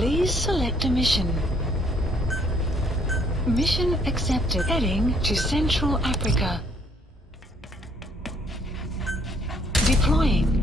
Please select a mission. Mission accepted. Heading to Central Africa. Deploying.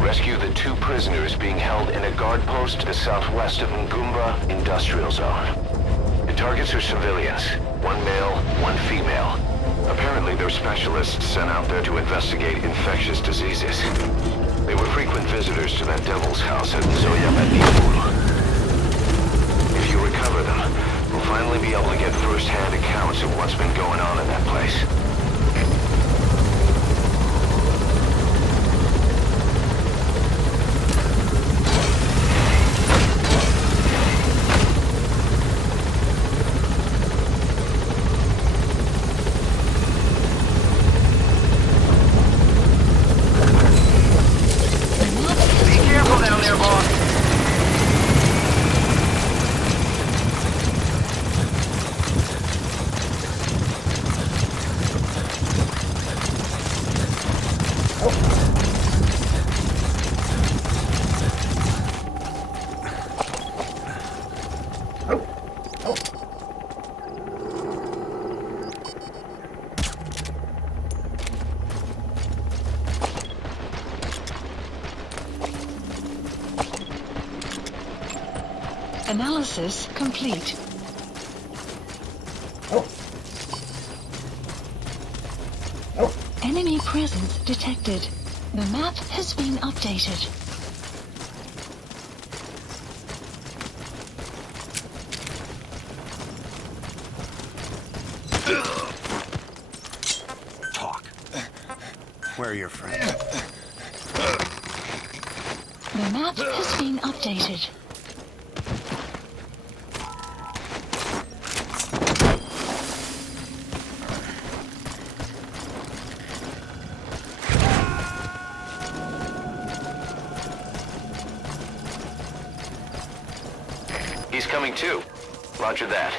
Rescue the 2 prisoners being held in a guard post to the southwest of Ngumba Industrial Zone. The targets are civilians, 1 male, 1 female. Apparently they're specialists sent out there to investigate infectious diseases. They were frequent visitors to that devil's house at Zoyabadibul. If you recover them, we'll finally be able to get first-hand accounts of what's been going on in that place. Analysis complete. Enemy presence detected. The map has been updated. Talk. Where are your friends? The map has been updated. He's coming too. Roger that.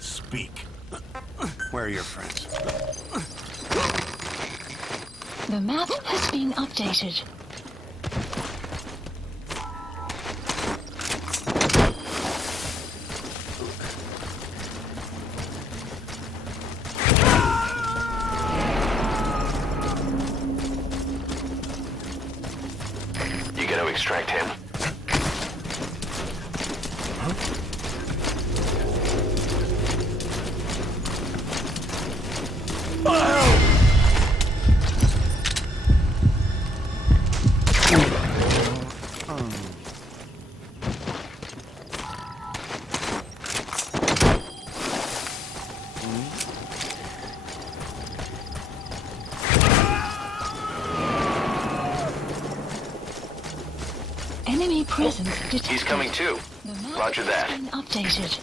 Speak. Where are your friends? The map has been updated. You gonna extract him? Enemy presence detected. He's coming too. The map Roger that. has been updated.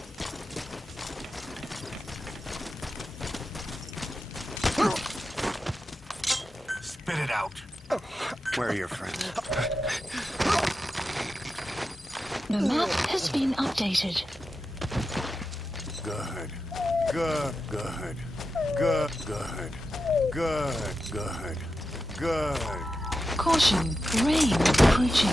Spit it out. Where are your friends? The map has been updated. Good. Good. Good. Good. Good. Good. Good. Good. Caution, rain approaching.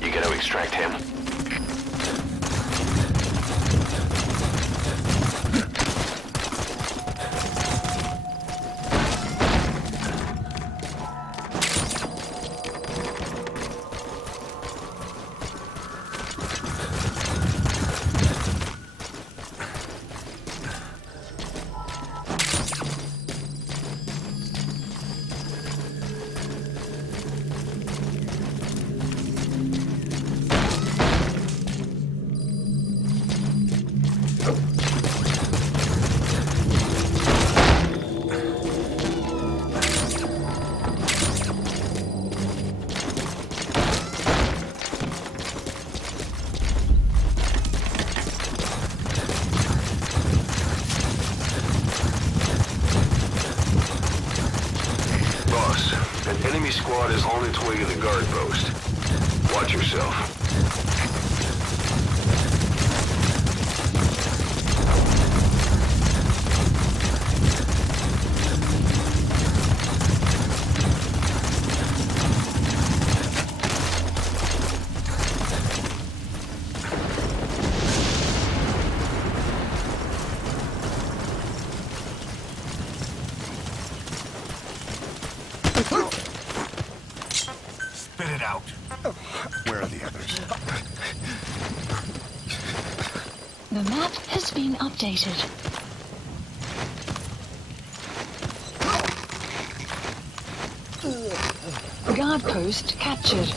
You gonna extract him? Enemy squad is on its way to the guard post. Watch yourself. Spit it out. Where are the others? The map has been updated. Guard post captured.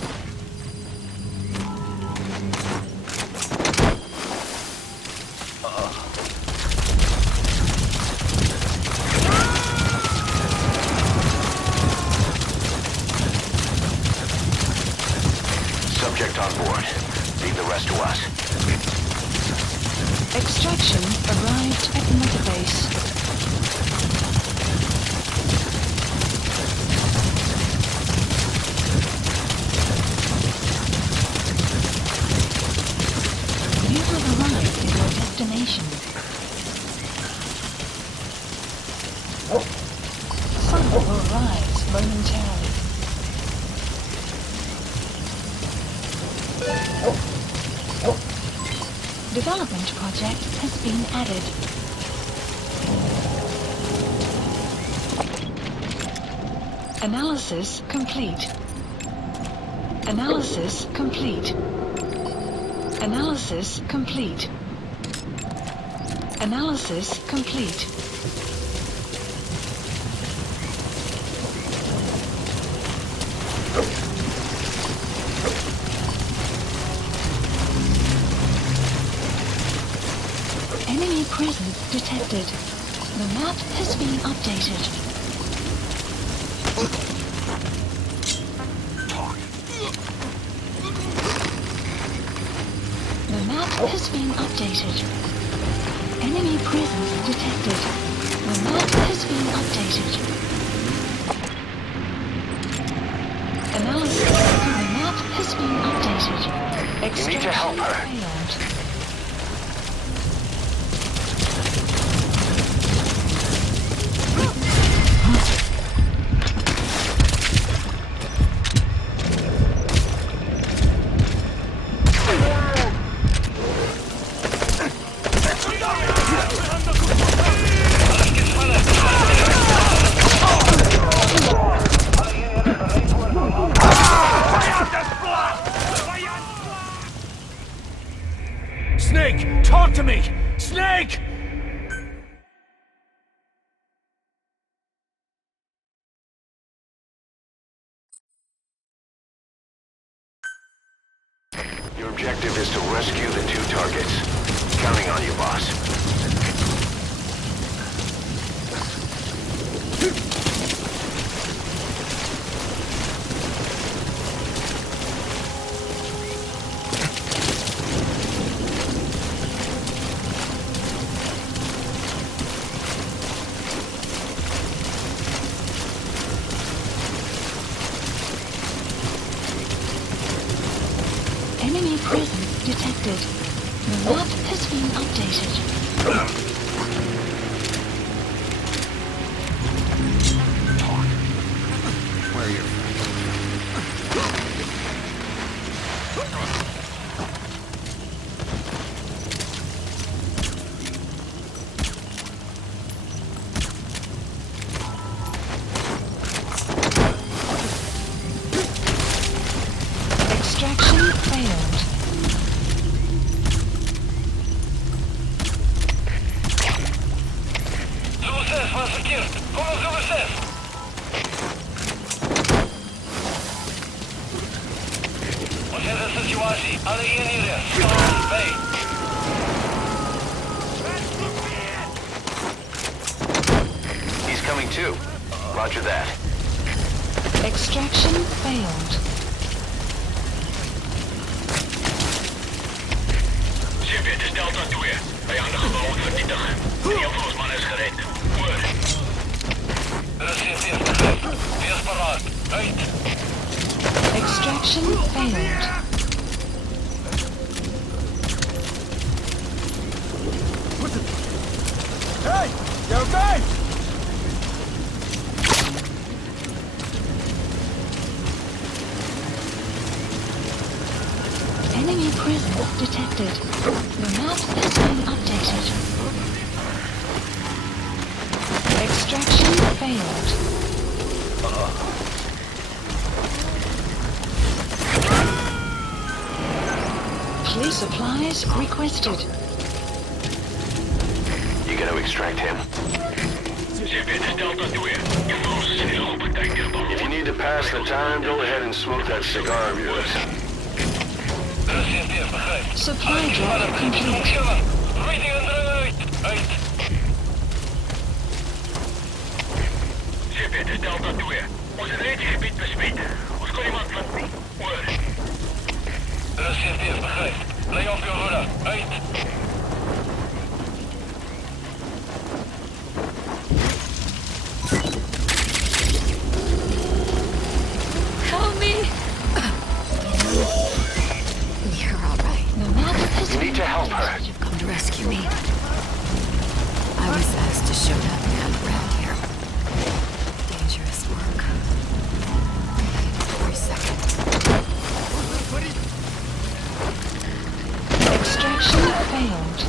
Subject on board. Leave the rest to us. Extraction arrived at Mother Base. You have arrived at your destination. Sun will rise momentarily. Development project has been added. Analysis complete. Analysis complete. Analysis complete. Analysis complete. Enemy presence detected. The map has been updated. The map has been updated. Enemy presence detected. The map has been updated. Analysis. The map has been updated. You need to help her. Failed. Snake! Talk to me! Snake! Your objective is to rescue the 2 targets. Counting on you, boss. Enemy presence detected. The map has been updated. Where are your Extraction failed. Success, once again. Como success? Оценка ситуации. Алиенеры. Stand by. He's coming too. Roger that. Extraction failed. Ship is Delta 2. Vijandig behoud vernietigen. De invalsman is gereed. Oor. Precies, wees paraat. Uit. detected. The map has been updated. Extraction failed. Police supplies requested. You gonna extract him? Себе это Delta 2. Я просто снизу подтягиваю бомбу. If you need to pass the time, go ahead and smoke that cigar of yours. Supply drop complete. Себе это Delta 2. Onze tredje gebied besmet. Ускорим Атлантик. Over. Рассердев, begrijp. Lay off your rudder. Uit. Help me! You're all right. The map has You been need to help her. You've come to rescue me. I was asked to show that man around here. Dangerous work. Every second. Extraction failed.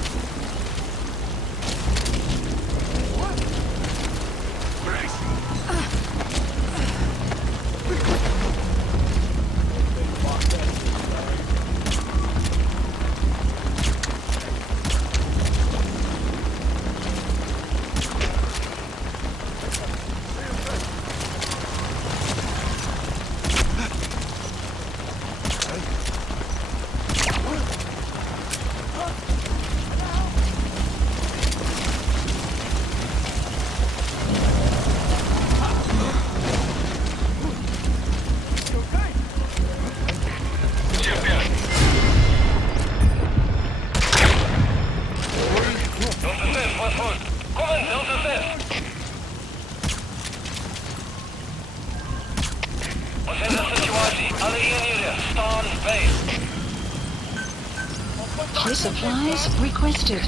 Police supplies requested.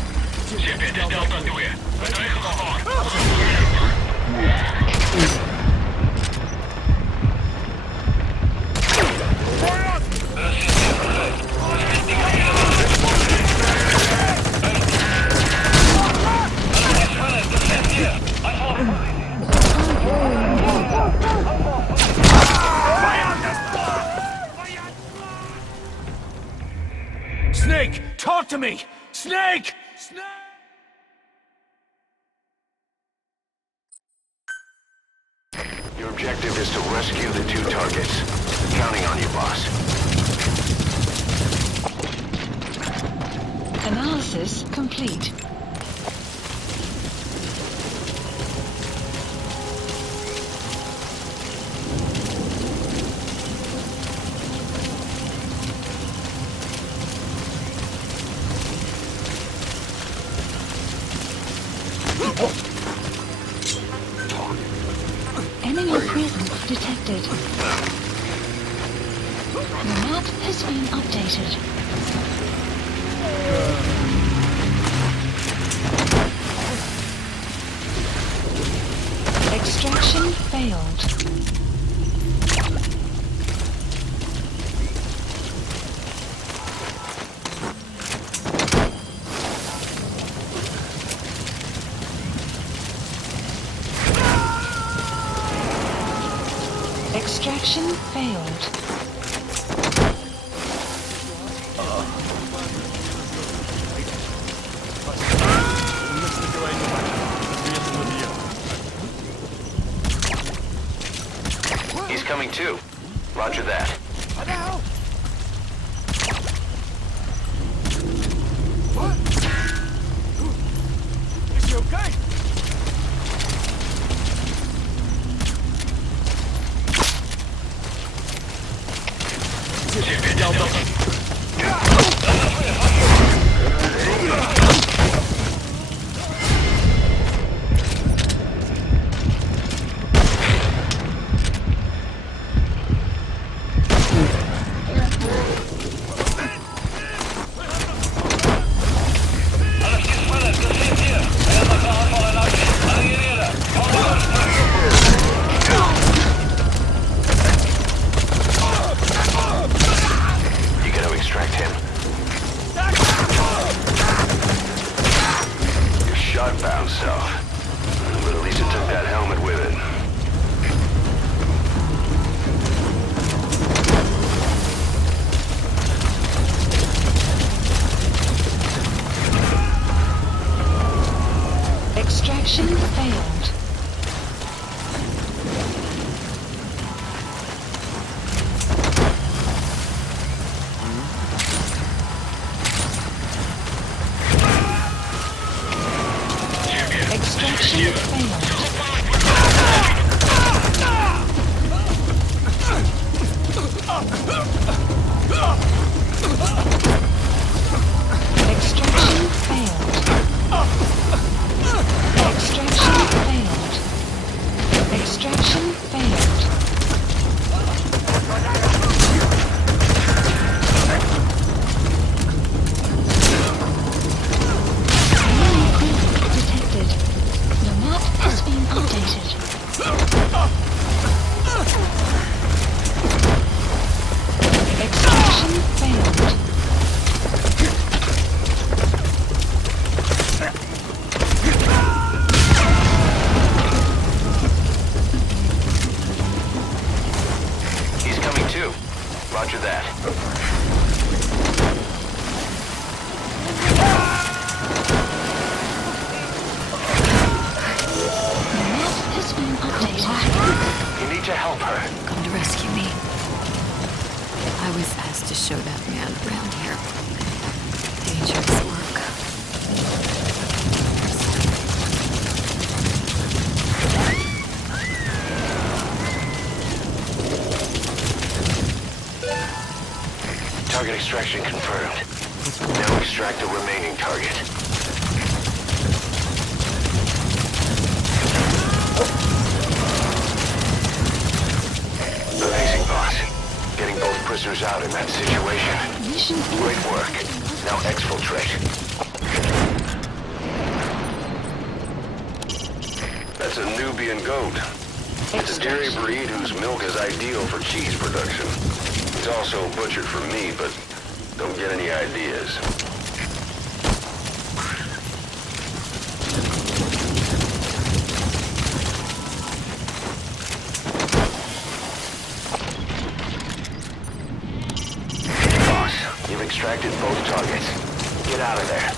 Себе это Delta 2. Bedreigen gevaar. Snake, talk to me! Snake! Snake! Your objective is to rescue the two targets. Counting on you, boss. Analysis complete. Enemy presence detected. The map has been updated. Extraction failed. Extraction failed. He's coming too. Roger that. Is he okay? Себе Delta. outbound south. But at least it took that helmet with it. Extraction failed. Extraction failed. Extraction failed. Extraction failed. Extraction failed. Enemy presence detected. The map has been updated. Extraction failed. He's coming too. Roger that. The map has been updated. You need to help her. Come to rescue me. I was asked to show that man around here. Dangerous work. Target extraction confirmed. Now extract the remaining target. Amazing, boss. Getting both prisoners out in that situation. Mission Great work. Now exfiltrate. That's a Nubian goat. It's a dairy breed whose milk is ideal for cheese production. It's also butchered for meat, but don't get any ideas. Boss, you've extracted both targets. Get out of there.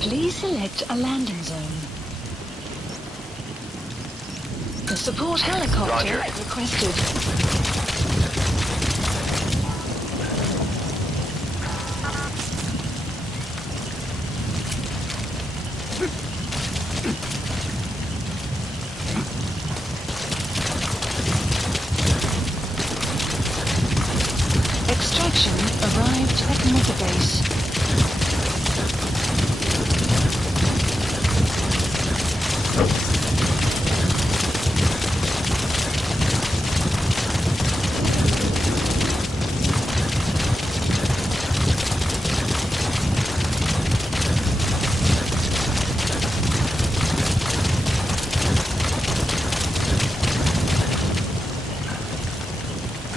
Please select a landing zone. The support helicopter Roger. requested. Extraction arrived at Mother Base.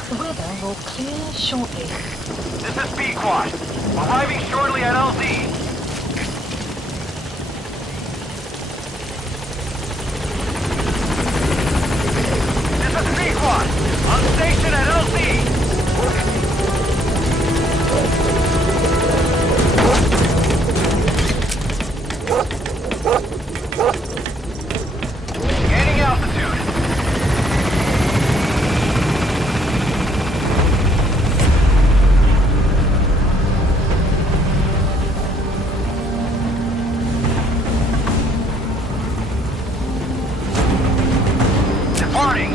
The weather will clear shortly. This is B-Quad. Arriving shortly at LZ. This is B-Quad. On station at LZ. Gaining altitude. Departing.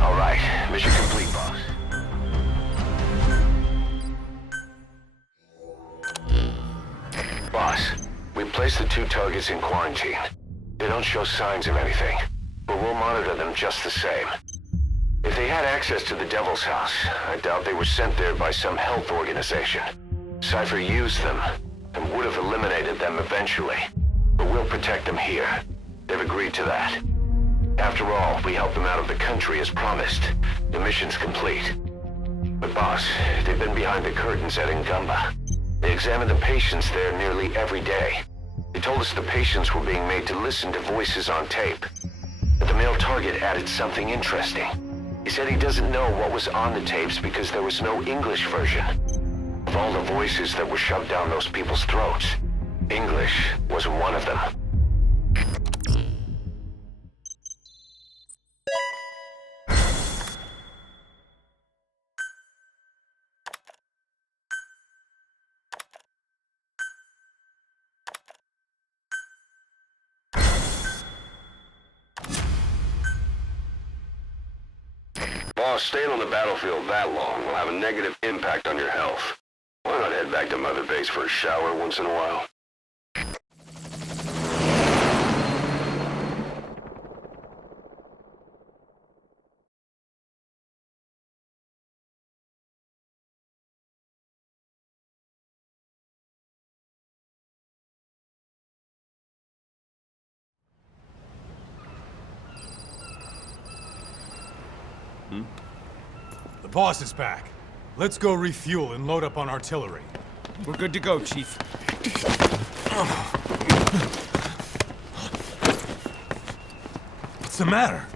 All right, mission complete, boss. Boss, we placed the two targets in quarantine. They don't show signs of anything, but we'll monitor them just the same. If they had access to the Devil's House. I doubt they were sent there by some health organization. Cypher used them, and would have eliminated them eventually. But we'll protect them here. They've agreed to that. After all, we helped them out of the country as promised. The mission's complete. But boss, they've been behind the curtains at Ngumba. They examine the patients there nearly every day. They told us the patients were being made to listen to voices on tape. But the male target added something interesting. He said he doesn't know what was on the tapes because there was no English version. Of all the voices that were shoved down those people's throats, English was one of them. Boss, staying on the battlefield that long will have a negative impact on your health. Why not head back to Mother Base for a shower once in a while? The boss is back. Let's go refuel and load up on artillery. We're good to go, Chief. What's the matter?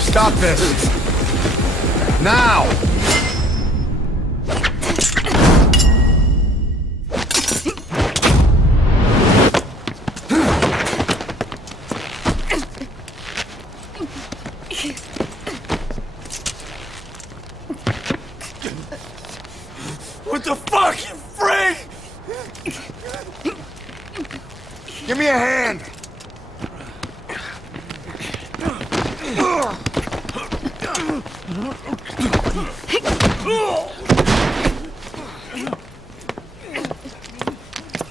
Stop this! Now! What the fuck, you freak? Give me a hand!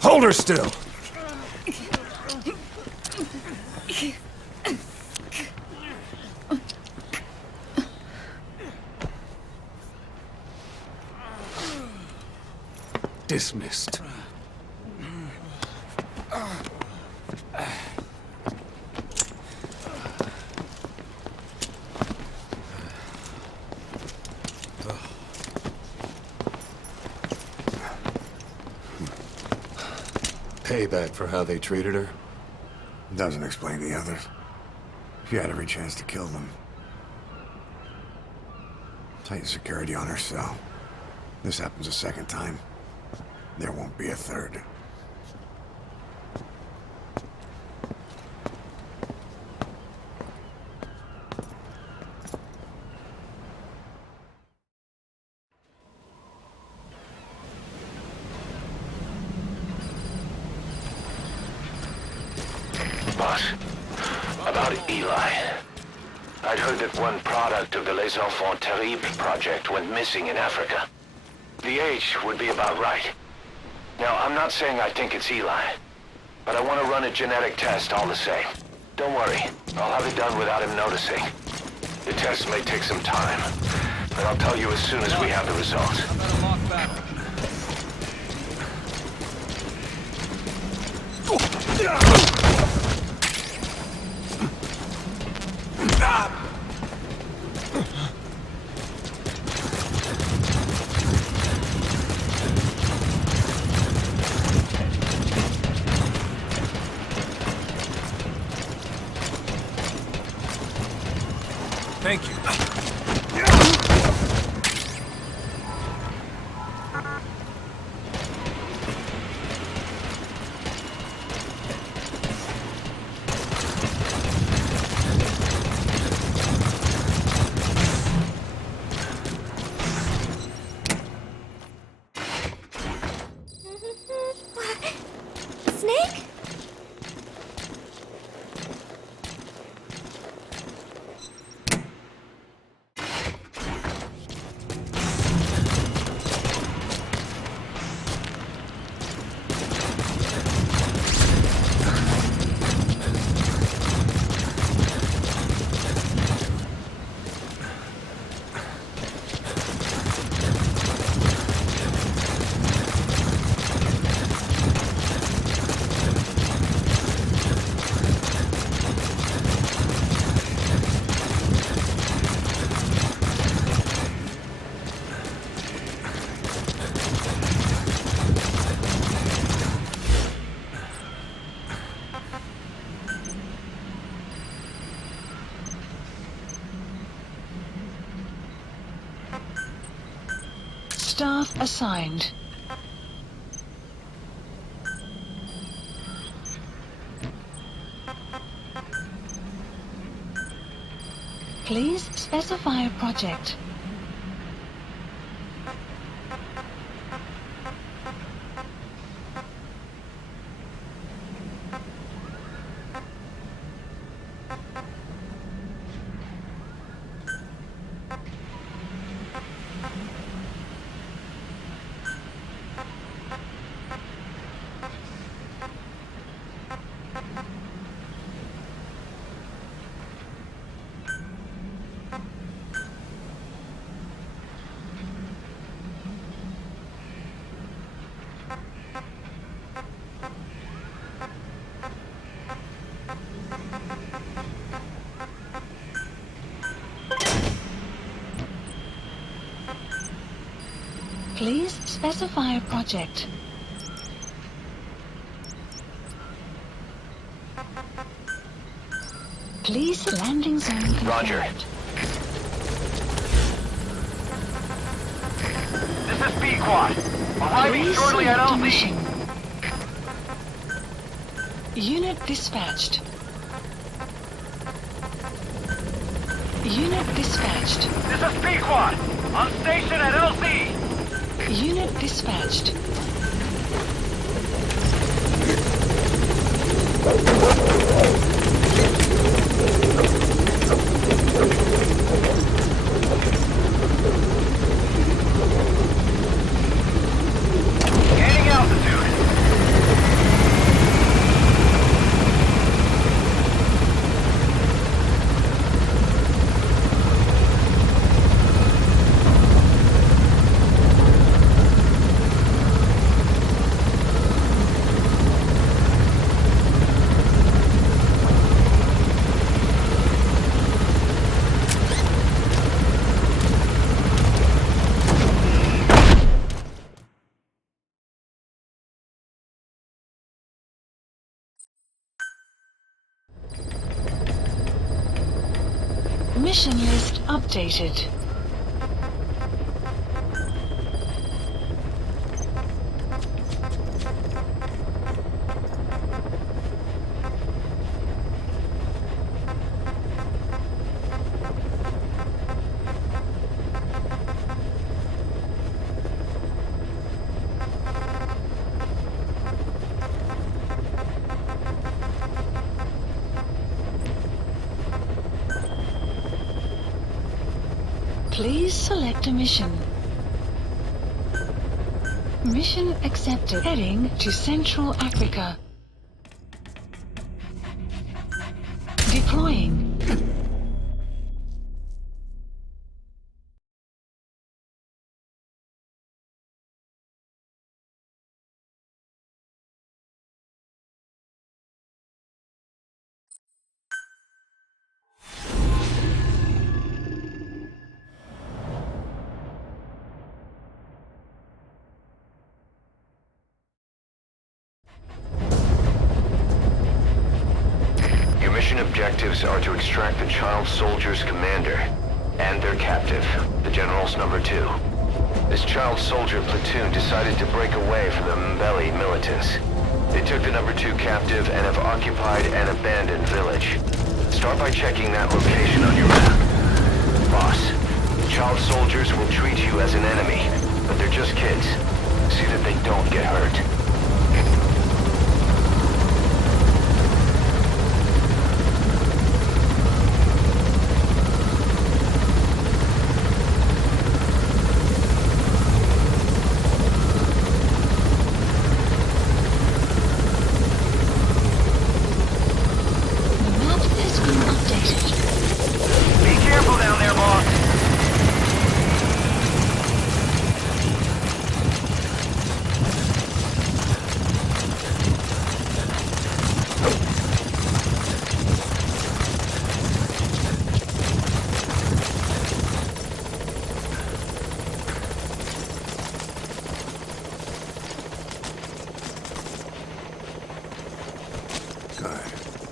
Hold her still! Dismissed. Payback for how they treated her? Doesn't explain the others. She had every chance to kill them. Tight security on her cell. This happens a second time. There won't be a third. Boss, about Eli. I'd heard that one product of the Les Enfants Terribles project went missing in Africa. The age would be about right. Now, I'm not saying I think it's Eli, but I want to run a genetic test all the same. Don't worry, I'll have it done without him noticing. The test may take some time, but I'll tell you as soon as we have the results. I better lock back. Thank you. Snake? Staff assigned. Please specify a project. Please specify a project. Please landing zone confirmed. Roger. This is B-Quad. Arriving Please shortly at select a LZ. mission. Unit dispatched. Unit dispatched. This is B-Quad. On station at LZ. Unit dispatched. Gaining altitude. Mission list updated. Please select a mission. Mission accepted. Heading to Central Africa. Deploying. Your mission mission objectives are to extract the child soldier's commander and their captive, the General's number 2. This child soldier platoon decided to break away from the Mbeli militants. They took the number 2 captive and have occupied an abandoned village. Start by checking that location on your map. Boss, child soldiers will treat you as an enemy, but they're just kids. See that they don't get hurt. The map has been updated. Be careful down there, boss!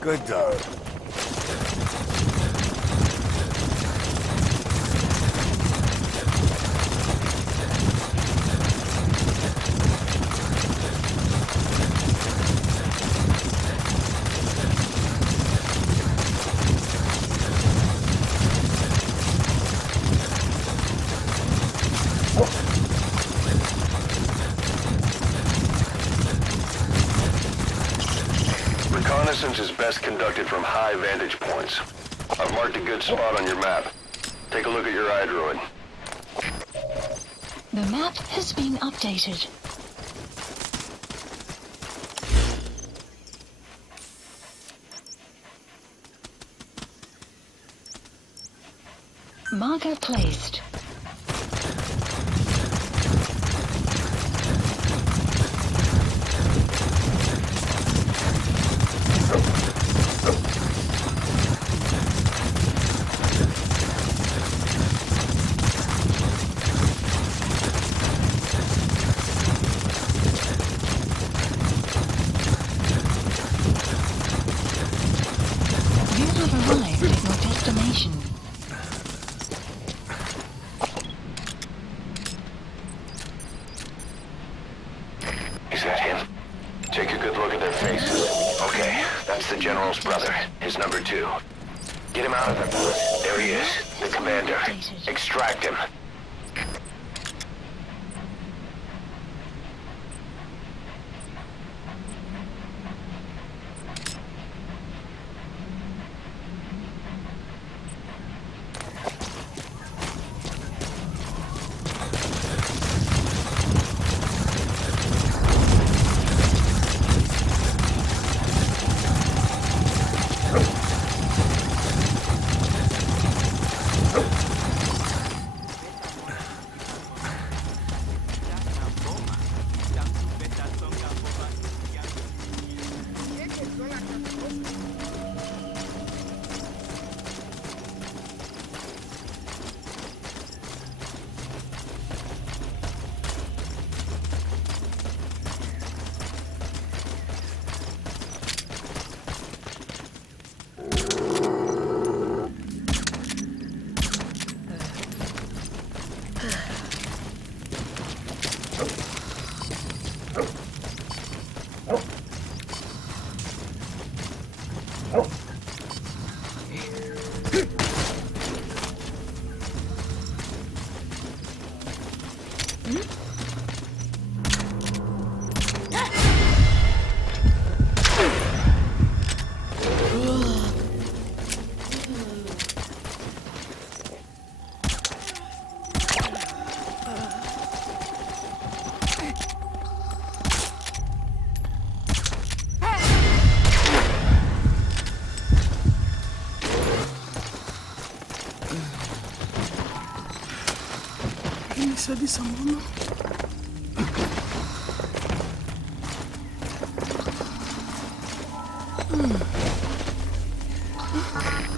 Good dog. Reconnaissance is best conducted from high vantage points. I've marked a good spot on your map. Take a look at your iDroid. The map has been updated. Marker placed. You have arrived at your destination. Is that him? Take a good look at their faces. Okay, that's the General's brother, his number 2. Get him out of there. There he is, the commander. Extract him.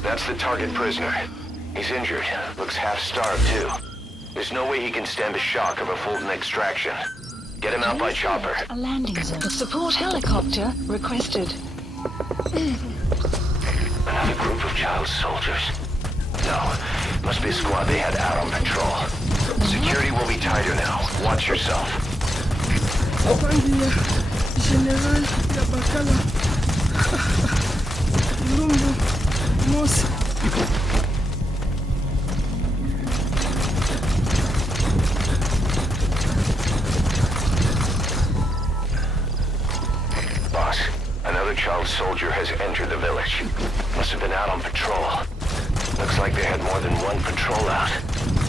That's the target prisoner. He's injured. Looks half-starved, too. There's no way he can stand the shock of a Fulton extraction. Get him out by chopper. A landing zone. Support helicopter requested. Another group of child soldiers. No, must be a squad they had out on patrol. Security will be tighter now. Watch yourself. Pandia, General Yabakala, Lumbu, Mos. Boss, another child soldier has entered the village. Must have been out on patrol. Looks like they had more than one patrol out.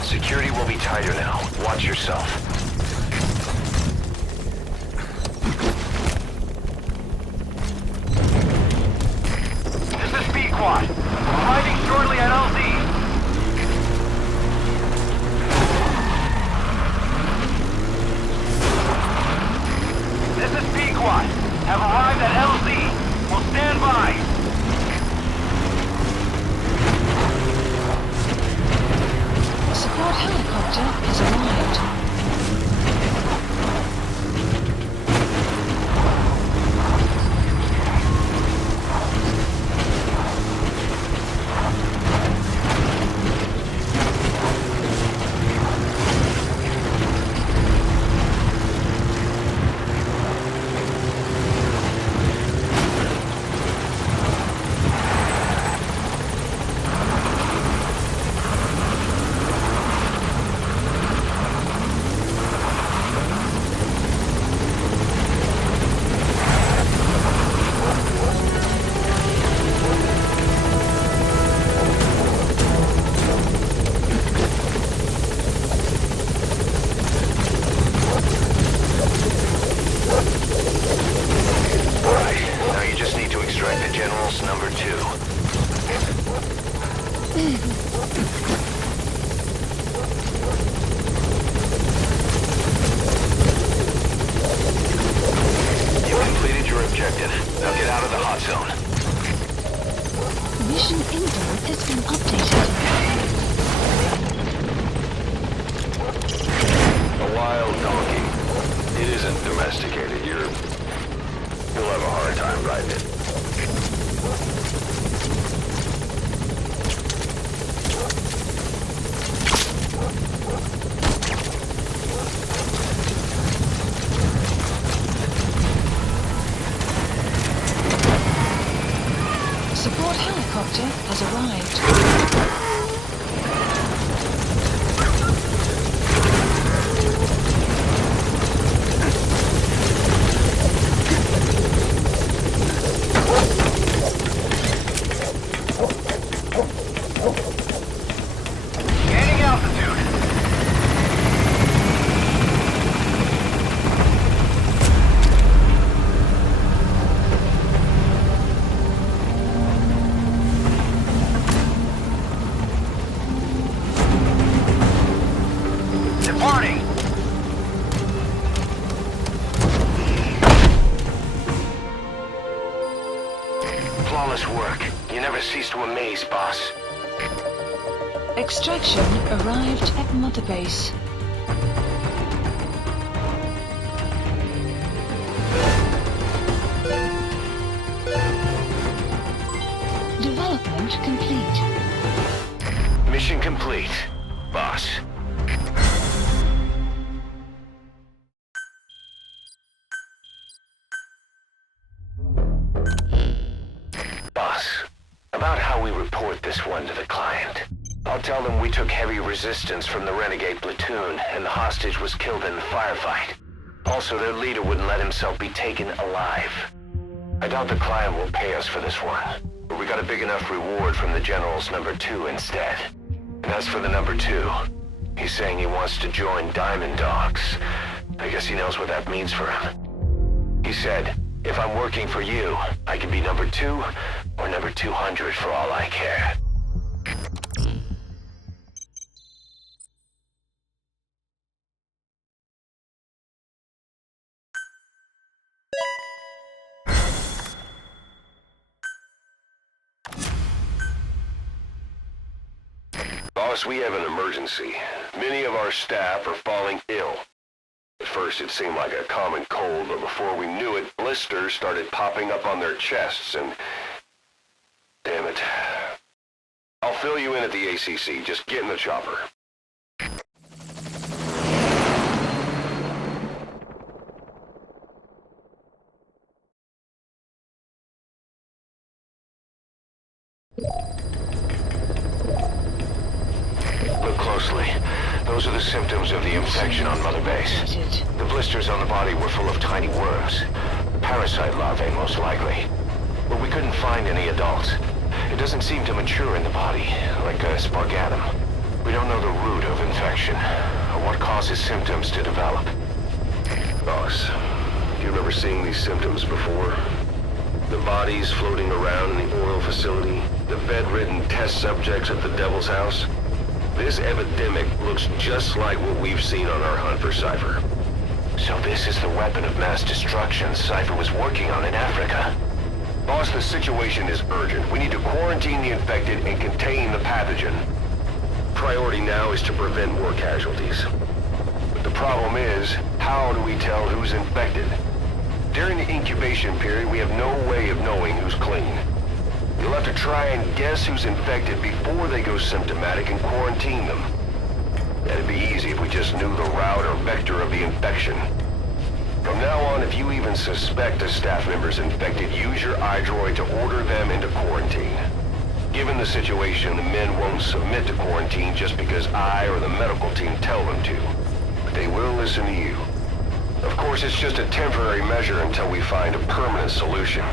Security will be tighter now. Watch yourself. This is B-Quad. Arriving shortly at LZ. This is B-Quad. Have arrived at LZ. Will stand by. Support helicopter has arrived. Mission info has been updated. A wild donkey. It isn't domesticated. You'll have a hard time riding it. Support helicopter has arrived. Gaining altitude. Departing. Flawless work. You never cease to amaze, boss. Extraction arrived at Mother Base. Development complete. Mission complete, boss. Boss, about how we report this one to the client. I'll tell them we took heavy resistance from the renegade platoon and the hostage was killed in the firefight. Also, their leader wouldn't let himself be taken alive. I doubt the client will pay us for this one, but we got a big enough reward from the General's number 2 instead. And as for the number 2, he's saying he wants to join Diamond Dogs. I guess he knows what that means for him. He said, if I'm working for you, I can be number 2 or number 200 for all I care. Boss, we have an emergency. Many of our staff are falling ill. At first it seemed like a common cold, but before we knew it, blisters started popping up on their chests and... Damn it. I'll fill you in at the ACC. Just get in the chopper. Look closely. Those are the symptoms of the infection on Mother Base. The blisters on the body were full of tiny worms. Parasite larvae, most likely. But we couldn't find any adults. It doesn't seem to mature in the body, like a spargatum. We don't know the root of infection, or what causes symptoms to develop. Boss, do you remember seeing these symptoms before? The bodies floating around in the oil facility, the bedridden test subjects at the Devil's House. This epidemic looks just like what we've seen on our hunt for Cypher. So this is the weapon of mass destruction Cypher was working on in Africa. Boss, the situation is urgent. We need to quarantine the infected and contain the pathogen. Priority now is to prevent more casualties. But the problem is, how do we tell who's infected? During the incubation period, we have no way of knowing who's clean. You'll have to try and guess who's infected before they go symptomatic and quarantine them. That'd be easy if we just knew the route or vector of the infection. From now on, if you even suspect a staff member's infected, use your iDroid to order them into quarantine. Given the situation, the men won't submit to quarantine just because I or the medical team tell them to. But they will listen to you. Of course, it's just a temporary measure until we find a permanent solution.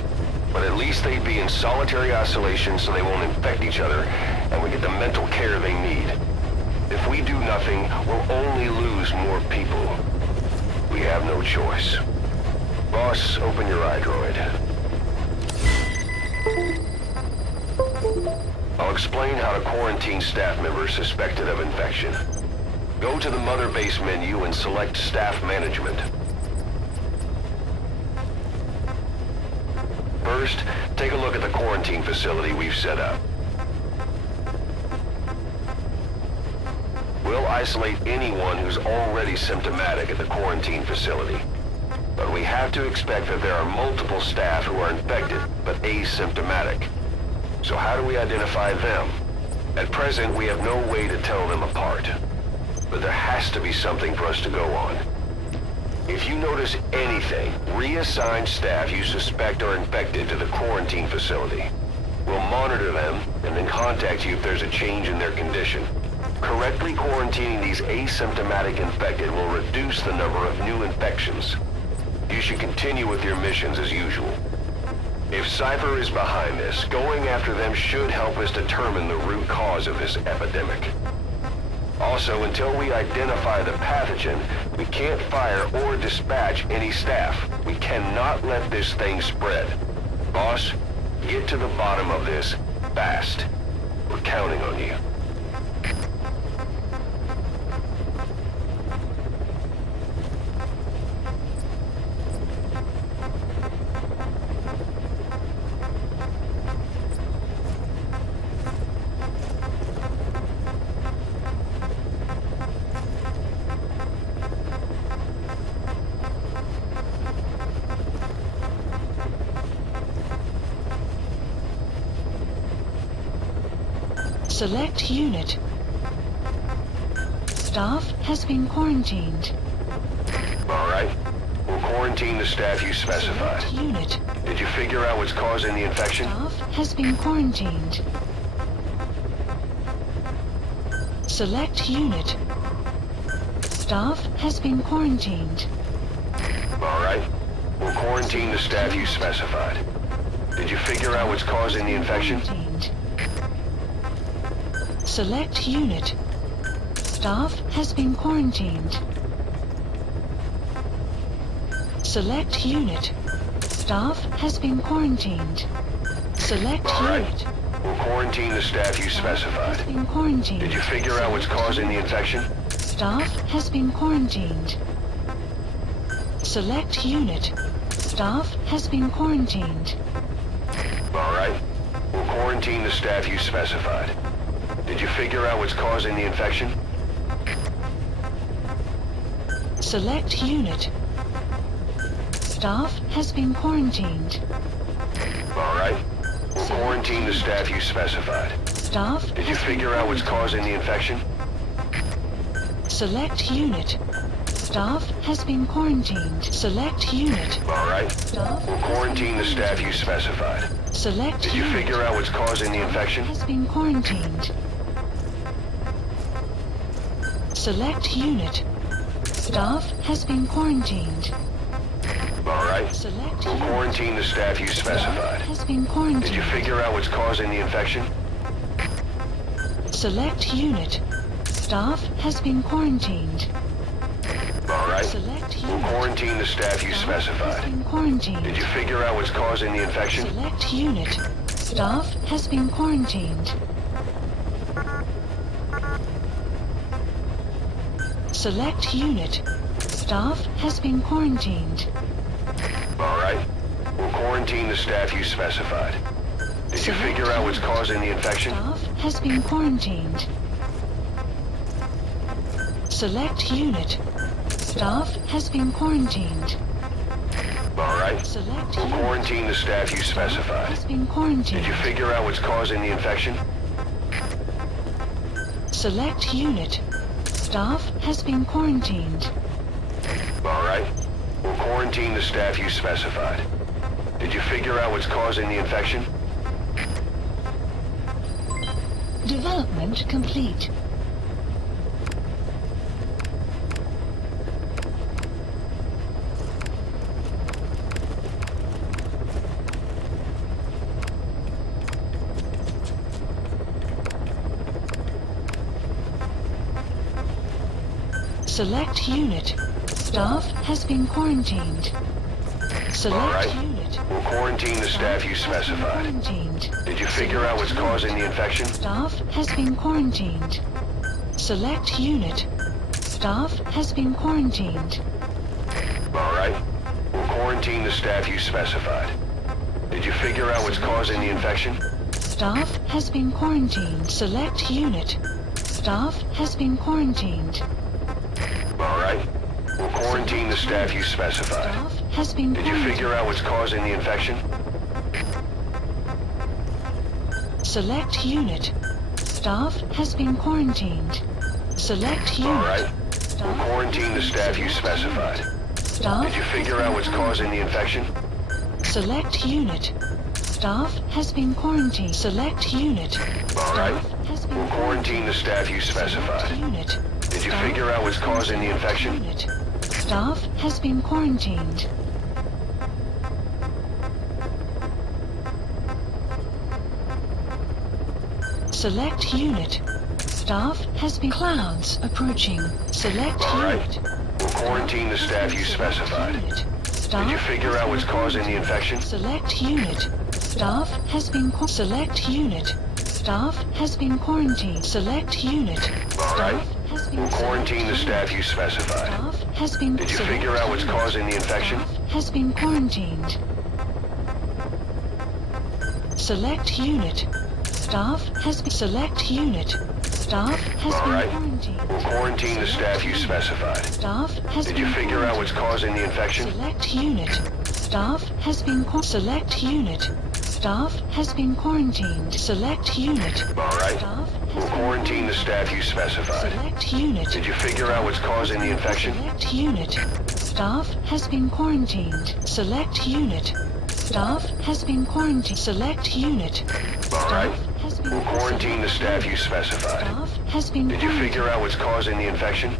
But at least they'd be in solitary isolation so they won't infect each other, and we get the mental care they need. If we do nothing, we'll only lose more people. We have no choice. Boss, open your iDroid. I'll explain how to quarantine staff members suspected of infection. Go to the Mother Base menu and select Staff Management. First, take a look at the quarantine facility we've set up. We'll isolate anyone who's already symptomatic at the quarantine facility. But we have to expect that there are multiple staff who are infected, but asymptomatic. So how do we identify them? At present, we have no way to tell them apart. But there has to be something for us to go on. If you notice anything, reassign staff you suspect are infected to the quarantine facility. We'll monitor them and then contact you if there's a change in their condition. Correctly quarantining these asymptomatic infected will reduce the number of new infections. You should continue with your missions as usual. If Cypher is behind this, going after them should help us determine the root cause of this epidemic. Also, until we identify the pathogen, we can't fire or dispatch any staff. We cannot let this thing spread. Boss, get to the bottom of this fast. We're counting on you. Select unit. Staff has been quarantined. All right. We'll quarantine the staff you specified. Select unit. Did you figure out what's causing the infection? Staff has been quarantined. Select unit. Staff has been quarantined. All right. We'll quarantine the staff you specified. Did you figure out what's causing the infection? Quarantined. Select unit. Staff has been quarantined. Select unit. Staff has been quarantined. Select All right. unit. We'll quarantine the staff you specified. Has been quarantined. Did you figure out what's causing the infection? Staff has been quarantined. Select unit. Staff has been quarantined. All right. We'll quarantine the staff you specified. Did you figure out what's causing the infection? Select unit. Staff has been quarantined. All right. We'll quarantine the staff you specified. Staff. Did you figure out what's causing the infection? Select unit. Staff has been quarantined. Select unit. All right. Staff. We'll quarantine the staff you specified. Select Did you unit. figure out what's causing the infection? Has been quarantined. Select unit. Staff has been quarantined. All right. Select We'll unit. quarantine the staff you specified. Has been quarantined. Did you figure out what's causing the infection? Select unit. Staff has been quarantined. All right. Select We'll unit. quarantine the staff you Has specified. been quarantined. Did you figure out what's causing the infection? Select unit. Staff has been quarantined. Select unit. Staff has been quarantined. All right. We'll quarantine the staff you specified. Did you figure out what's causing the infection? Staff has been quarantined. Select unit. Staff has been quarantined. All right. Select We'll unit. quarantine the staff you specified. Has been quarantined. Did you figure out what's causing the infection? Select unit. Staff has been quarantined. All right. We'll quarantine the staff you specified. Did you figure out what's causing the infection? Development complete. Select unit. Staff has been quarantined. Select All right. unit. We'll quarantine the staff you specified. Quarantined. Did you figure out what's causing the infection? Staff has been quarantined. Select unit. Staff has been quarantined. All right. We'll quarantine the staff you specified. Did you figure out what's causing the infection? Staff has been quarantined. Select unit. Staff has been quarantined. All right. We'll quarantine the staff you specified. Staff has been Did you quarantined. figure out what's causing the infection? Select unit. Staff has been quarantined. Select unit. All right. Staff We'll quarantine the staff you specified. Staff Did you figure out what's causing the infection? Select unit. Staff has been quarantined. Select unit. All right. Staff has been We'll quarantine the staff you Select specified. unit. Did you Staff figure out what's causing the infection? Unit. Staff has been quarantined. Select unit. Staff has been clouds approaching. Select All right. unit. We'll quarantine the staff you specified. Unit. Staff Did you figure has out been what's causing the infection? Select unit. Staff has been select unit. Staff has been quarantined. Select unit. All right. Staff has been We'll quarantine the staff you specified. Staff has been Did you select figure out what's unit. causing the infection? Staff has been quarantined. Select unit. Staff has been select unit. Staff has All been right. quarantined. We'll quarantine the staff you specified. Staff has Did been you figure out what's causing the infection? Select unit. Staff has been select unit. Staff has been quarantined. Select unit. All right. Staff We'll has been quarantine the staff you specified. select unit. Did you figure out what's causing the infection? Select unit. Staff has been quarantined. Select unit. Staff has been quarantined. Select unit. All right. Staff has been We'll quarantine the staff you specified. Staff has been Did you quarantined. figure out what's causing the infection?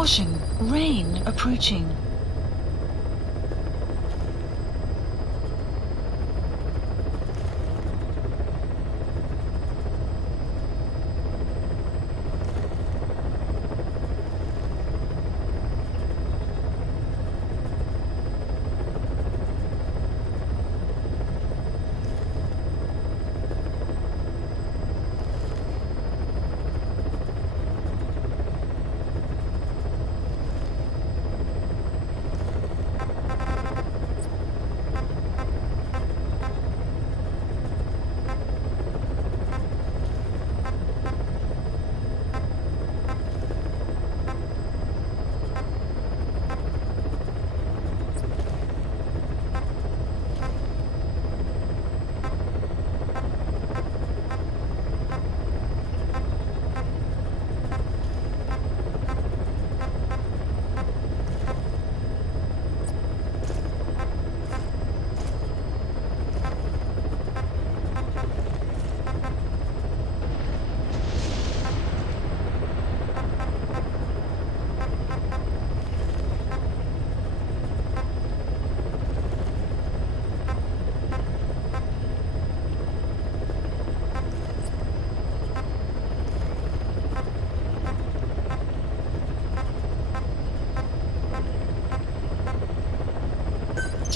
Caution, rain approaching.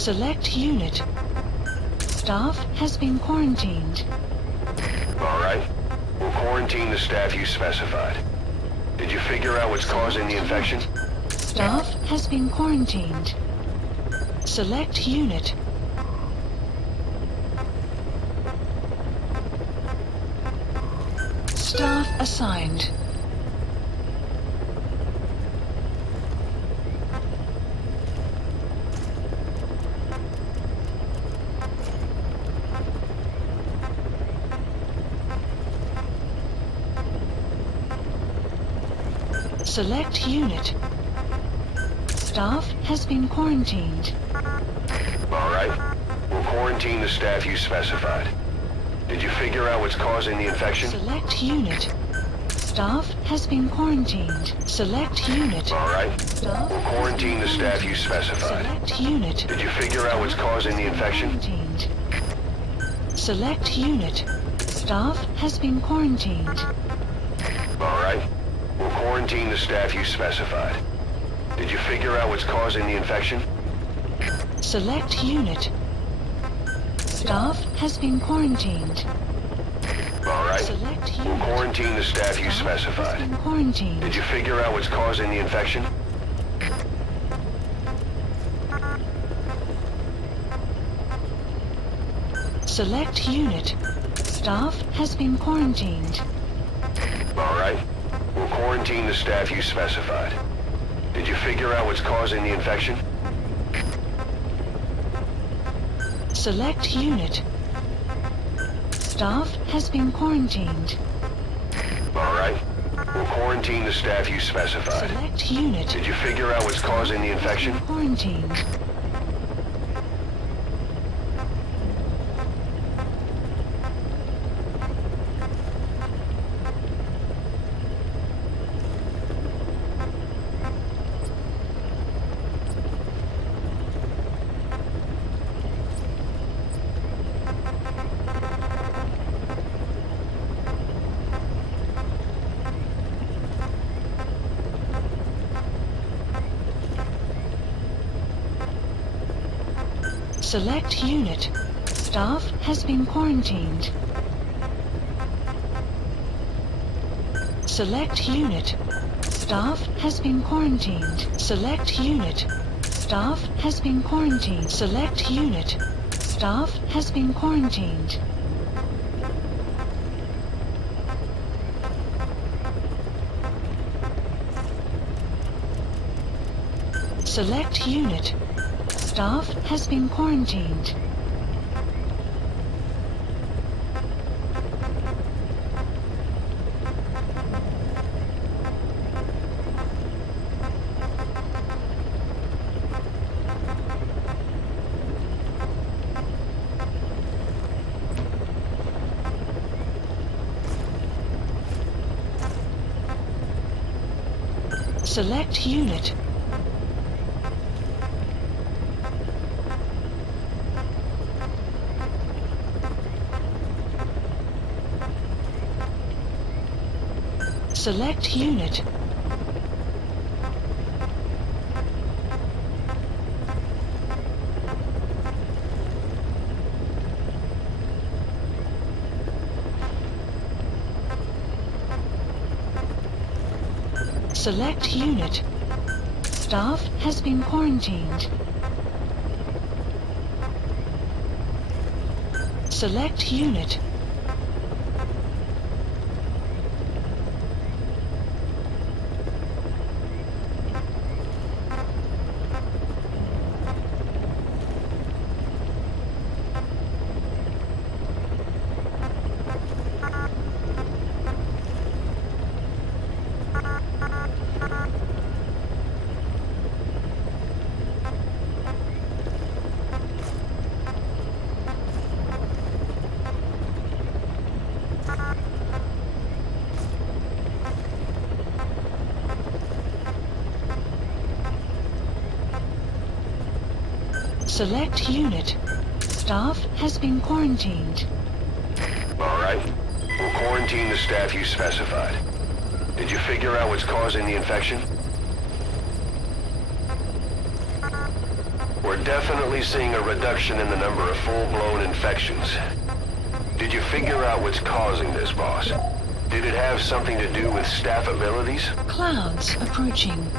Select unit. Staff has been quarantined. All right. We'll quarantine the staff you specified. Did you figure out what's causing the infection? Staff has been quarantined. Select unit. Staff assigned. Select unit. Staff has been quarantined. All right. We'll quarantine the staff you specified. Did you figure out what's causing the infection? Select unit. Staff has been quarantined. Select unit. All right. Staff We'll quarantine the staff you specified. Select unit. Did you figure out what's causing the infection? Quarantined. Select unit. Staff has been quarantined. All right. We'll quarantine the staff you specified. Did you figure out what's causing the infection? Select unit. Staff has been quarantined. All right. Select We'll unit. quarantine the staff you Staff has specified. been quarantined. Did you figure out what's causing the infection? Select unit. Staff has been quarantined. All right. We'll quarantine the staff you specified. Did you figure out what's causing the infection? Select unit. Staff has been quarantined. All right. We'll quarantine the staff you specified. Select unit. Did you figure out what's causing the infection? Quarantined. Select unit. Staff has been quarantined. Select unit. Staff has been quarantined. Select unit. Staff has been quarantined. Select unit. Staff has been quarantined. Select unit. Staff has been quarantined. Select unit. Select unit. Select unit. Staff has been quarantined. Select unit. Select unit. Staff has been quarantined. All right. We'll quarantine the staff you specified. Did you figure out what's causing the infection? We're definitely seeing a reduction in the number of full-blown infections. Did you figure out what's causing this, boss? Did it have something to do with staff abilities? Clouds approaching.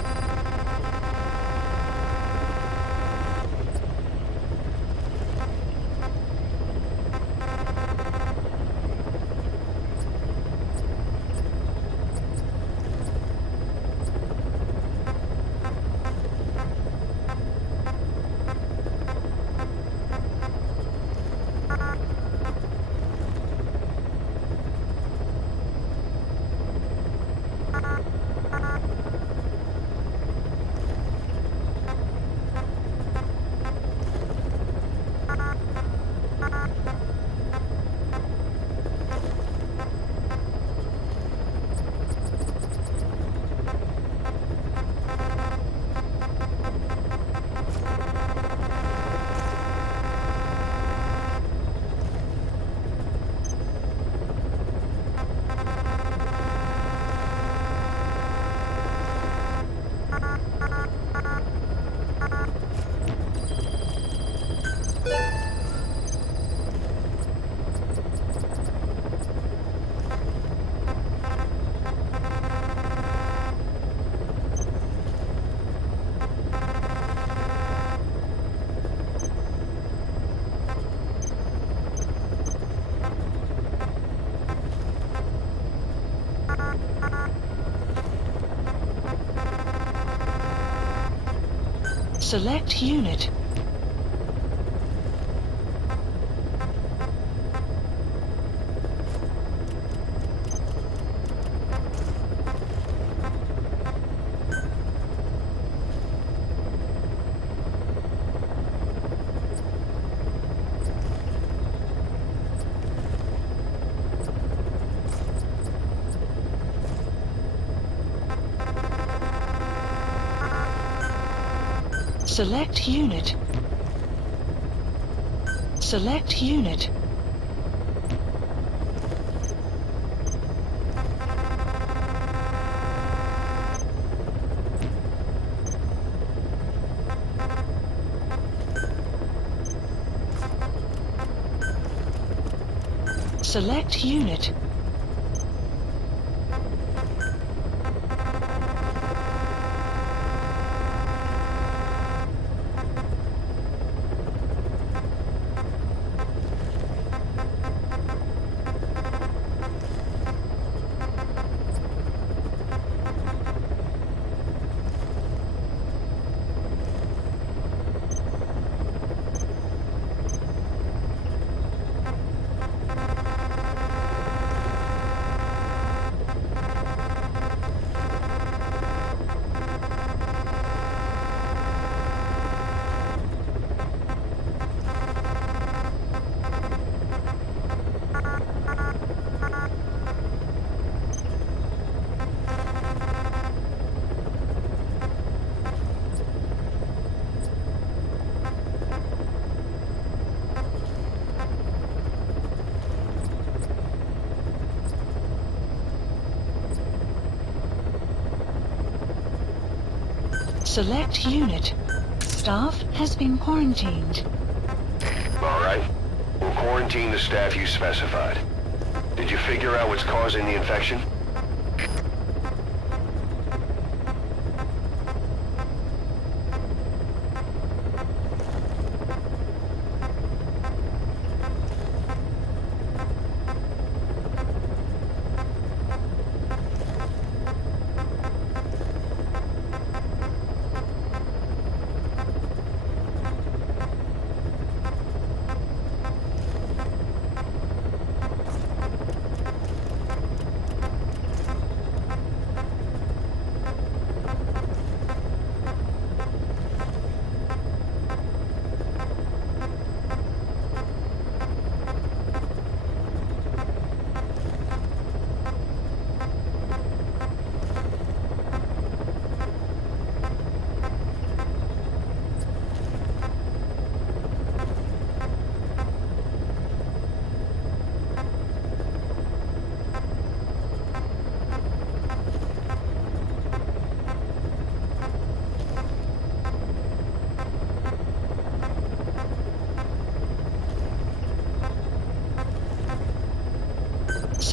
Select unit. Select unit. Select unit. Select unit. Select unit. Staff has been quarantined. All right. We'll quarantine the staff you specified. Did you figure out what's causing the infection?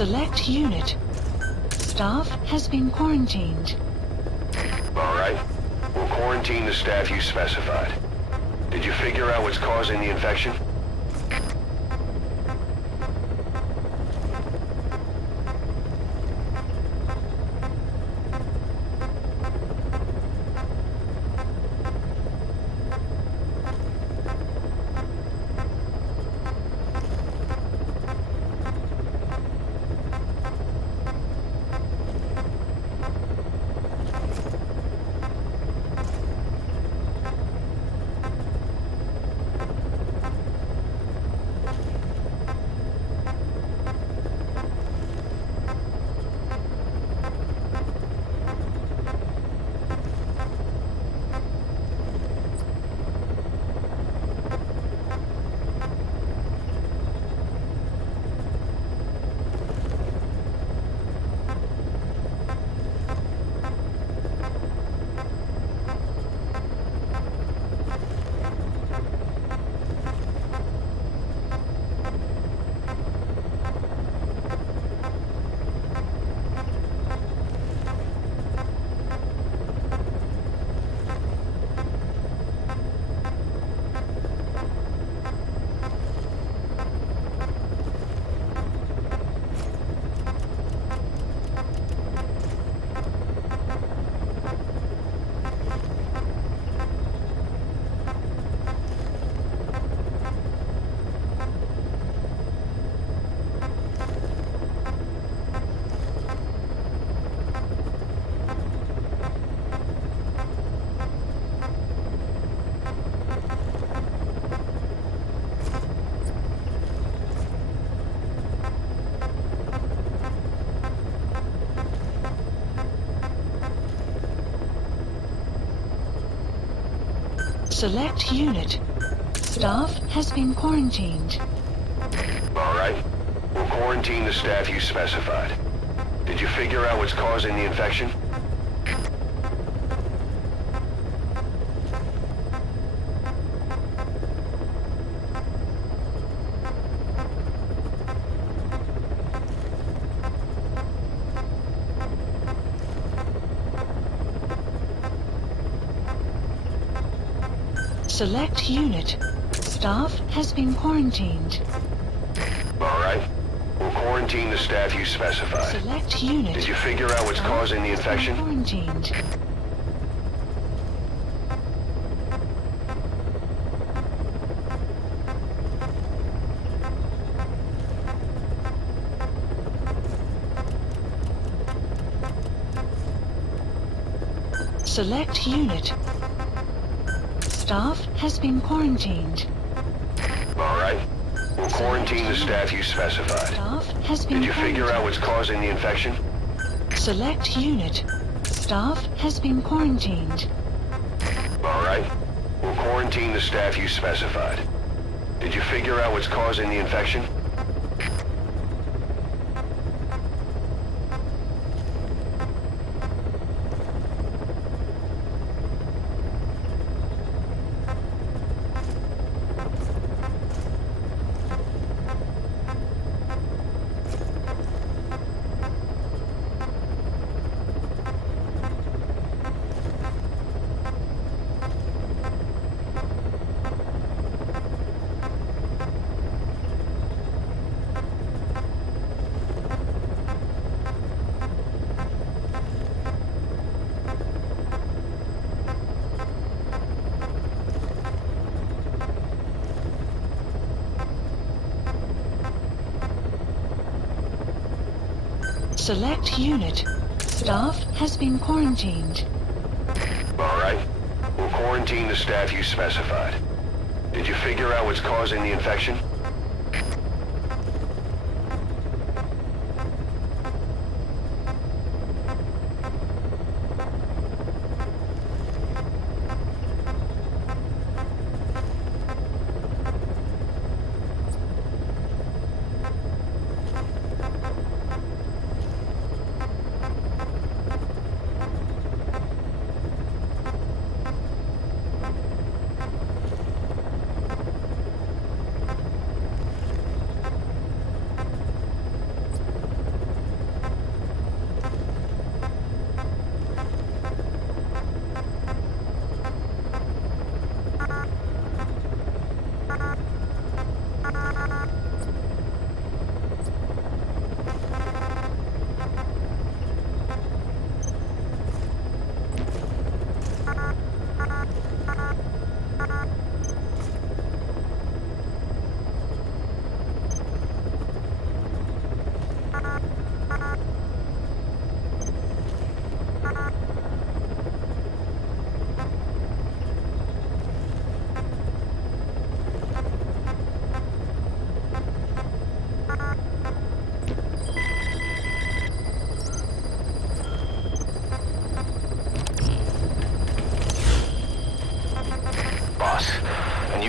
Select unit. Staff has been quarantined. All right. We'll quarantine the staff you specified. Did you figure out what's causing the infection? Select unit. Staff has been quarantined. All right. We'll quarantine the staff you specified. Did you figure out what's causing the infection? Select unit. Staff has been quarantined. All right. We'll quarantine the staff you specified. Select unit. Did you figure out what's Staff causing the has been infection? Quarantined. Select unit. Staff has been quarantined. All right. We'll quarantine the staff you specified. Staff has been Did you figure out quarantined. what's causing the infection? Select unit. Staff has been quarantined. All right. We'll quarantine the staff you specified. Did you figure out what's causing the infection? Select unit. Staff has been quarantined. All right. We'll quarantine the staff you specified. Did you figure out what's causing the infection?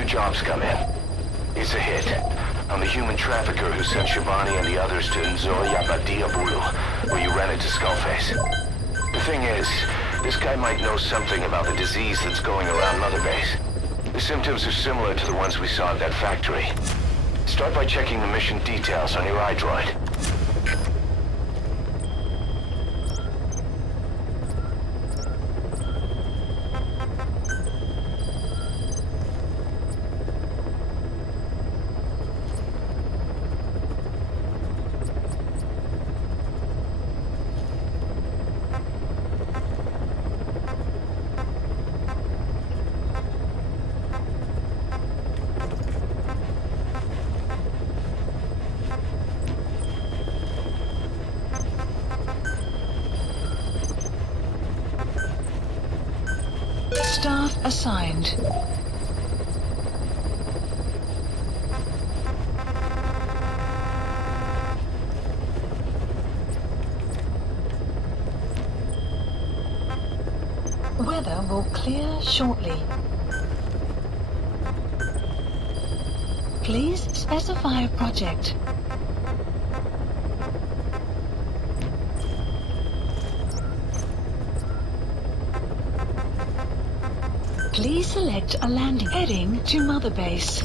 Job's come in. It's a hit. I'm the human trafficker who sent Shivani and the others to Nzoya Badia Bulu, where you ran into Skullface. The thing is, this guy might know something about the disease that's going around Mother Base. The symptoms are similar to the ones we saw at that factory. Start by checking the mission details on your iDroid. Staff assigned. Weather will clear shortly. Please specify a project. Please select a landing heading to Mother Base.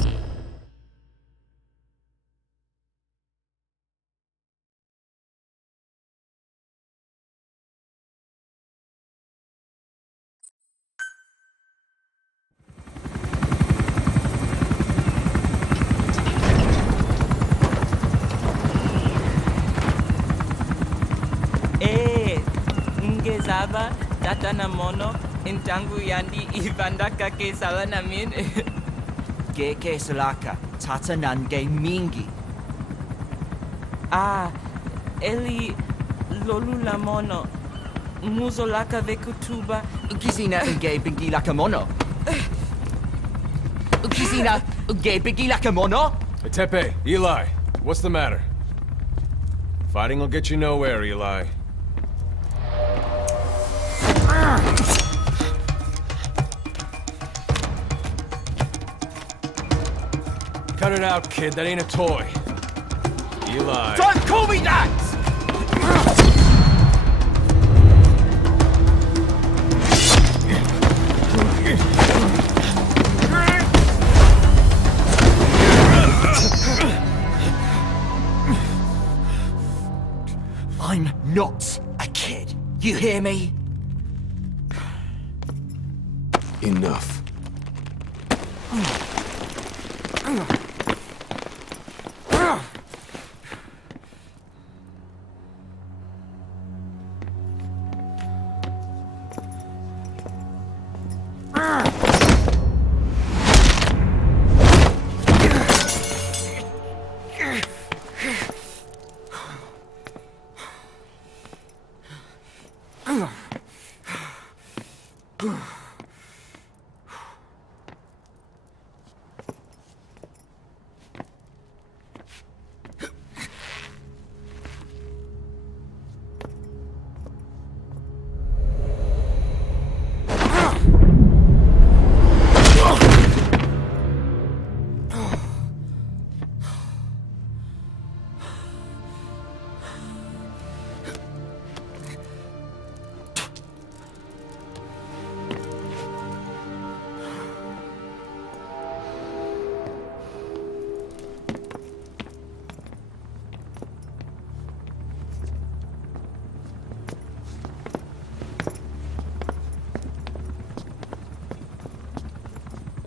Ngezaba tata na mono intangu yandi ibandaka ke sawa namin. Geke salaka tata nange mingi. Eli lolula mono muzo laka vekutuba. Ukizina unge bingi laka mono. Ukizina unge bingi laka mono. Hey, Tepe, Eli, what's the matter? Fighting will get you nowhere, Eli. Cut it out, kid. That ain't a toy. Eli. Don't call me that! I'm not a kid. You hear me? Enough.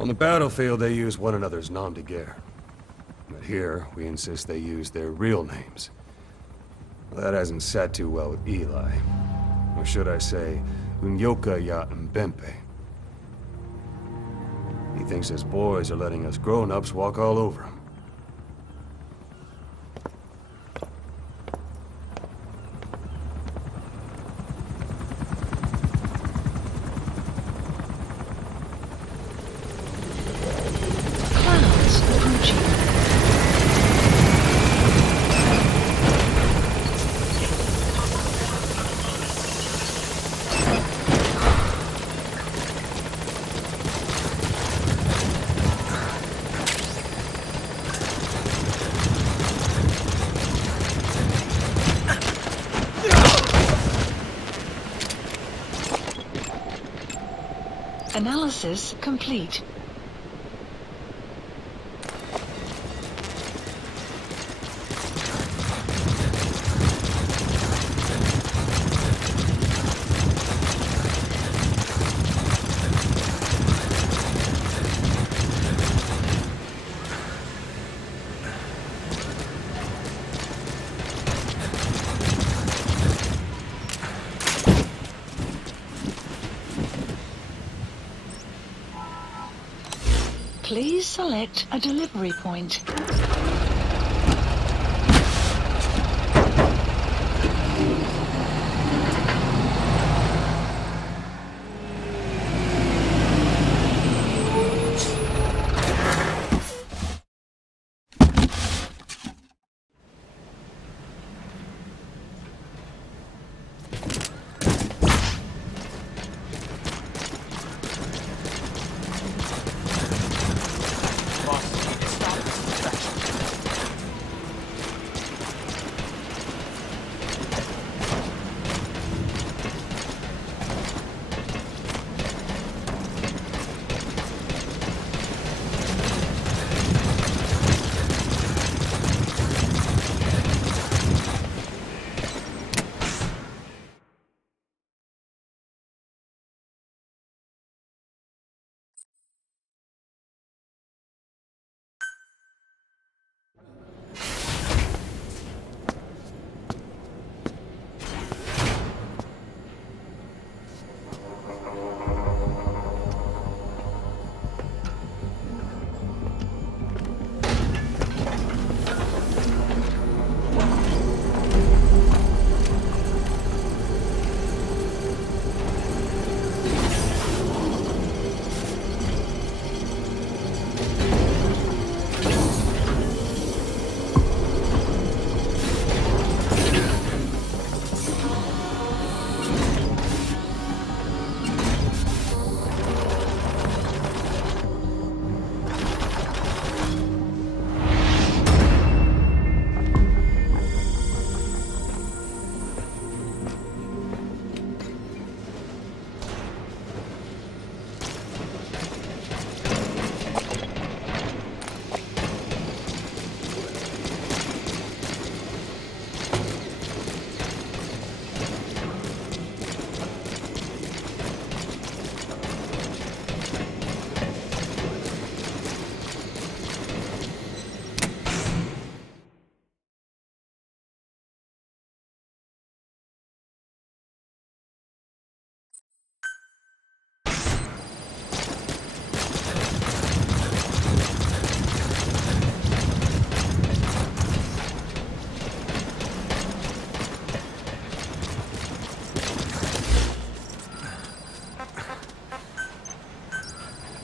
On the battlefield, they use one another's nom de guerre. But here, we insist they use their real names. Well, that hasn't sat too well with Eli. Or should I say, Unyoka ya Mbempe. He thinks his boys are letting us grown-ups walk all over him. Clouds approaching. Analysis complete. Please select a delivery point.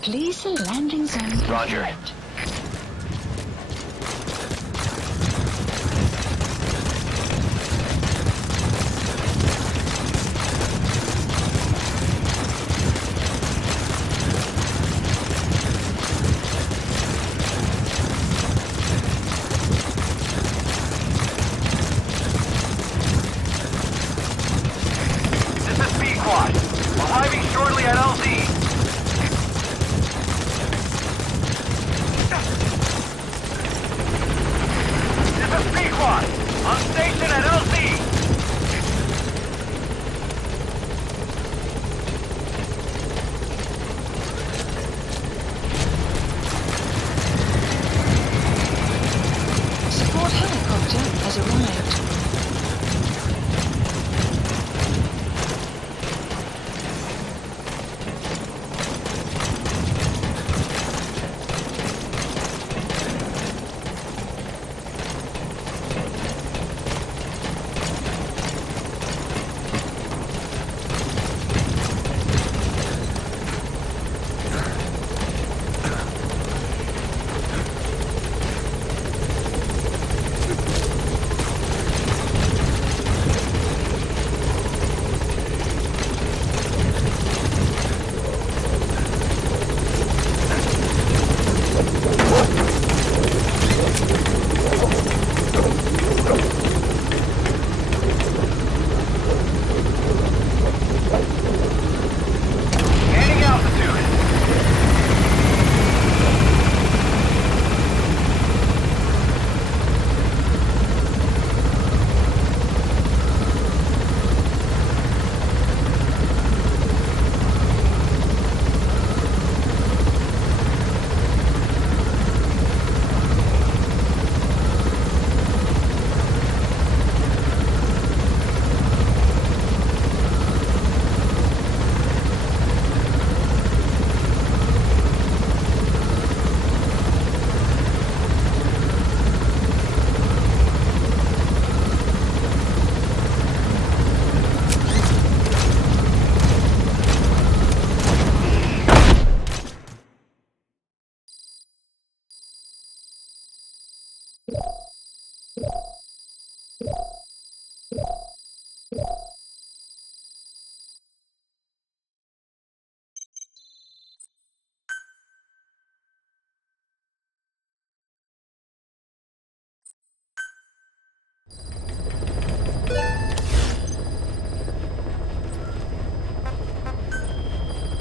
Please a landing zone confirmed. Roger. This is P-Quad. Arriving shortly at LZ. This is P-Quad. On station at LZ. Support helicopter has arrived. Gaining altitude.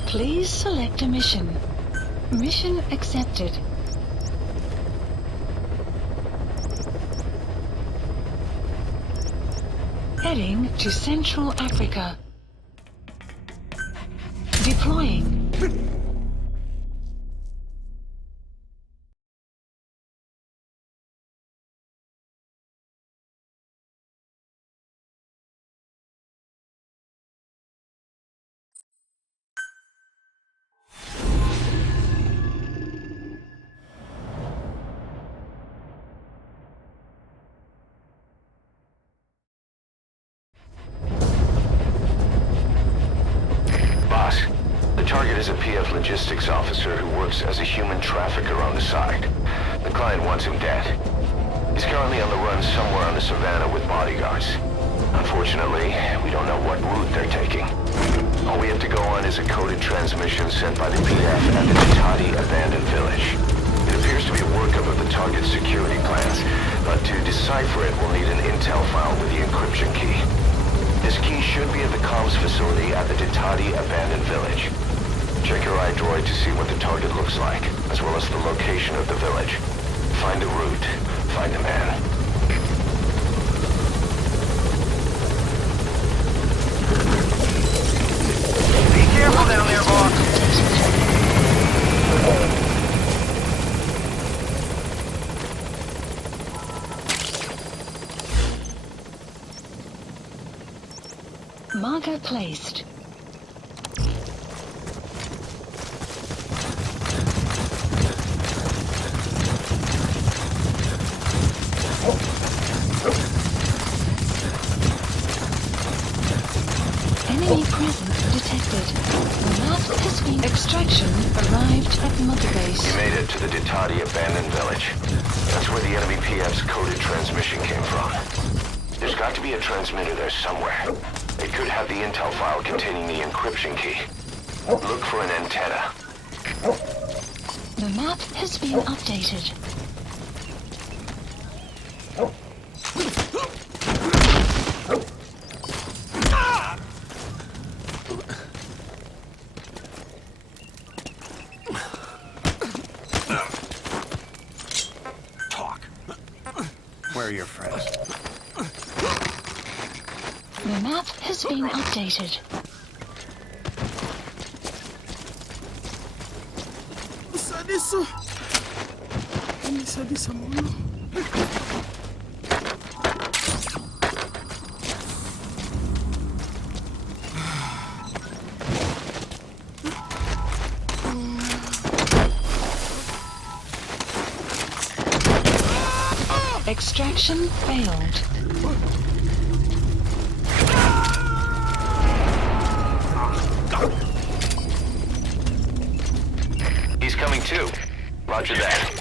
Please select a mission. Mission accepted. Heading to Central Africa. Deploying. Boss, the target is a PF logistics officer who works as a human trafficker on the side. The client wants him dead. He's currently on the run somewhere on the savannah with bodyguards. Unfortunately, we don't know what route they're taking. All we have to go on is a coded transmission sent by the PF at the Titati abandoned village. It appears to be a workup of the target's security plans, but to decipher it, we'll need an intel file with the encryption key. This key should be at the comms facility at the Titati abandoned village. Check your iDroid to see what the target looks like, as well as the location of the village. Find a route, find a man. Be careful down there, boss. Marker placed. Enemy presence detected. The map has been... Extraction arrived at Mother Base. You made it to the Ditati abandoned village. That's where the enemy PF's coded transmission came from. There's got to be a transmitter there somewhere. It could have the intel file containing the encryption key. Look for an antenna. The map has been updated. Where are your friends? The map has been updated. Sadiso. Sadisa mono. Extraction failed. He's coming too. Roger that.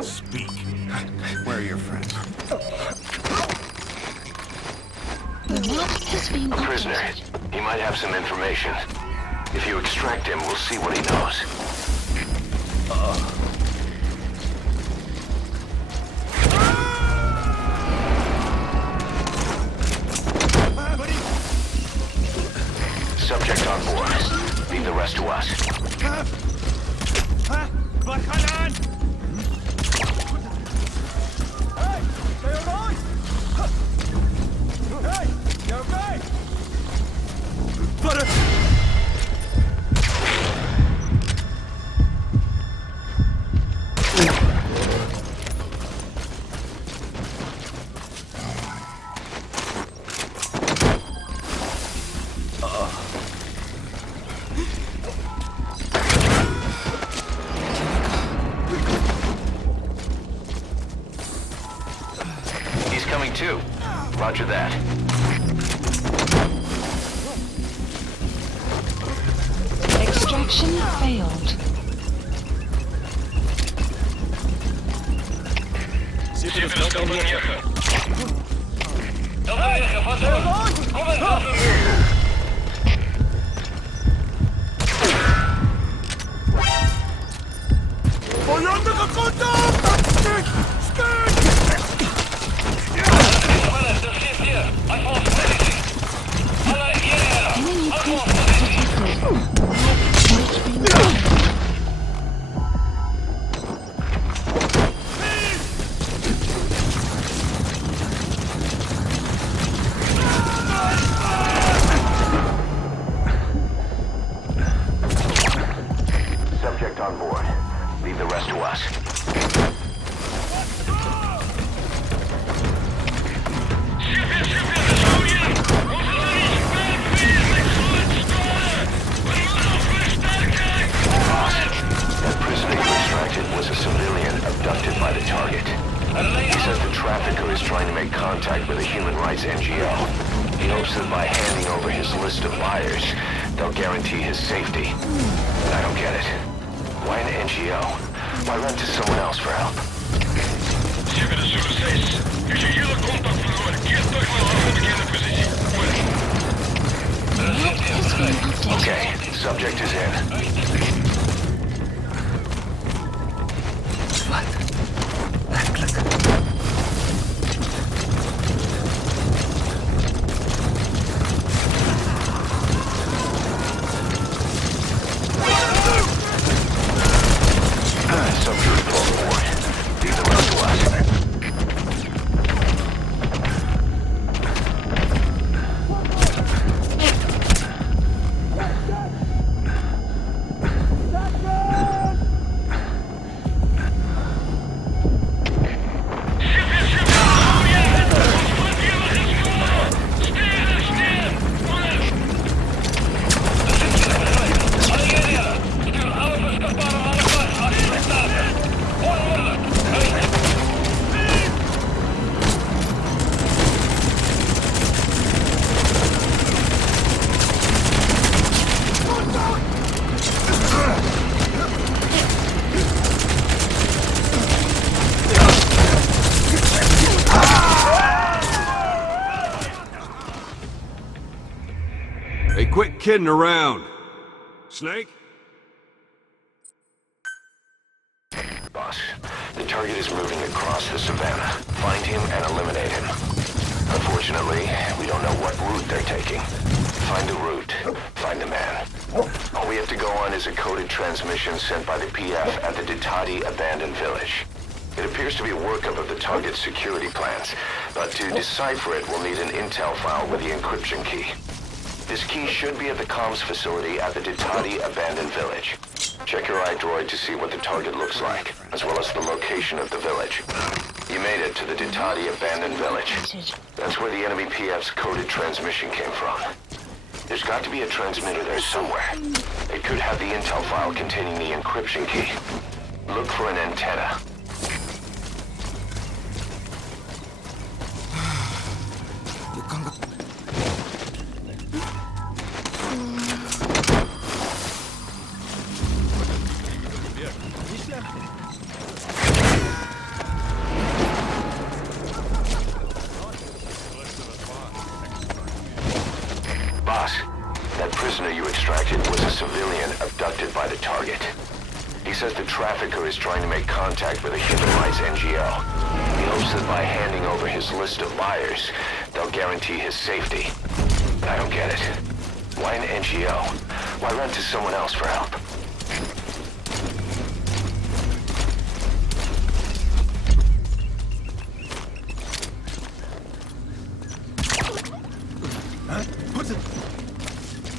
Speak. Where are your friends? The map has been A prisoner. updated. He might have some information. If you extract him, we'll see what he knows. Subject on board. Leave the rest to us. He's coming too. Roger that. Extraction failed. Enemy presence detected. Subject on board. Leave the rest to us. That prisoner you extracted was a civilian abducted by the target. He says the trafficker is trying to make contact with a human rights NGO. He hopes that by handing over his list of buyers, they'll guarantee his safety. But I don't get it. Why an NGO? Why run to someone else for help? Okay, subject is in. Subject on board. Leave the rest to us. quit kidding around. Snake? Boss, the target is moving across the savannah. Find him and eliminate him. Unfortunately, we don't know what route they're taking. Find the route. Find the man. All we have to go on is a coded transmission sent by the PF at the Ditati abandoned village. It appears to be a workup of the target's security plans, but to decipher it, we'll need an intel file with the encryption key. This key should be at the comms facility at the Ditati abandoned village. Check your iDroid to see what the target looks like, as well as the location of the village. You made it to the Ditati abandoned village. That's where the enemy PF's coded transmission came from. There's got to be a transmitter there somewhere. It could have the intel file containing the encryption key. Look for an antenna. Boss, that prisoner you extracted was a civilian abducted by the target. He says the trafficker is trying to make contact with a human rights NGO. He hopes that by handing over his list of buyers, they'll guarantee his safety. But I don't get it. Why an NGO? Why run to someone else for help?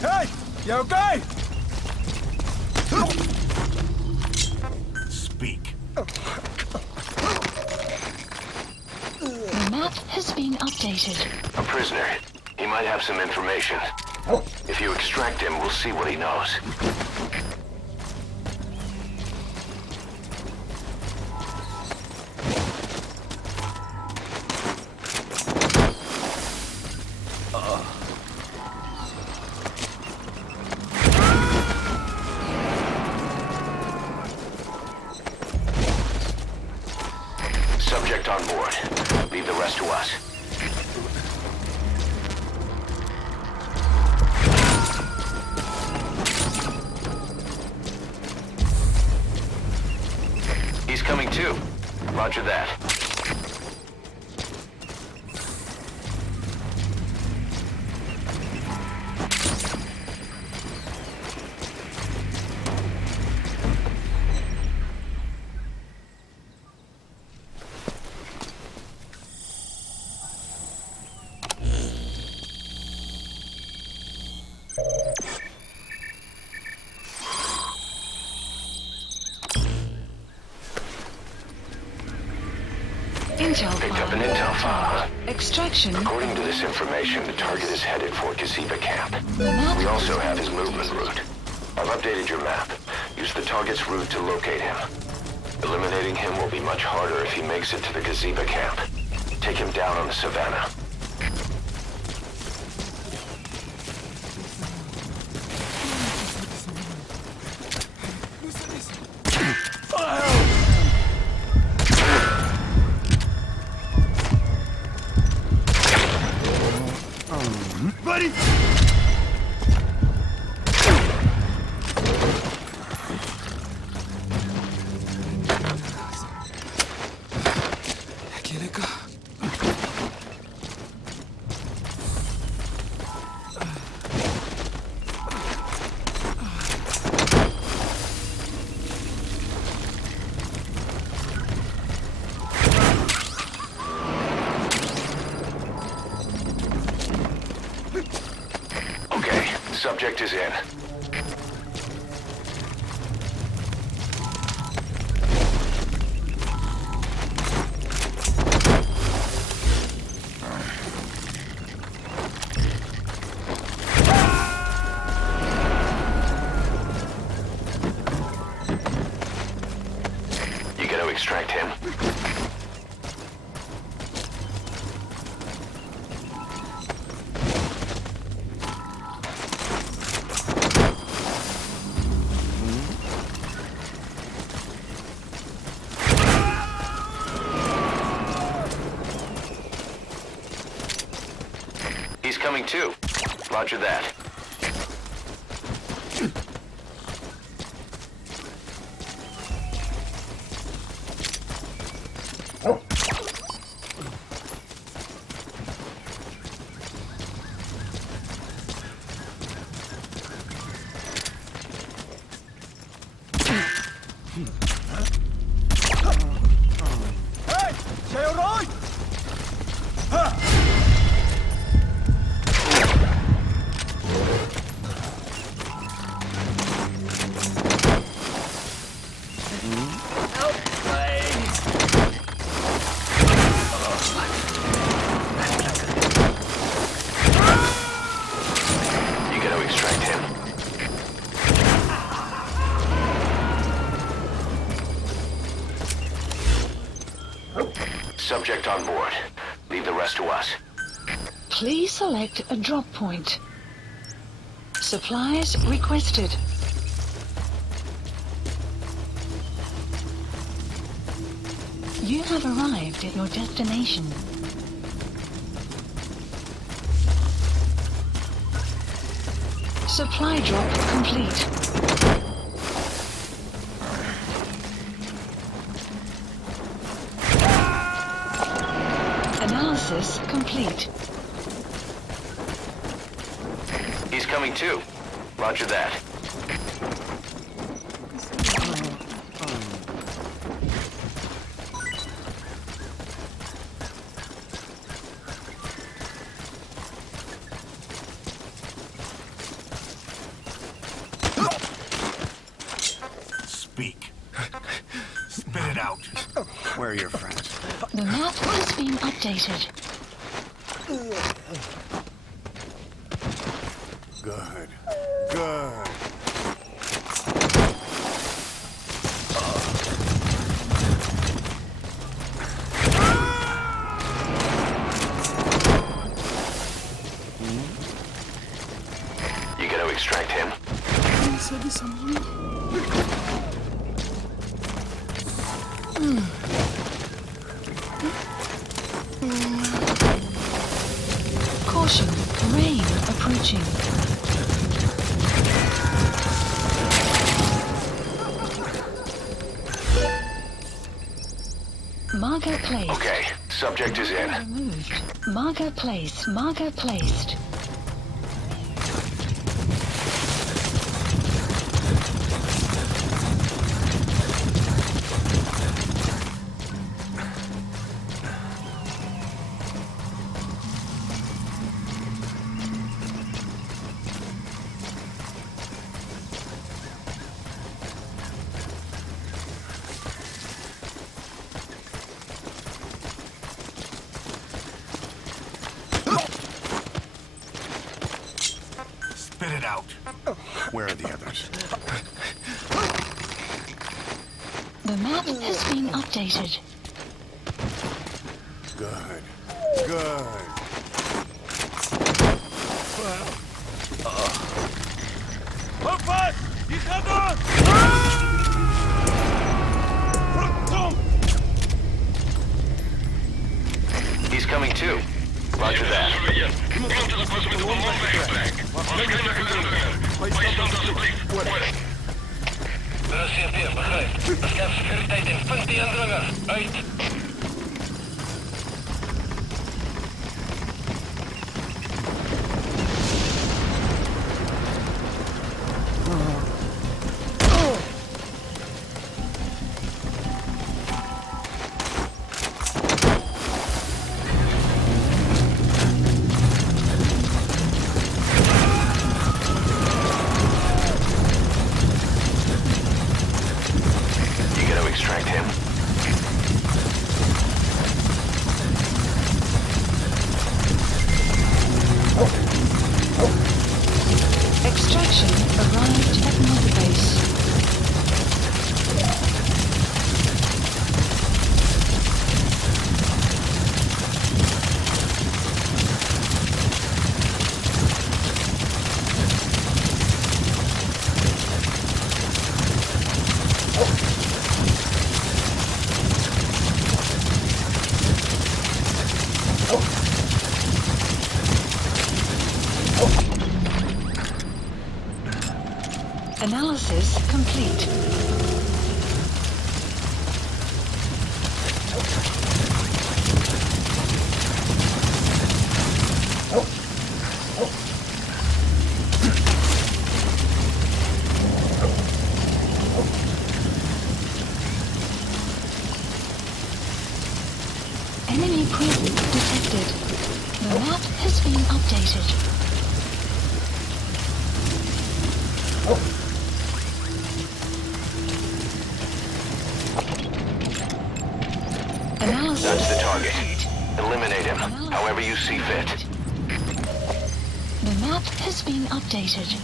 Hey! You okay? Speak. The map has been updated. A prisoner. He might have some information. If you extract him, we'll see what he knows. Subject on board. Leave the rest to us. He's coming too. Roger that. Intel Picked up an file. intel file. Extraction. According to this information, the target is headed for Gaziba camp. We also have his movement route. I've updated your map. Use the target's route to locate him. Eliminating him will be much harder if he makes it to the Gaziba camp. Take him down on the savannah. Buddy! Okay, subject is in. You gonna extract him? He's coming too. Roger that. extract him. Subject on board. Leave the rest to us. Please select a drop point. Supplies requested. You have arrived at your destination. Supply drop complete. Analysis complete. He's coming too. Roger that. Speak. Spit it out. Where are your friends? The map has been updated. Good. Good. You gotta extract him. Caution, rain approaching. Marker placed. Okay, subject is in. Removed. Marker placed. Marker placed. Spit it out. Where are the others? The map has been updated. Good. Good. Papa! He's got He's coming too. Roger that. CP, begrijp. Bescherm securiteit en vind die indringer. Uit. You gotta extract him. Extraction arrived at mother base. Analysis complete. Enemy presence detected. The map has been updated. Analysis. That's the target. Eliminate him, however you see fit. The map map has been updated.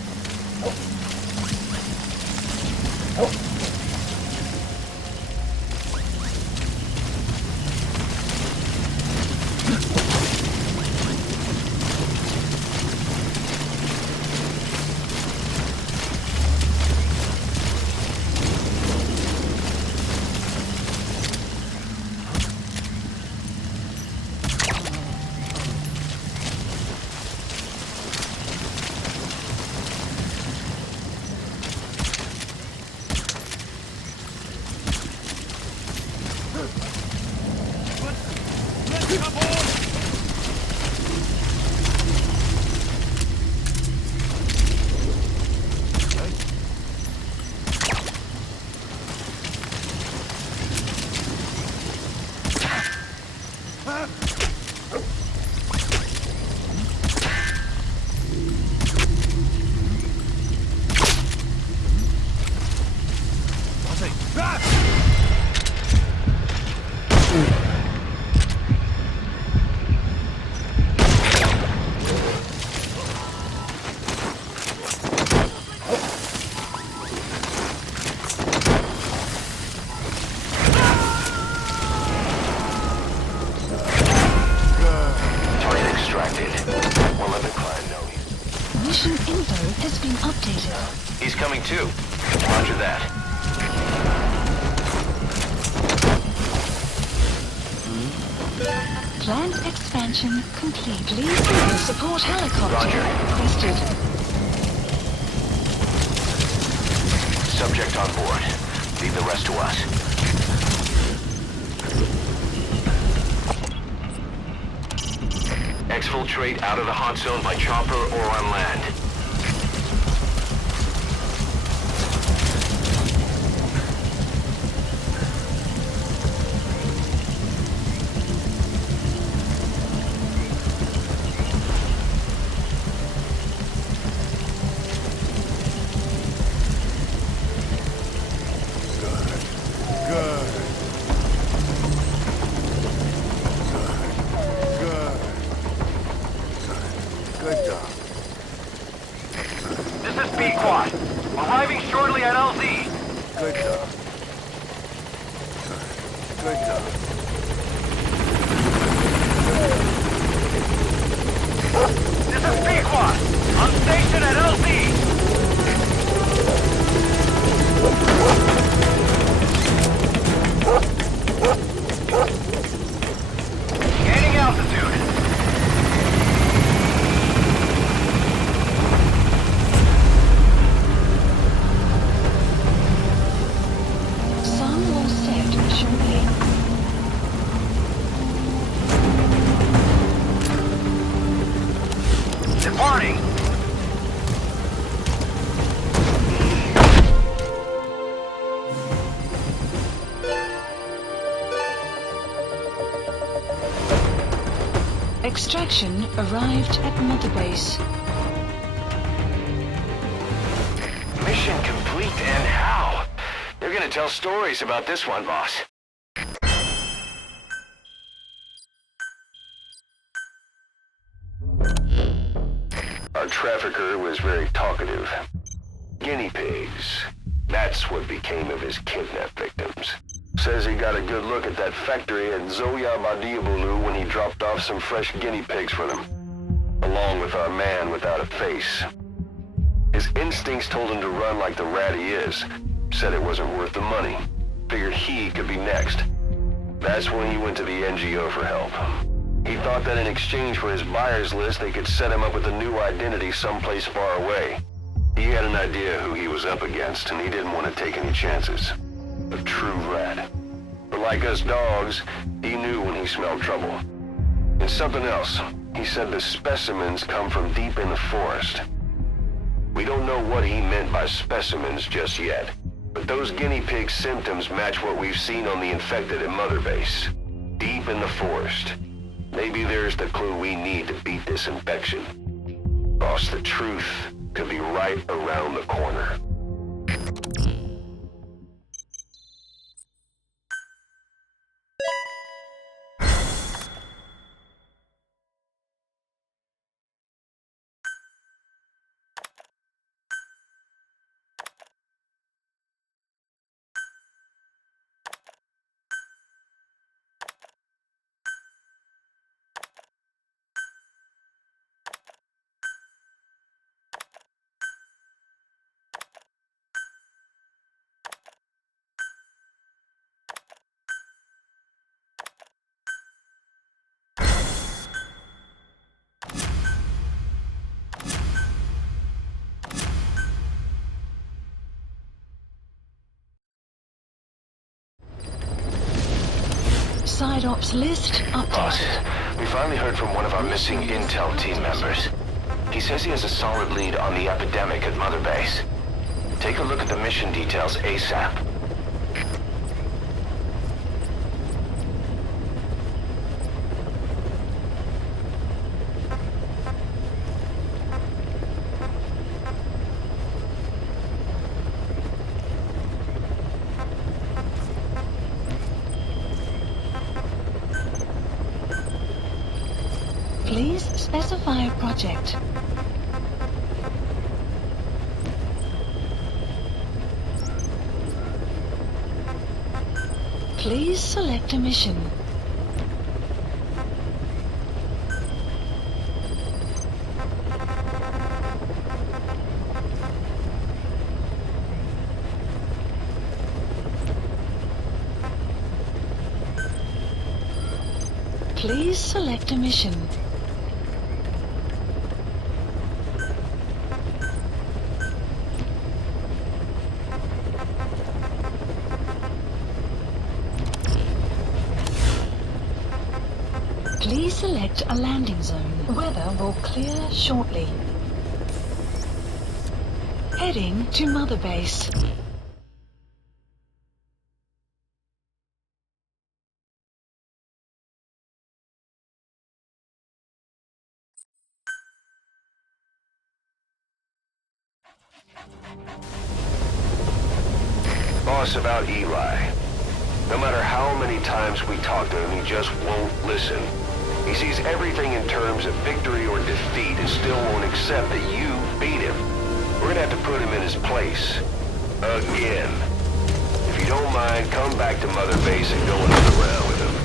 Mission info has been updated. He's coming too. Roger that. Plant expansion complete. Please support helicopter requested. Subject on board. Leave the rest to us. Exfiltrate out of the hot zone by chopper or on land. Arriving shortly at LZ. Good job. Good job. This is Pequod. On station at LZ. Gaining altitude. Departing. Extraction arrived at Mother Base. Mission complete, and how? They're gonna tell stories about this one, boss. Our trafficker was very talkative. Guinea pigs. That's what became of his kidnapped victims. Says he got a good look at that factory at Zoya Badiabulu when he dropped off some fresh guinea pigs for them, along with our man without a face. His instincts told him to run like the rat he is. Said it wasn't worth the money. Figured he could be next. That's when he went to the NGO for help. He thought that in exchange for his buyer's list, they could set him up with a new identity someplace far away. He had an idea who he was up against, and he didn't want to take any chances. A true rat. But like us dogs, he knew when he smelled trouble. And something else. He said the specimens come from deep in the forest. We don't know what he meant by specimens just yet, but those guinea pig symptoms match what we've seen on the infected at Mother Base. Deep in the forest. Maybe there's the clue we need to beat this infection. Boss, the truth could be right around the corner. Ops list Boss, updated. we finally heard from one of our missing intel team members. He says he has a solid lead on the epidemic at Mother Base. Take a look at the mission details ASAP. Please specify project. Please select a mission. Please select a mission. Please select a landing zone. Weather will clear shortly. Heading to Mother Base. Boss, about Eli. No matter how many times we talk to him, he just won't listen. He sees everything in terms of victory or defeat and still won't accept that you beat him. We're gonna have to put him in his place. Again. If you don't mind, come back to Mother Base and go another round with him.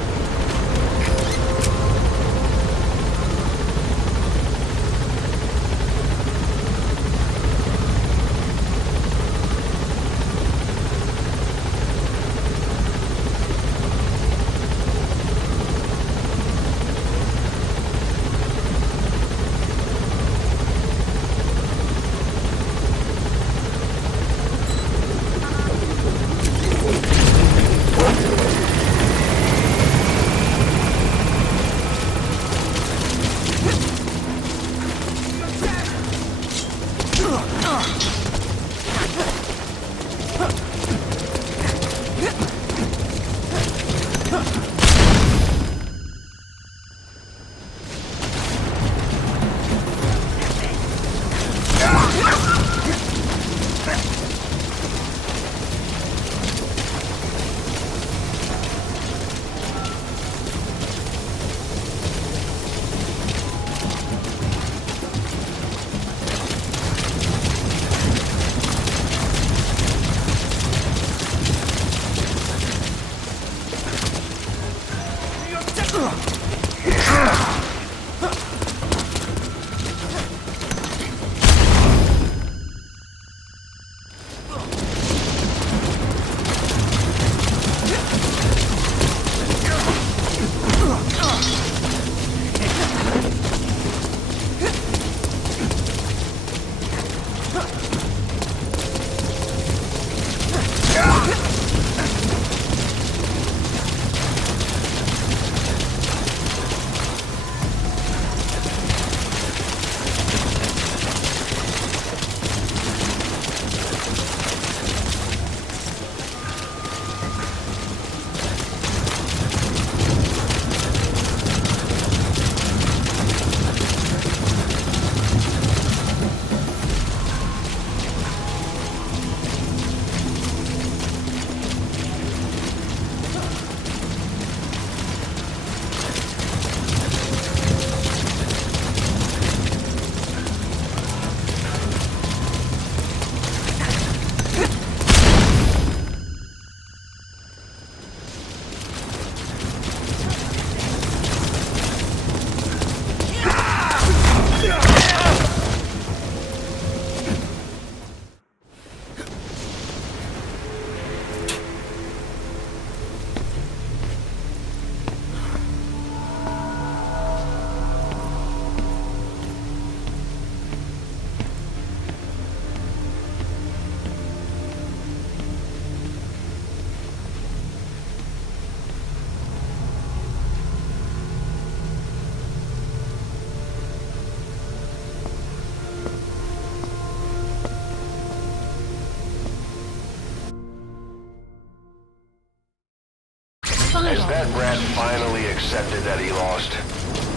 Has that rat finally accepted that he lost?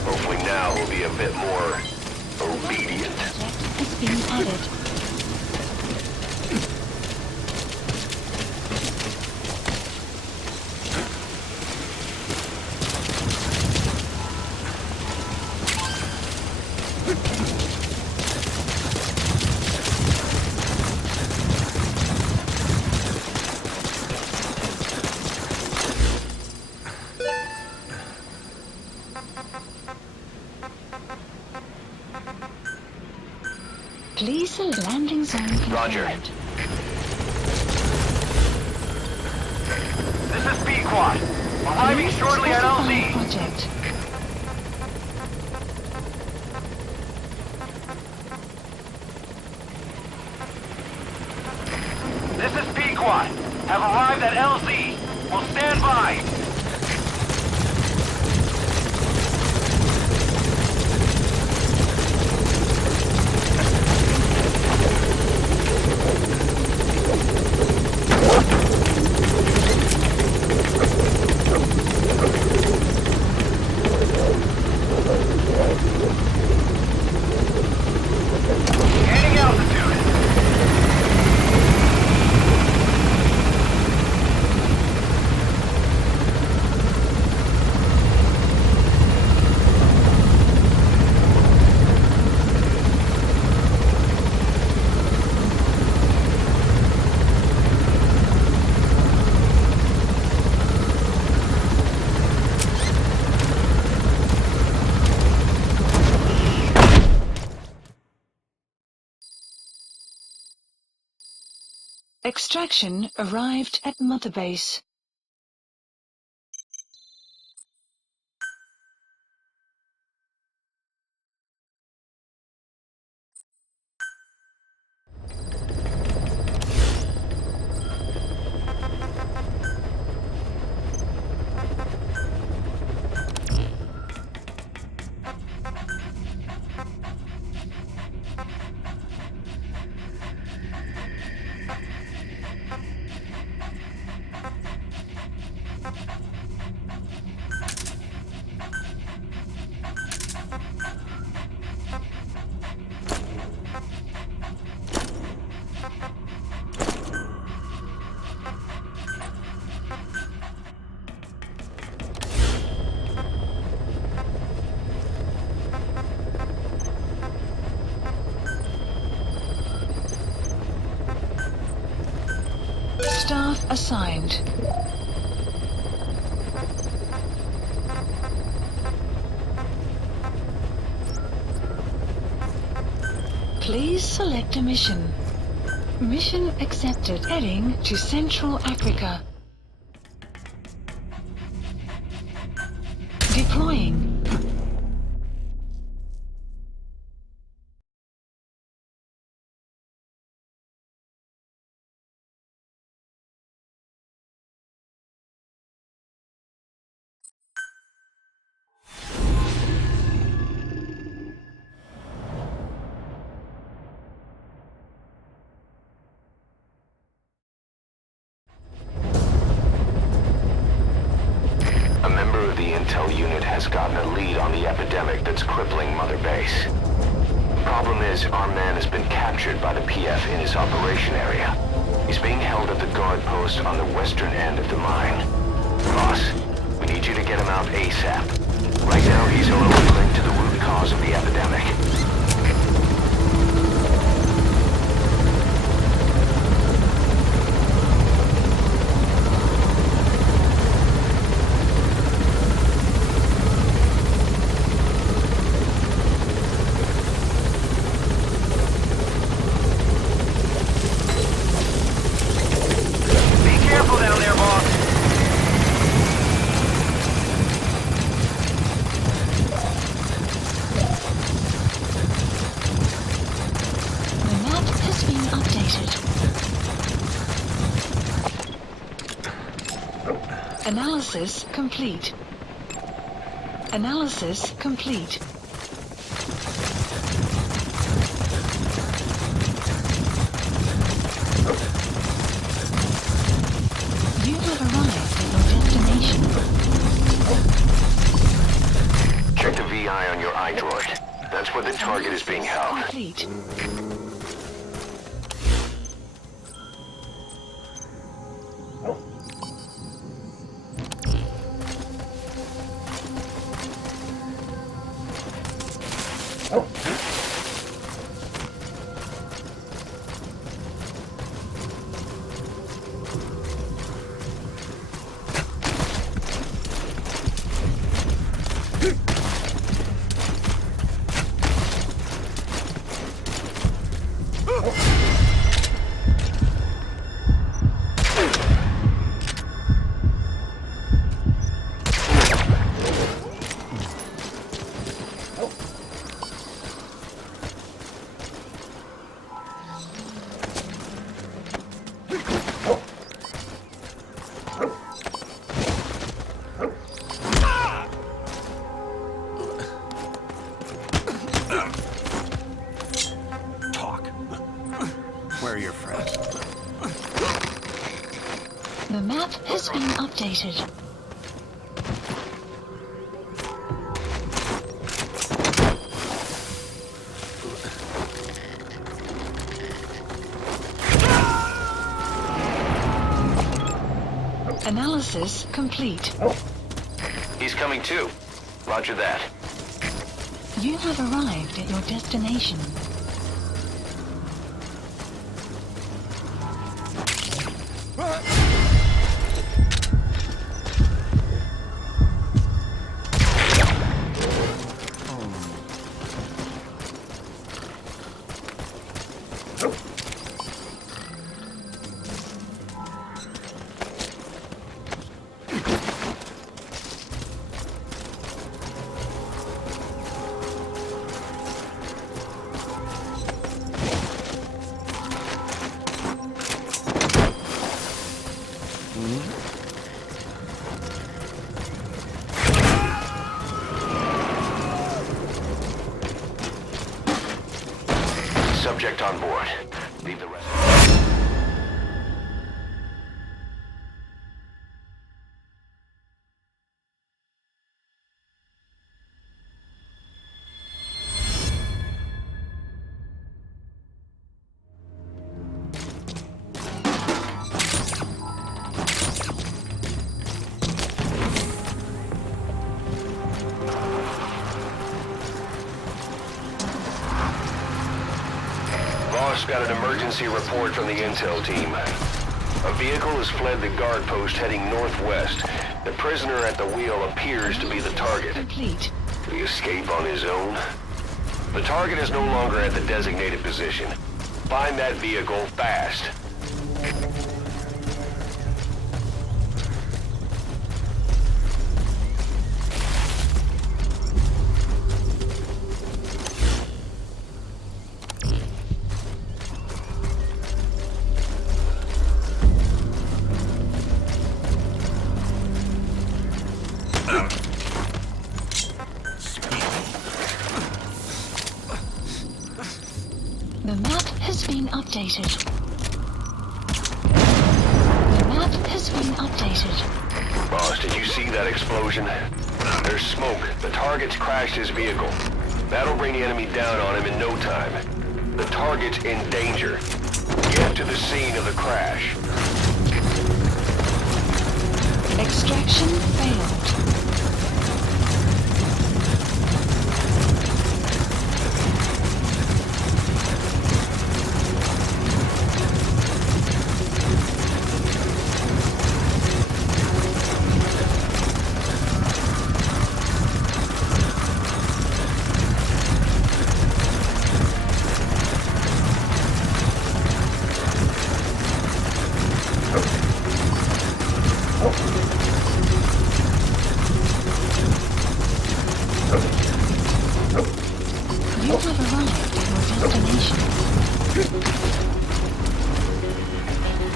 Hopefully now he'll be a bit more obedient. Has been added. Please select landing zone confirmed. Roger. This is P-Quad. Arriving Please shortly at specify LZ. project. This is P-Quad. Have arrived at LZ. Will stand by. Gaining altitude. Extraction arrived at Mother Base. Staff assigned. Please select a mission. Mission accepted. Heading to Central Africa. Deploying. A member of the intel unit has gotten a lead on the epidemic that's crippling Mother Base. Problem is, our man has been captured by the PF in his operation area. He's being held at the guard post on the western end of the mine. Boss, we need you to get him out ASAP. Right now, he's a little linked to the root cause of the epidemic. Analysis complete. Analysis complete. You have arrived at your destination. complete. Where are your friends? The map has been updated. Analysis complete. He's coming too. Roger that. You have arrived at your destination. Subject on board. Leave the rest. Boss got an emergency report from the intel team. A vehicle has fled the guard post heading northwest. The prisoner at the wheel appears to be the target. Complete. Did he escape on his own? The target is no longer at the designated position. Find that vehicle fast. The map has been updated. The map has been updated. Boss, did you see that explosion? There's smoke. The target's crashed his vehicle. That'll bring the enemy down on him in no time. The target's in danger. Get to the scene of the crash. Extraction failed. You have arrived at your destination.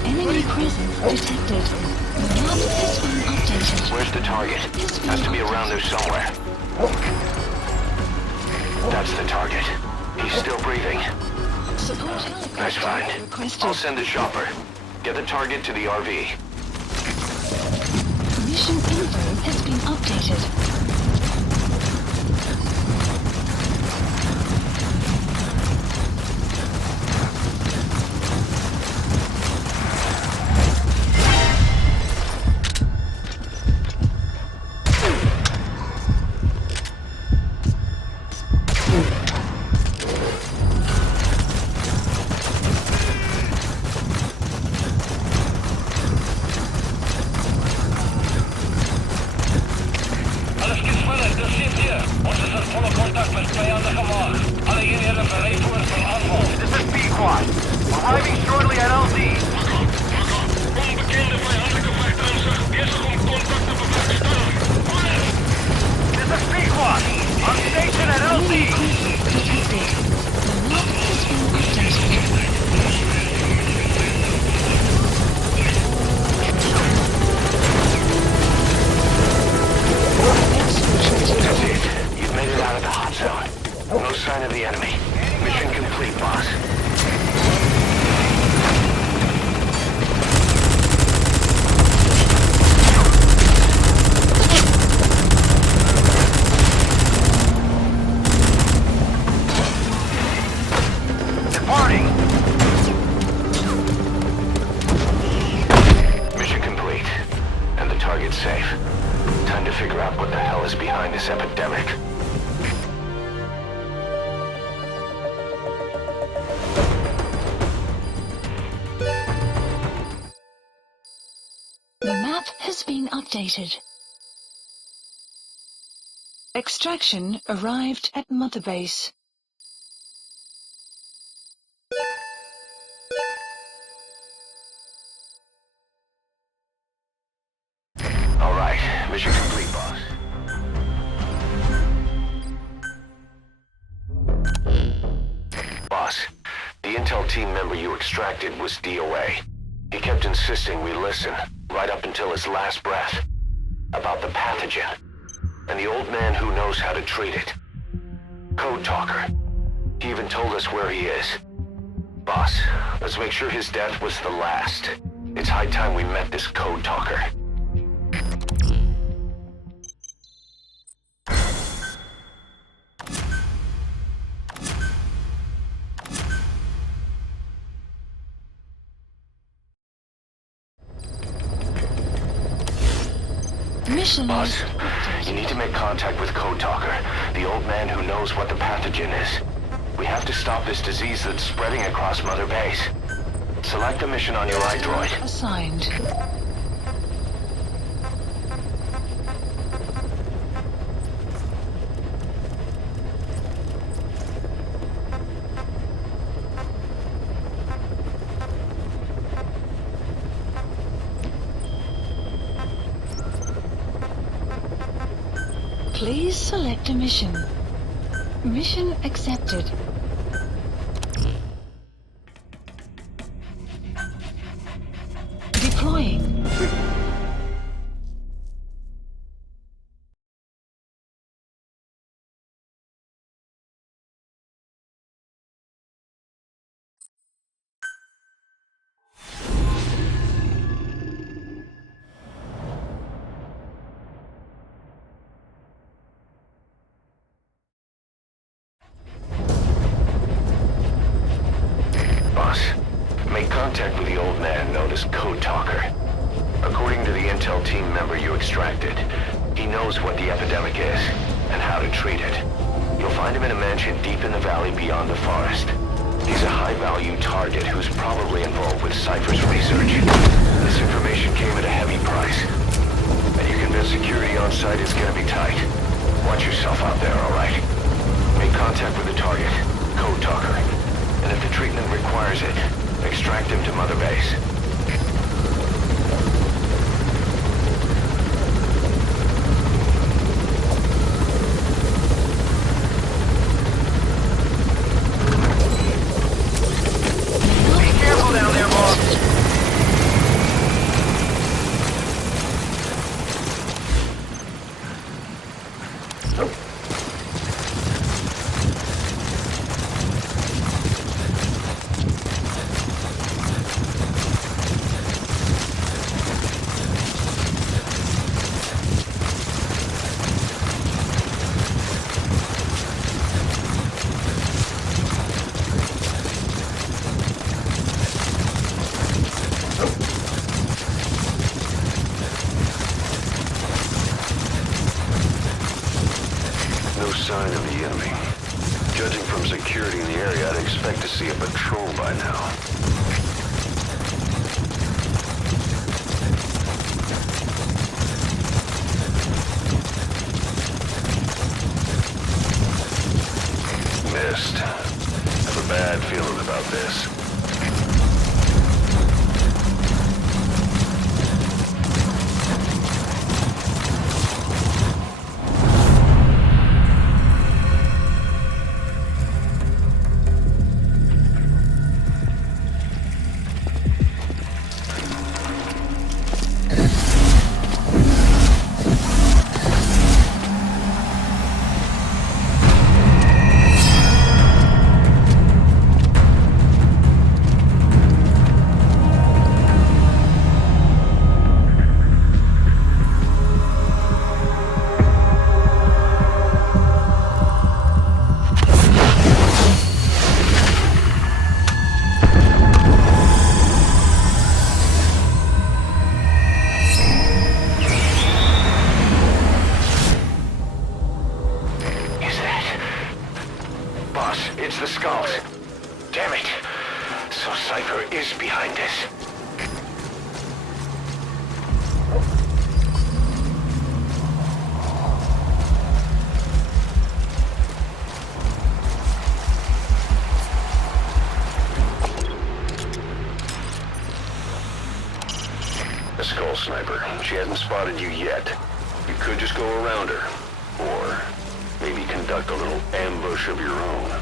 Enemy presence detected. The map has been updated. Where's the target? Has to be around there somewhere. That's the target. He's still breathing. Support Nice helicopter find. requested. I'll send a chopper. Get the target to the RV. Mission info has been updated. figure out what the hell is behind this epidemic. The map has been updated. Extraction arrived at Mother Base. All right, mission complete, boss. Boss, the intel team member you extracted was DOA. He kept insisting we listen, right up until his last breath, about the pathogen, and the old man who knows how to treat it. Code Talker. He even told us where he is. Boss, let's make sure his death was the last. It's high time we met this Code Talker. Mission Boss, is you need to make contact with Code Talker, the old man who knows what the pathogen is. We have to stop this disease that's spreading across Mother Base. Select the mission on your iDroid. assigned. Please select a mission. Mission accepted. Deploying. Boss, make contact with the old man known as Code Talker. According to the intel team member you extracted, he knows what the epidemic is and how to treat it. You'll find him in a mansion deep in the valley beyond the forest. He's a high-value target who's probably involved with Cypher's research. This information came at a heavy price. And you convinced security on site is gonna be tight. Watch yourself out there, all right? Make contact with the target, Code Talker. And if the treatment requires it, extract him to Mother Base. Be careful down there, boss. No sign of the enemy. Judging from security in the area, I'd expect to see a patrol by now. Missed. Have a bad feeling about this. Cypher is behind this. A skull sniper. She hasn't spotted you yet. You could just go around her. Or maybe conduct a little ambush of your own.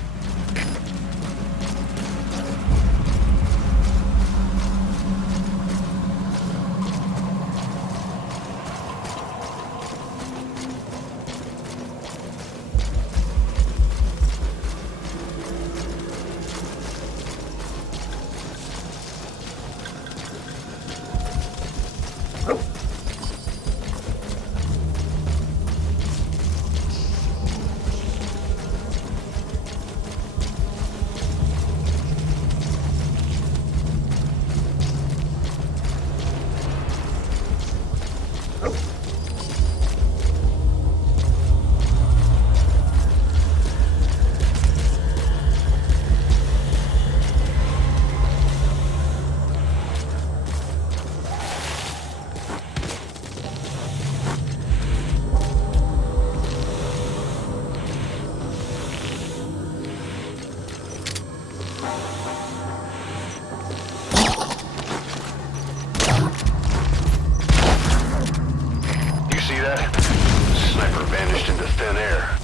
Sniper vanished into thin air.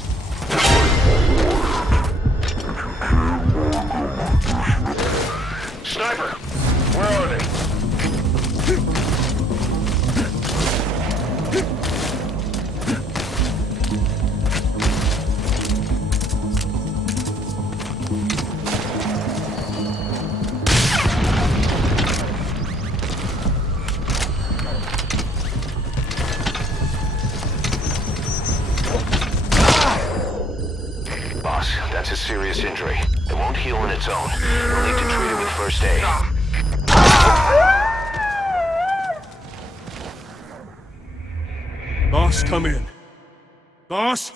Sniper! Where are they? That's a serious injury. It won't heal on its own. You'll need to treat it with first aid. Boss, come in. Boss?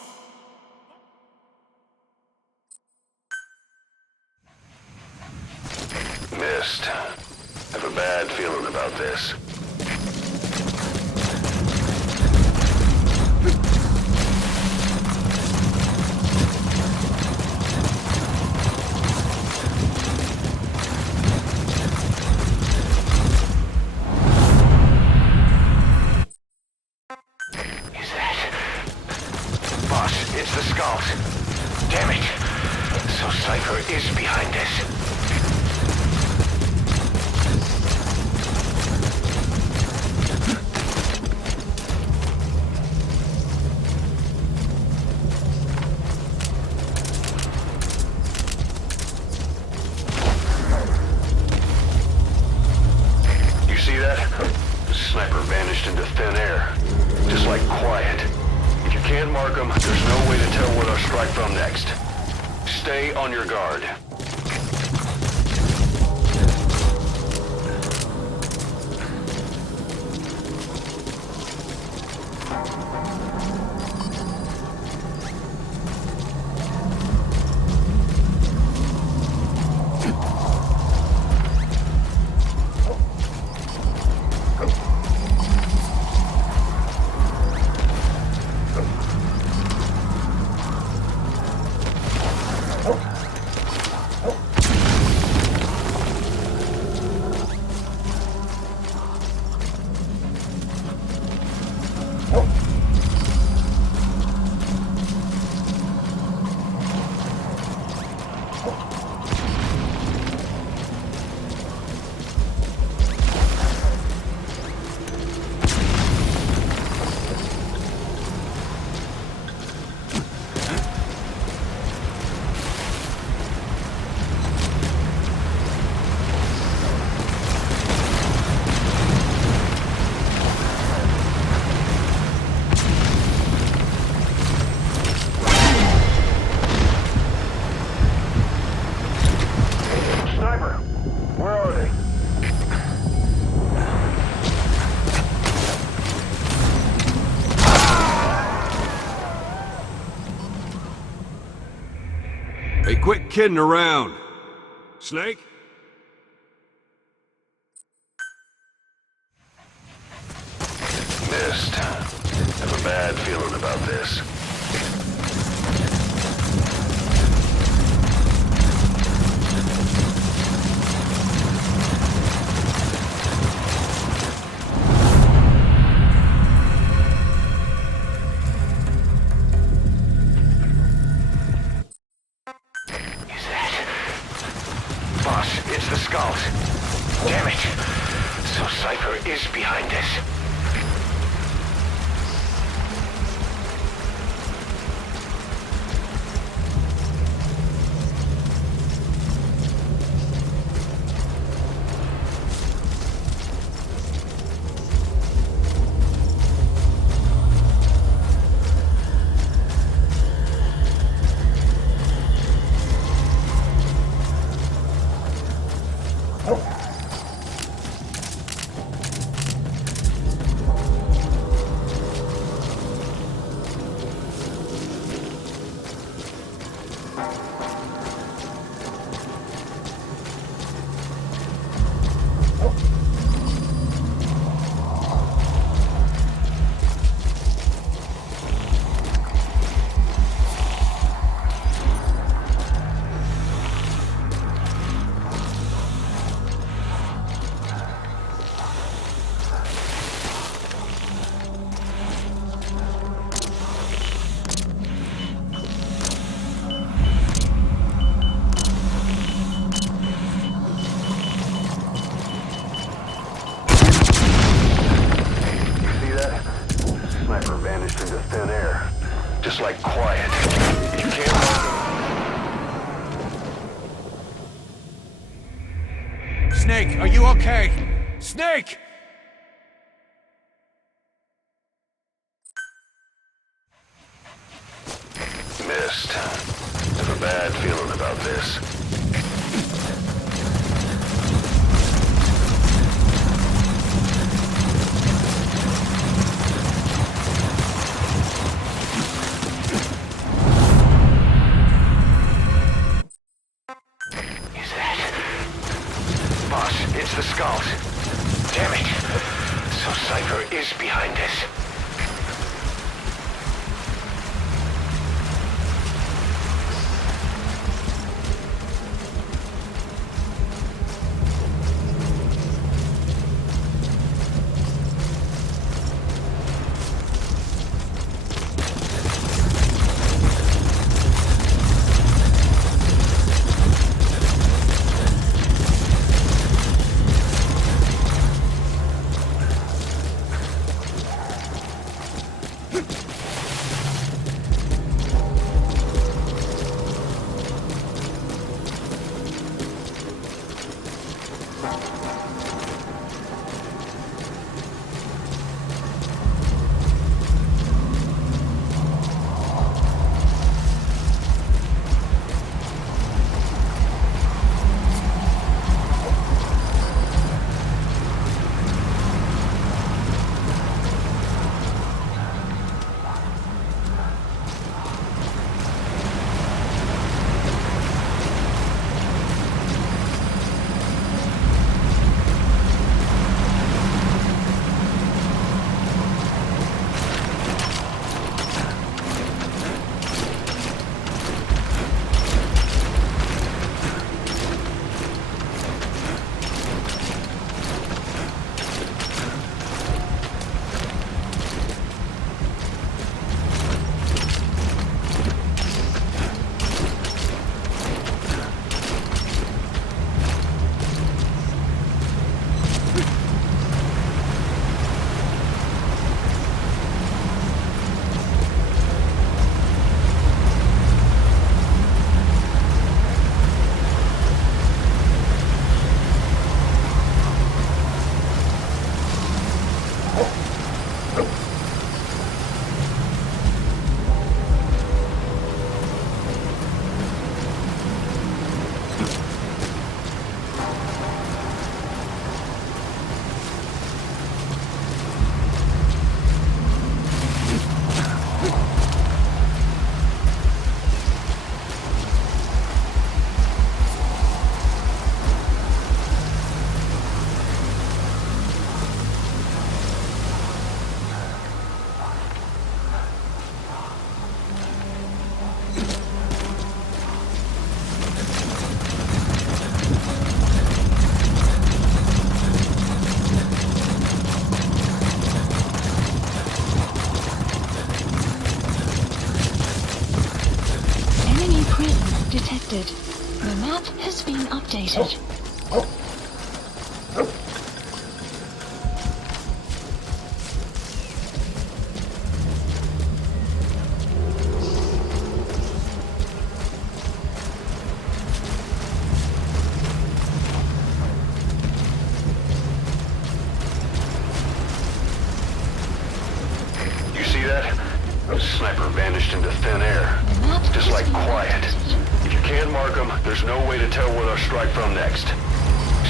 Missed. Have a bad feeling about this. It's the skulls. Damn it. So Cypher is behind this. You see that? The sniper vanished into thin air. Just like quiet. If you can't mark them, there's no way to tell where they'll strike from next. Stay on your guard. Hey, quit kidding around. Snake? have a bad feeling about this. Boss, it's the skulls. Damn it! So Cypher is behind this. Sniper vanished into thin air. Just like quiet. You can't... Snake, are you okay? Snake! Missed. Have a bad feeling about this. Boss, it's the skulls. Damn it! So Cypher is behind this. has been updated. You see that? The sniper vanished into thin air. Just like quiet. If you can't mark them, there's no way to tell where they'll strike from next.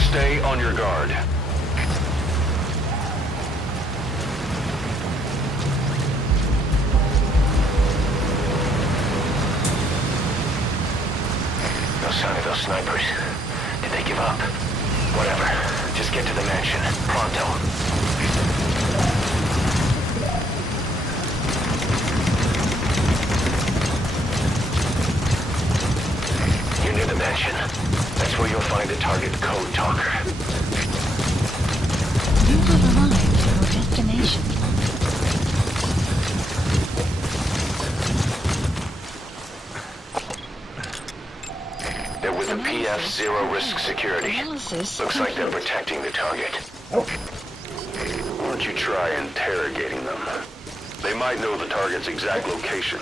Stay on your guard. No sign of those snipers. Did they give up? Whatever. Just get to the mansion. Pronto. You're near the mansion. That's where you'll find the target code talker. You have arrived at your destination. They're with the PF Zero Risk Security. Analysis Looks like they're complete. protecting the target. Why don't you try interrogating them? They might know the target's exact location.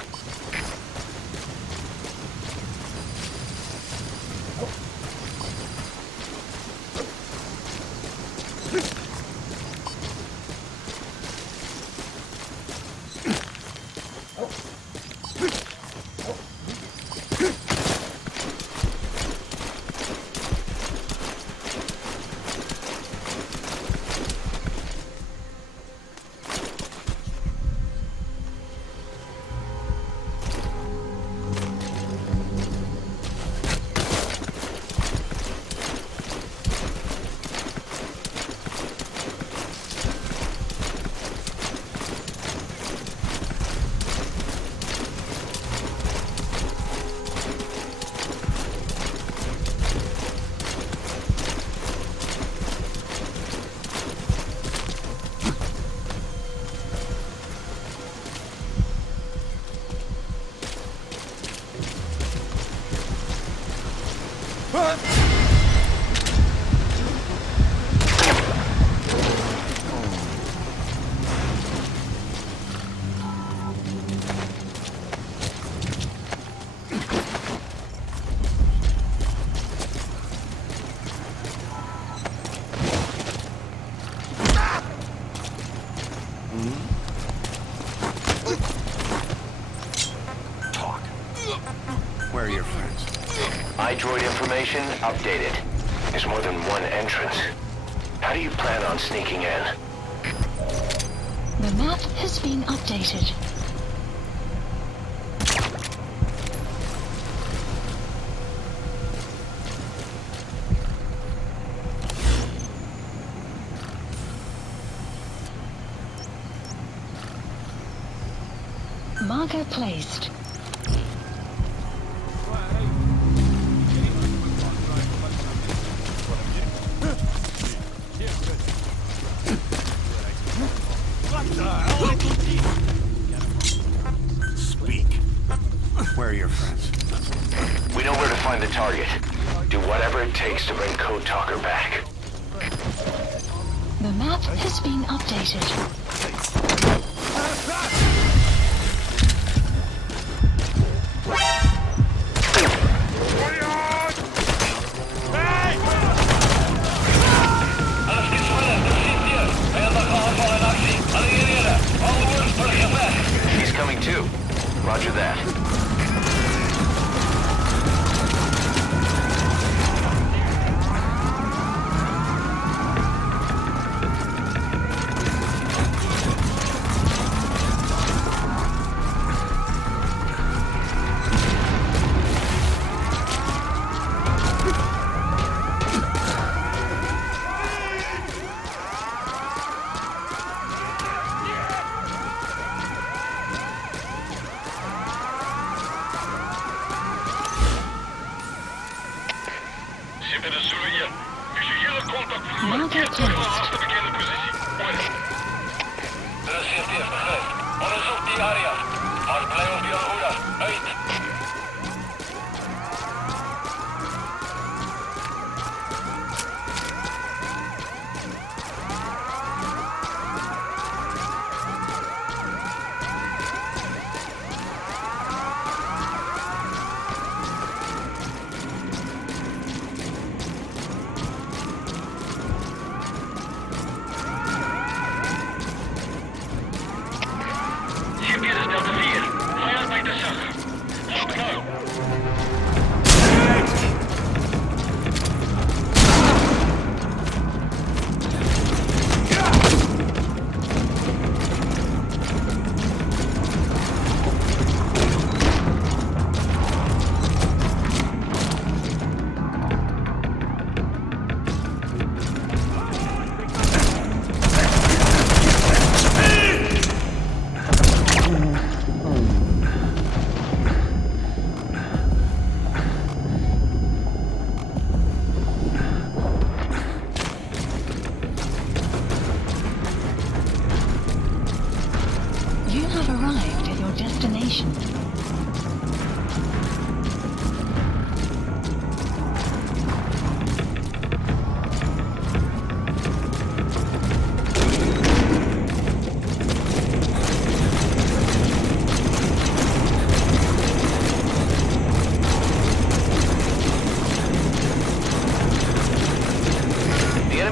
Where are your friends? iDroid information updated. There's more than one entrance. How do you plan on sneaking in? The map has been updated. Marker placed. Speak. Where are your friends? We know where to find the target. Do whatever it takes to bring Code Talker back. The map has been updated. He's coming too. Roger that. Marker placed.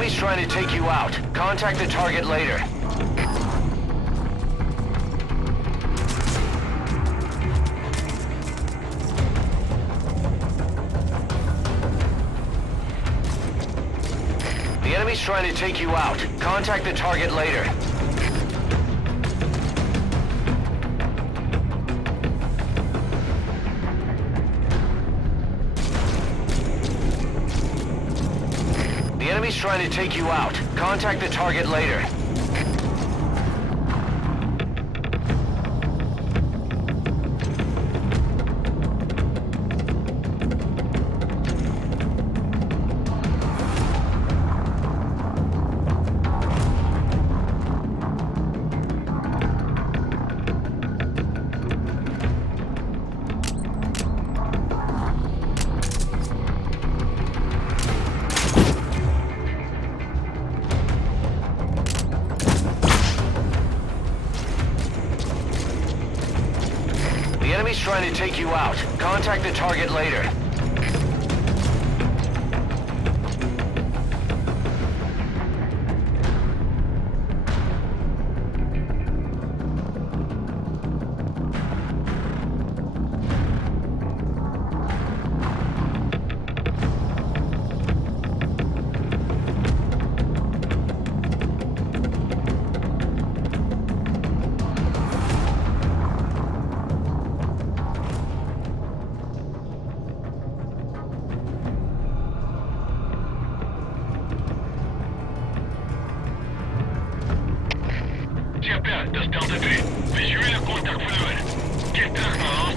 enemy's trying to take you out. Contact the target later. The enemy's trying to take you out. Contact the target later. The enemy's trying to take you out. Contact the target later. The enemy's trying to take you out. Contact the target later.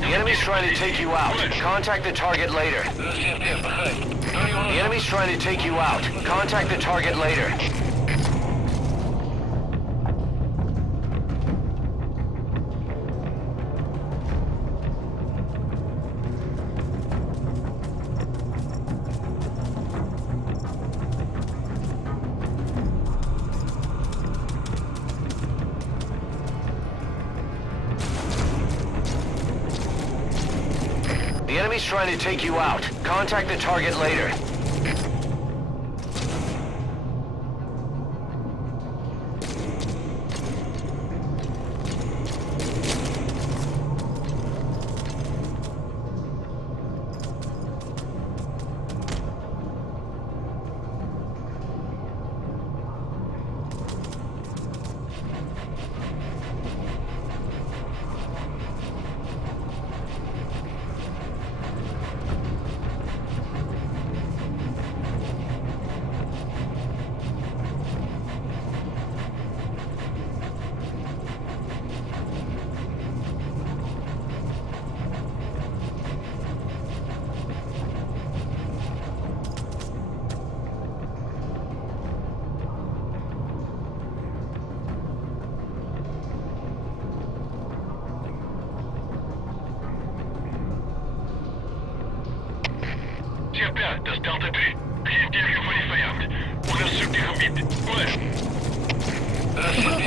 The enemy's trying to take you out. Contact the target later. The enemy's trying to take you out. Contact the target later. The enemy's trying to take you out. Contact the target later. Das Delta 3. Reageren voor die vijand. Onderzoek die gebied. Over.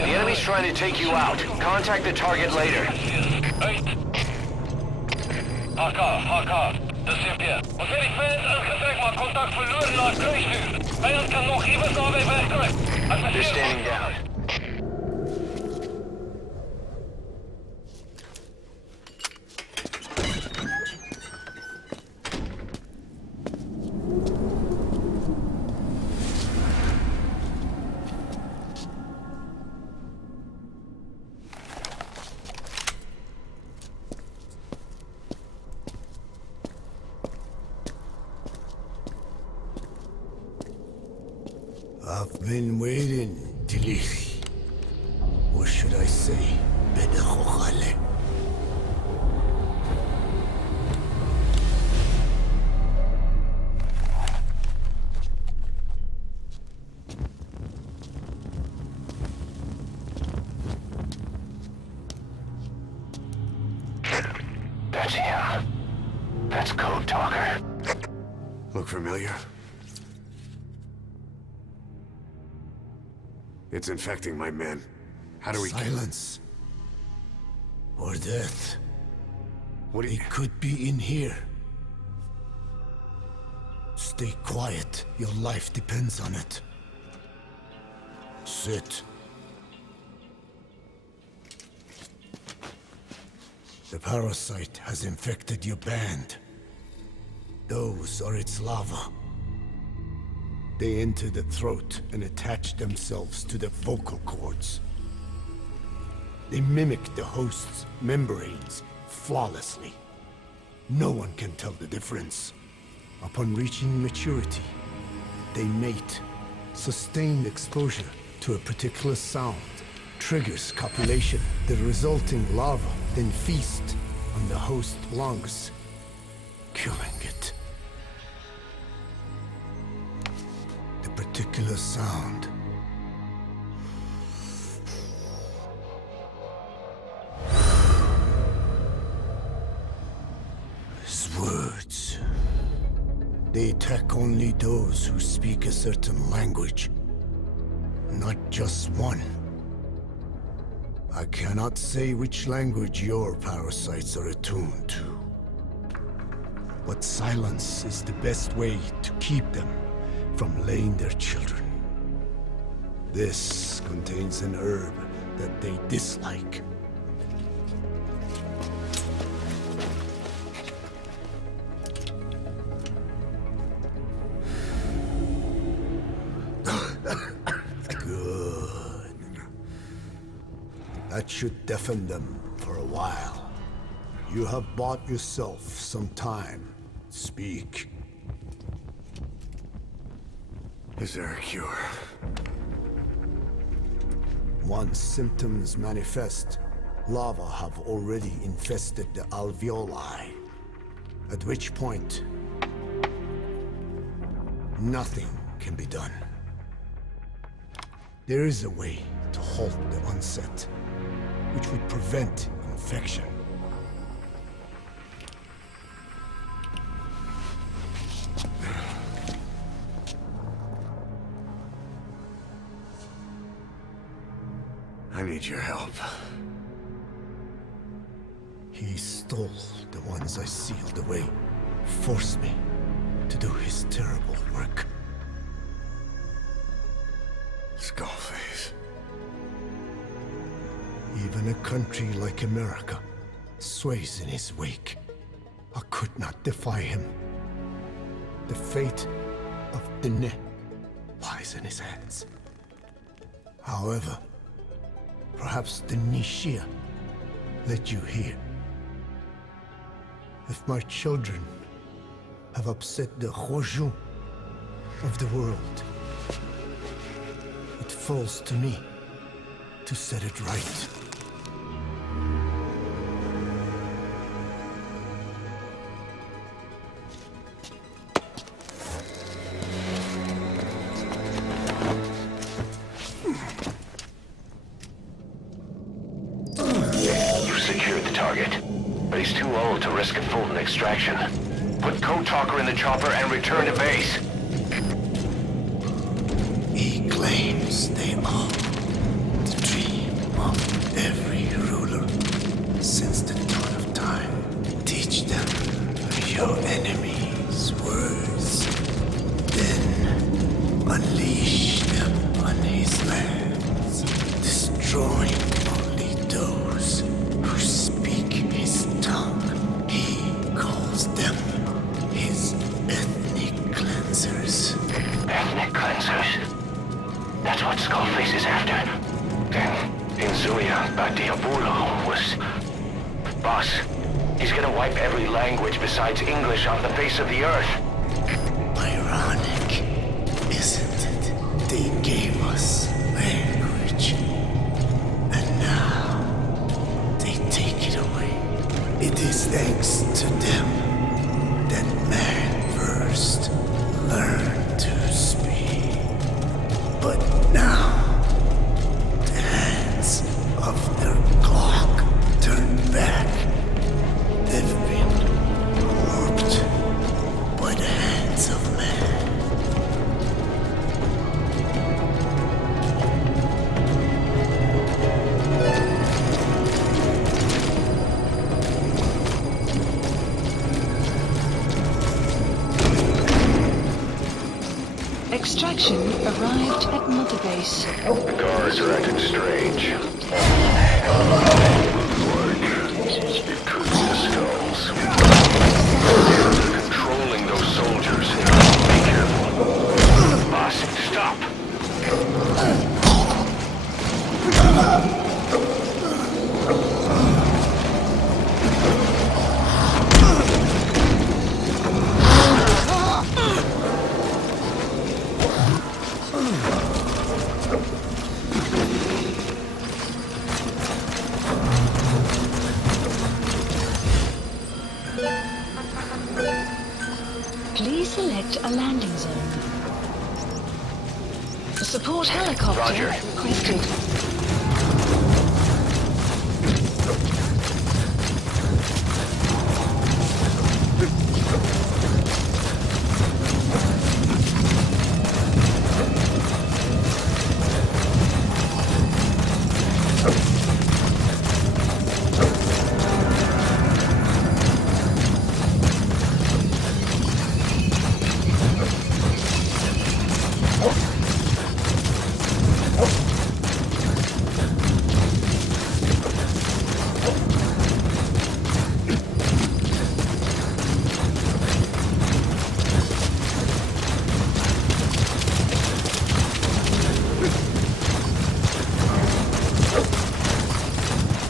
The enemy's trying to take you out. Contact the target later. HK. Dat is hier. Ons het die fans ingetrek, maar contact verloren na kruisvuur. Vijand kan nog iewers naby wegkruip. They're standing down. I've been waiting, Tilly. Or should I say, Bedakhale. That's him. That's Code Talker. Look familiar? It's infecting my men. How do we... Silence. Or death. What do you... It could be in here. Stay quiet. Your life depends on it. it. The parasite has infected your band. Those are its larvae. They enter the throat and attach themselves to the vocal cords. They mimic the host's membranes flawlessly. No one can tell the difference. Upon reaching maturity, they mate. Sustained exposure to a particular sound triggers copulation. The resulting larva then feast on the host lungs, killing it. The particular sound is words. They attack only those who speak a certain language, not just one. I cannot say which language your parasites are attuned to, but silence is the best way to keep them from laying their children. This contains an herb that they dislike. Good. That should deafen them for a while. You have bought yourself some time. Speak. Is there a cure? Once symptoms manifest, larvae have already infested the alveoli. At which point, nothing can be done. There is a way to halt the onset, which would prevent infection. I need your help. He stole the ones I sealed away, forced me to do his terrible work. Skullface. Even a country like America sways in his wake. I could not defy him. The fate of Dene lies in his hands. However, perhaps the Nishia led you here. If my children have upset the Hojun of the world, it falls to me to set it right. You've secured the target, but he's too old to risk a Fulton extraction. Put Code Talker in the chopper and return to base. He claims they are the dream of every ruler since the dawn of time. Teach them your enemies' words, then unleash them on his lands, destroying only those who speak his tongue. He calls them his ethnic cleansers. Ethnic cleansers? That's what Skullface is after. Then, Inzuya Badiabulo was... Boss, he's gonna wipe every language besides English off the face of the earth. Ironic, isn't it? They gave us language, and now they take it away. It is thanks to them that man first learned to speak. But now, the hands of their clock turned back. They've been warped, but Extraction arrived at Mother Base. The guards are acting strange. It could be the skulls. They're controlling those soldiers. Be careful. Boss, stop! Please select a landing zone. A support helicopter Roger. requested.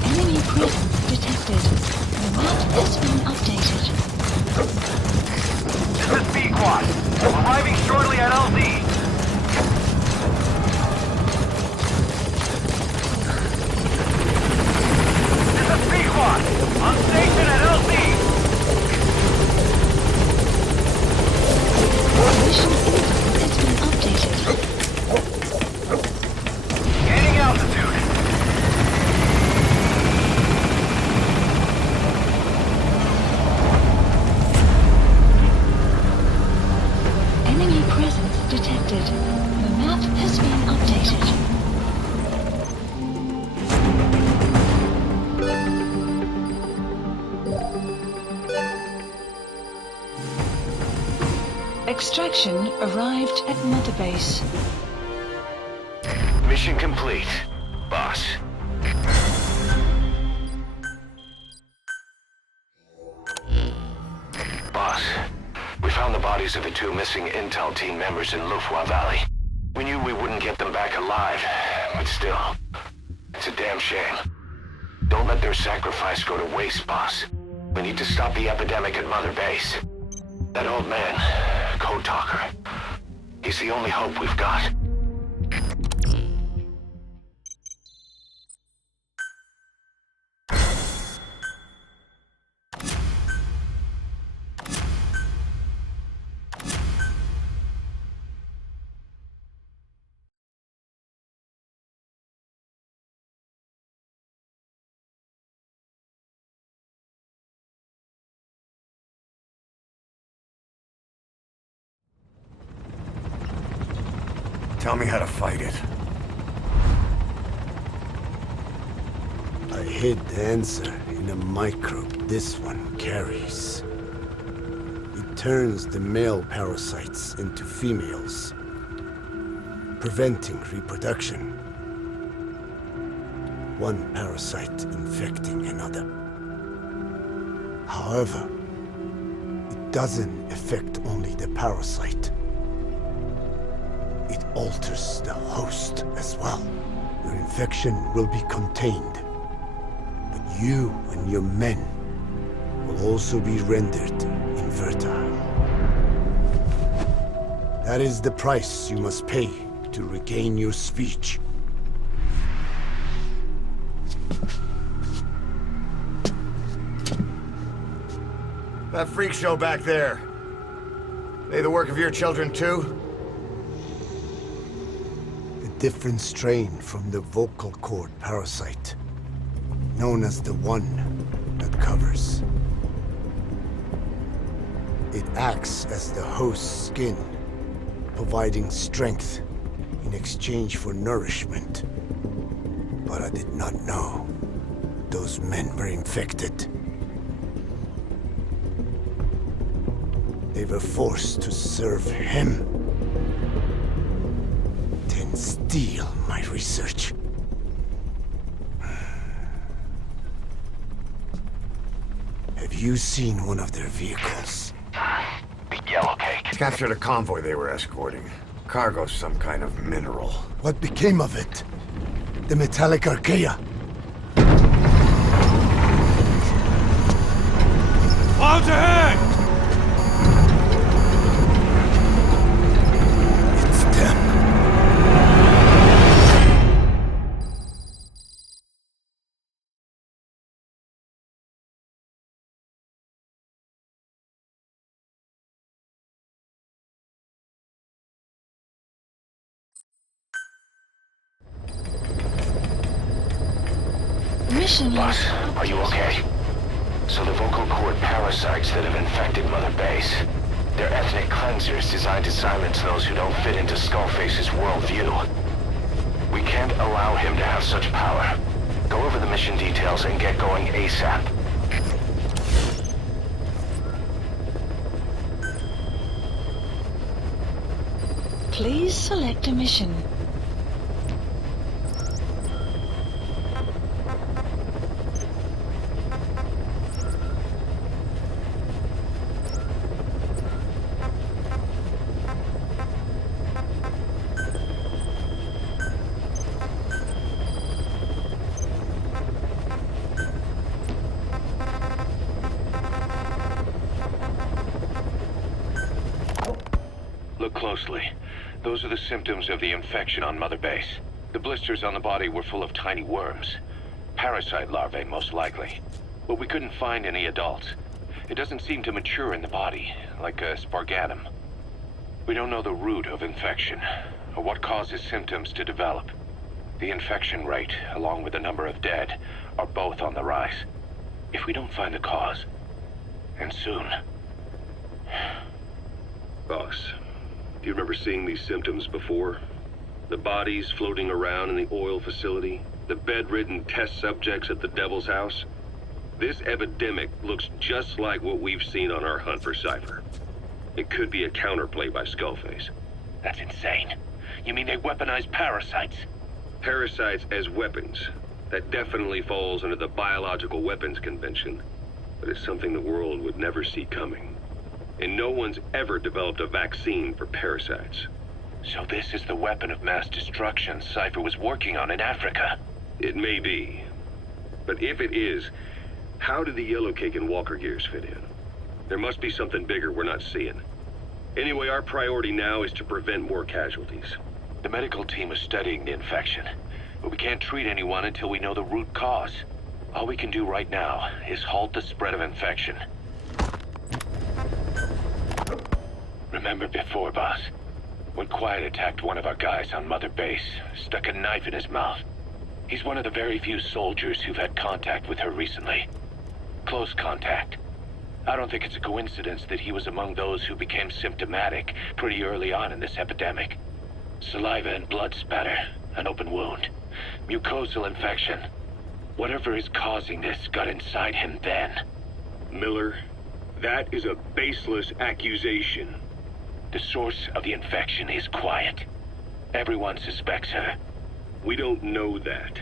Enemy presence detected. The map has been updated. This is B-Quad. Arriving shortly at LZ. This is B-Quad. On station at LZ. Mission info has been updated. Gaining altitude. Enemy presence detected. The map has been updated. Extraction arrived at Mother Base. Mission complete, boss. Boss, we found the bodies of the two missing Intel team members in Lufwa Valley. We knew we wouldn't get them back alive, but still, it's a damn shame. Don't let their sacrifice go to waste, boss. We need to stop the epidemic at Mother Base. That old man, Code Talker, he's the only hope we've got. Tell me how to fight it. I hid the answer in a microbe this one carries. It turns the male parasites into females, preventing reproduction. One parasite infecting another. However, it doesn't affect only the parasite. It alters the host as well. Your infection will be contained, but you and your men will also be rendered infertile. That is the price you must pay to regain your speech. That freak show back there. They the work of your children too? Different strain from the vocal cord parasite, known as the one that covers. It acts as the host's skin, providing strength in exchange for nourishment. But I did not know those men were infected. They were forced to serve him. steal my research. Have you seen one of their vehicles? The Yellow Cake. Captured a convoy they were escorting. Cargo's some kind of mineral. What became of it? The metallic archaea? Clouds ahead! It's them. Mission Boss, are you okay? So the vocal cord parasites that have infected Mother Base, they're ethnic cleansers designed to silence those who don't fit into Skullface's worldview. We can't allow him to have such power. Go over the mission details and get going ASAP. Please select a mission. Look closely. Those are the symptoms of the infection on Mother Base. The blisters on the body were full of tiny worms. Parasite larvae, most likely. But we couldn't find any adults. It doesn't seem to mature in the body, like a spargatum. We don't know the root of infection, or what causes symptoms to develop. The infection rate, along with the number of dead, are both on the rise. If we don't find the cause, and soon... Boss, do you remember seeing these symptoms before? The bodies floating around in the oil facility, the bedridden test subjects at the Devil's House? This epidemic looks just like what we've seen on our hunt for Cypher. It could be a counterplay by Skullface. That's insane. You mean they weaponize parasites? Parasites as weapons. That definitely falls under the Biological Weapons Convention. But it's something the world would never see coming. And no one's ever developed a vaccine for parasites. So this is the weapon of mass destruction Cypher was working on in Africa? It may be. But if it is, how did the Yellow Cake and Walker Gears fit in? There must be something bigger we're not seeing. Anyway, our priority now is to prevent more casualties. The medical team is studying the infection, but we can't treat anyone until we know the root cause. All we can do right now is halt the spread of infection. Remember before, boss? When Quiet attacked one of our guys on Mother Base, stuck a knife in his mouth. He's one of the very few soldiers who've had contact with her recently. Close contact. I don't think it's a coincidence that he was among those who became symptomatic pretty early on in this epidemic. Saliva and blood spatter, an open wound, mucosal infection. Whatever is causing this got inside him then. Miller, that is a baseless accusation. The source of the infection is Quiet. Everyone suspects her. We don't know that.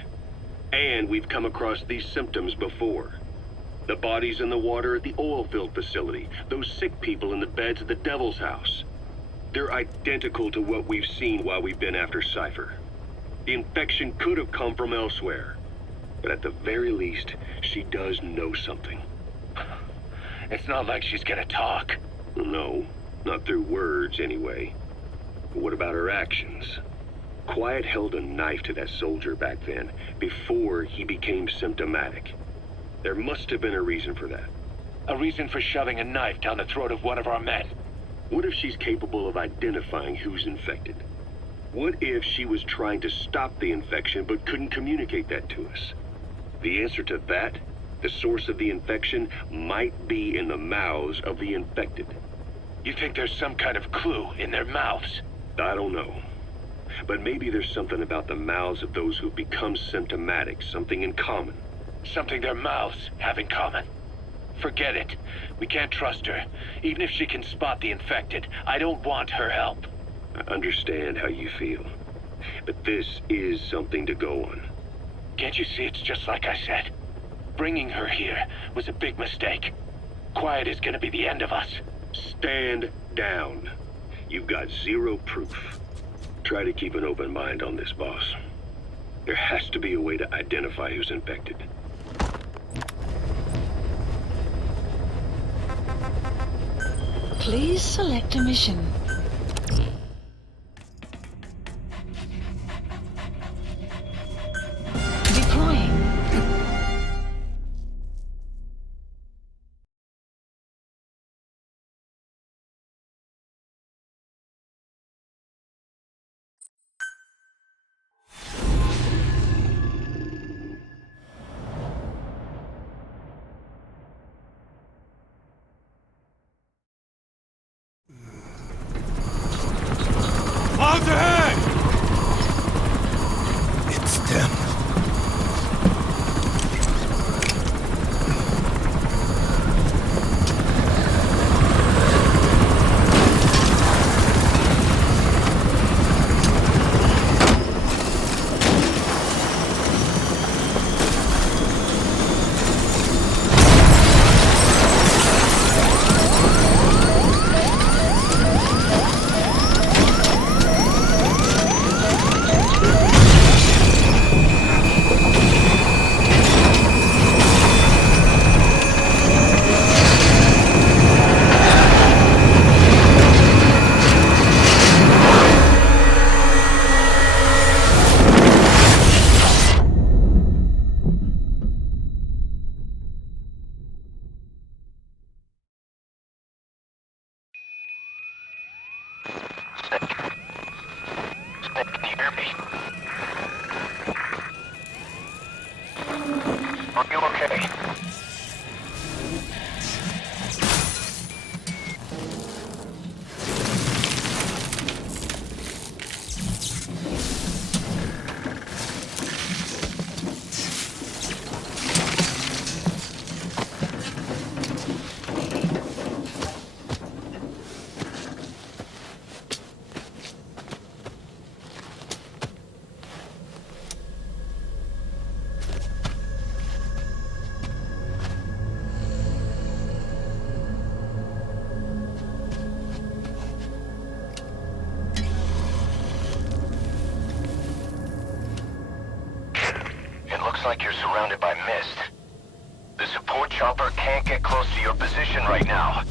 And we've come across these symptoms before. The bodies in the water at the oil-filled facility. Those sick people in the beds at the Devil's House. They're identical to what we've seen while we've been after Cypher. The infection could have come from elsewhere. But at the very least, she does know something. It's not like she's gonna talk. No, not through words anyway. But what about her actions? Quiet held a knife to that soldier back then, before he became symptomatic. There must have been a reason for that. A reason for shoving a knife down the throat of one of our men. What if she's capable of identifying who's infected? What if she was trying to stop the infection but couldn't communicate that to us? The answer to that, the source of the infection, might be in the mouths of the infected. You think there's some kind of clue in their mouths? I don't know. But maybe there's something about the mouths of those who've become symptomatic, something in common. Something their mouths have in common. Forget it. We can't trust her. Even if she can spot the infected, I don't want her help. I understand how you feel. But This is something to go on. Can't you see it's just like I said? Bringing her here was a big mistake. Quiet is gonna be the end of us. Stand down. You've got zero proof. Try to keep an open mind on this, boss. There has to be a way to identify who's infected. Please select a mission. Deploying. Clouds ahead! It's them. Are you okay? Like you're surrounded by mist. The support chopper can't get close to your position right now.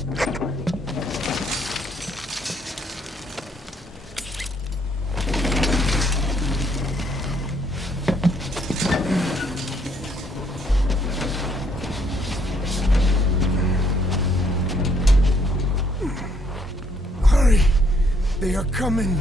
Hurry! They are coming!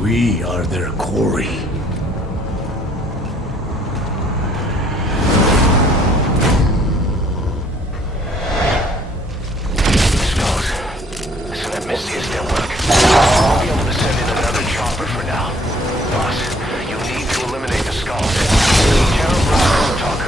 We are their quarry. Skulls. Listen, that Misty is still working. We'll be able to send in another chopper for now. Boss, you need to eliminate the skulls. Carol will talk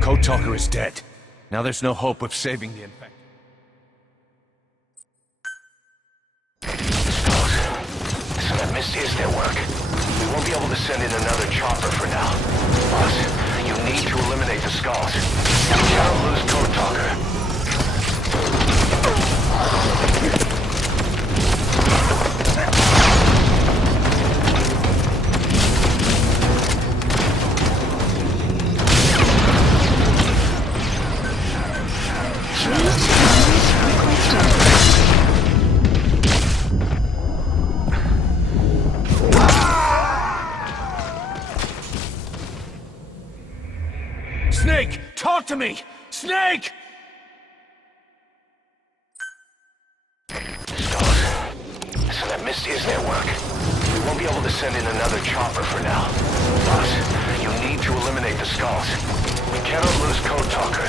Code Talker is dead. Now there's no hope of saving the infected. So that mist is their work. We won't be able to send in another chopper for now. Boss, you need to eliminate the skulls. We cannot lose Code Talker. Snake! Talk to me! Snake! So that mist is their work. We won't be able to send in another chopper for now. Boss, you need to eliminate the skulls. We cannot lose Code Talker.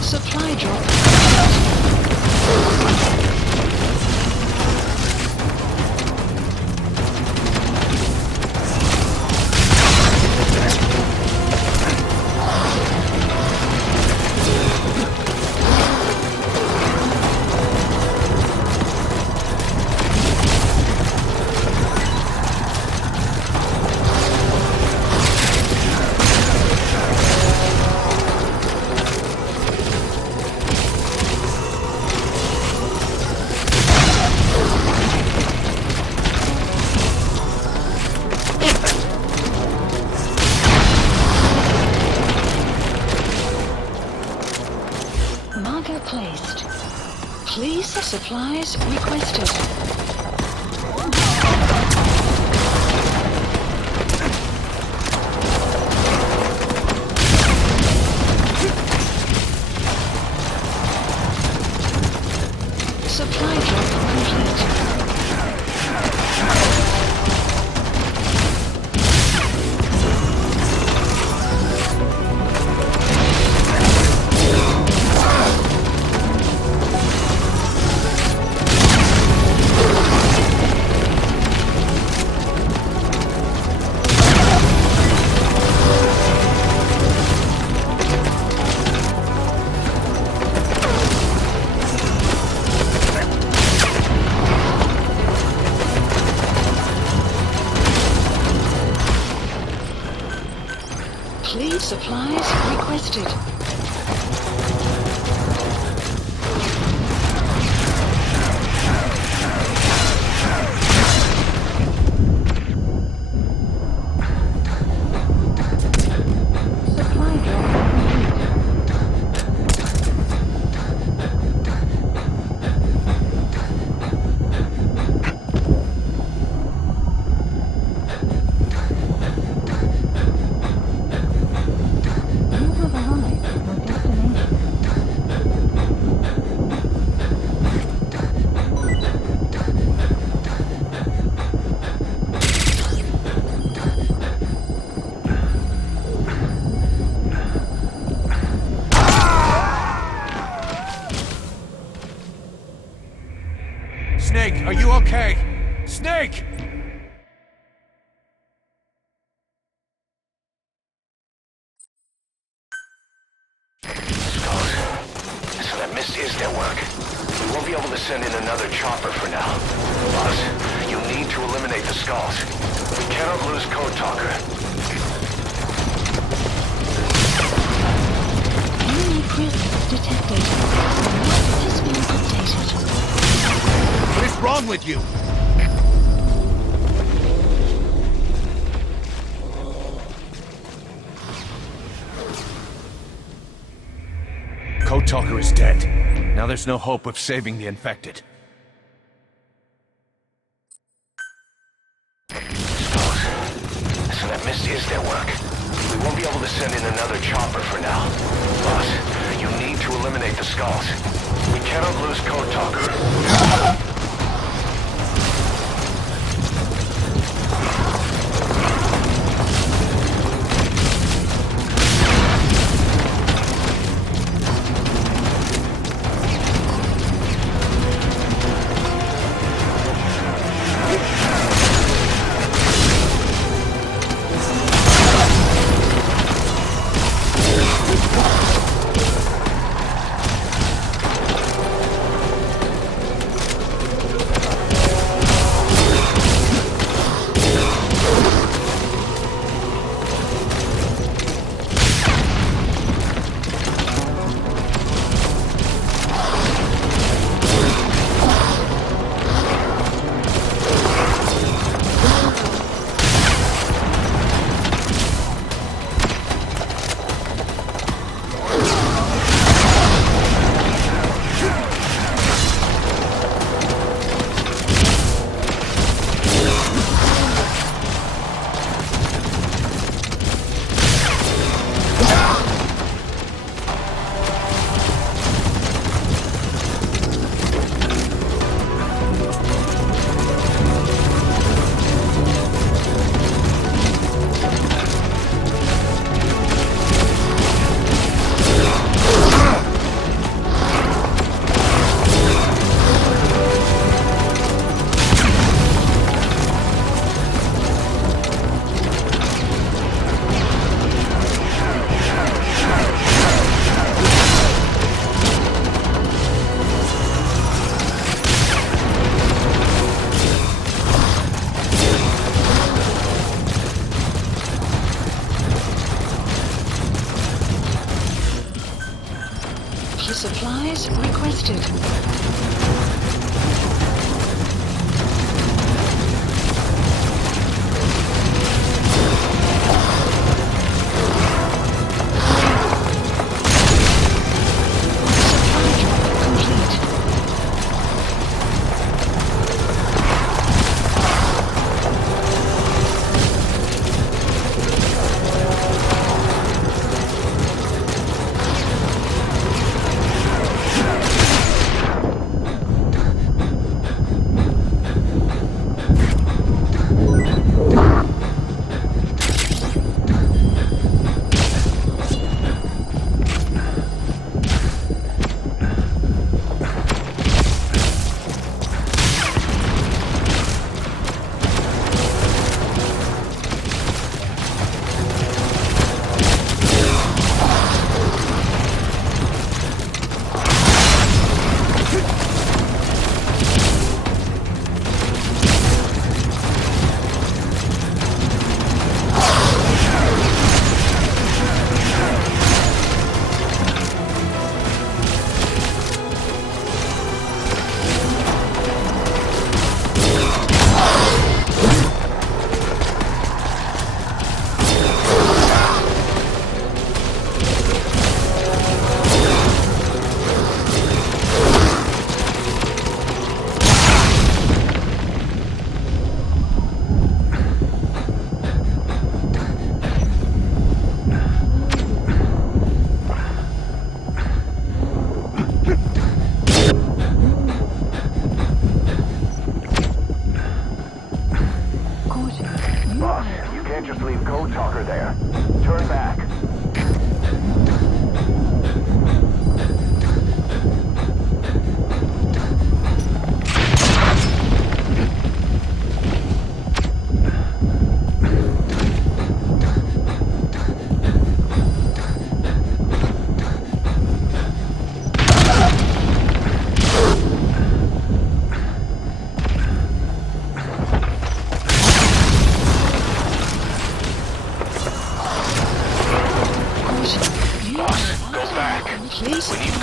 Supply drop. Marker placed. Please supplies requested. Supply drop complete. requested. Supply drop complete. You have arrived at your destination. Snake, are you okay? Snake! So that mist is their work. We won't be able to send in another chopper for now. Boss, you need to eliminate the skulls. We cannot lose Code Talker. Enemy presence detected. The map has been updated. What is wrong with you? Code Talker is dead. Now there's no hope of saving the infected. So that mist is their work. We won't be able to send in another chopper for now. Boss, you need to eliminate the skulls. We cannot lose Code Talker. Supplies requested.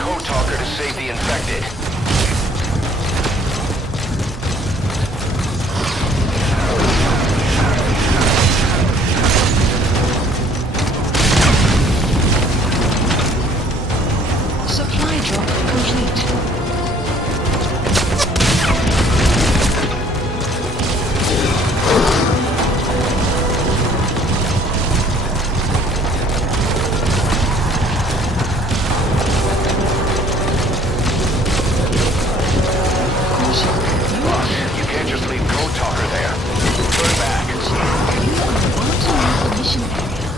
code talker to save the infected. Supply drop complete. You can't just leave code talker there. Turn back. You are about to leave the mission area.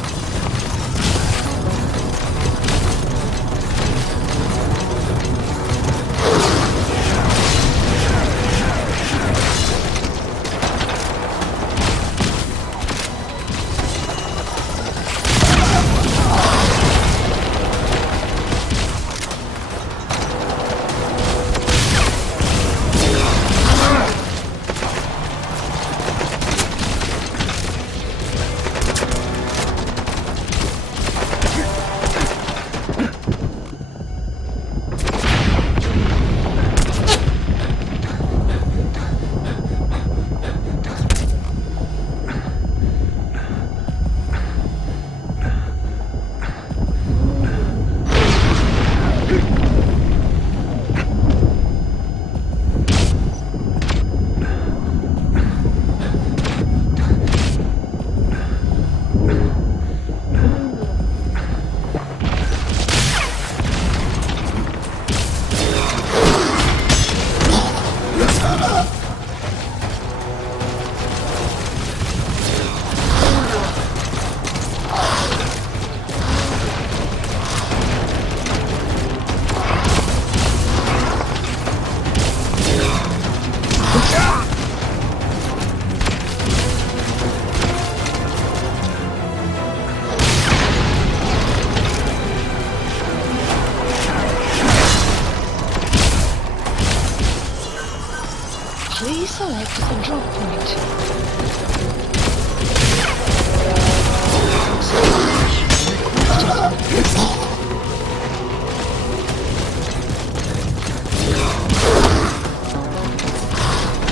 Please select the drop point.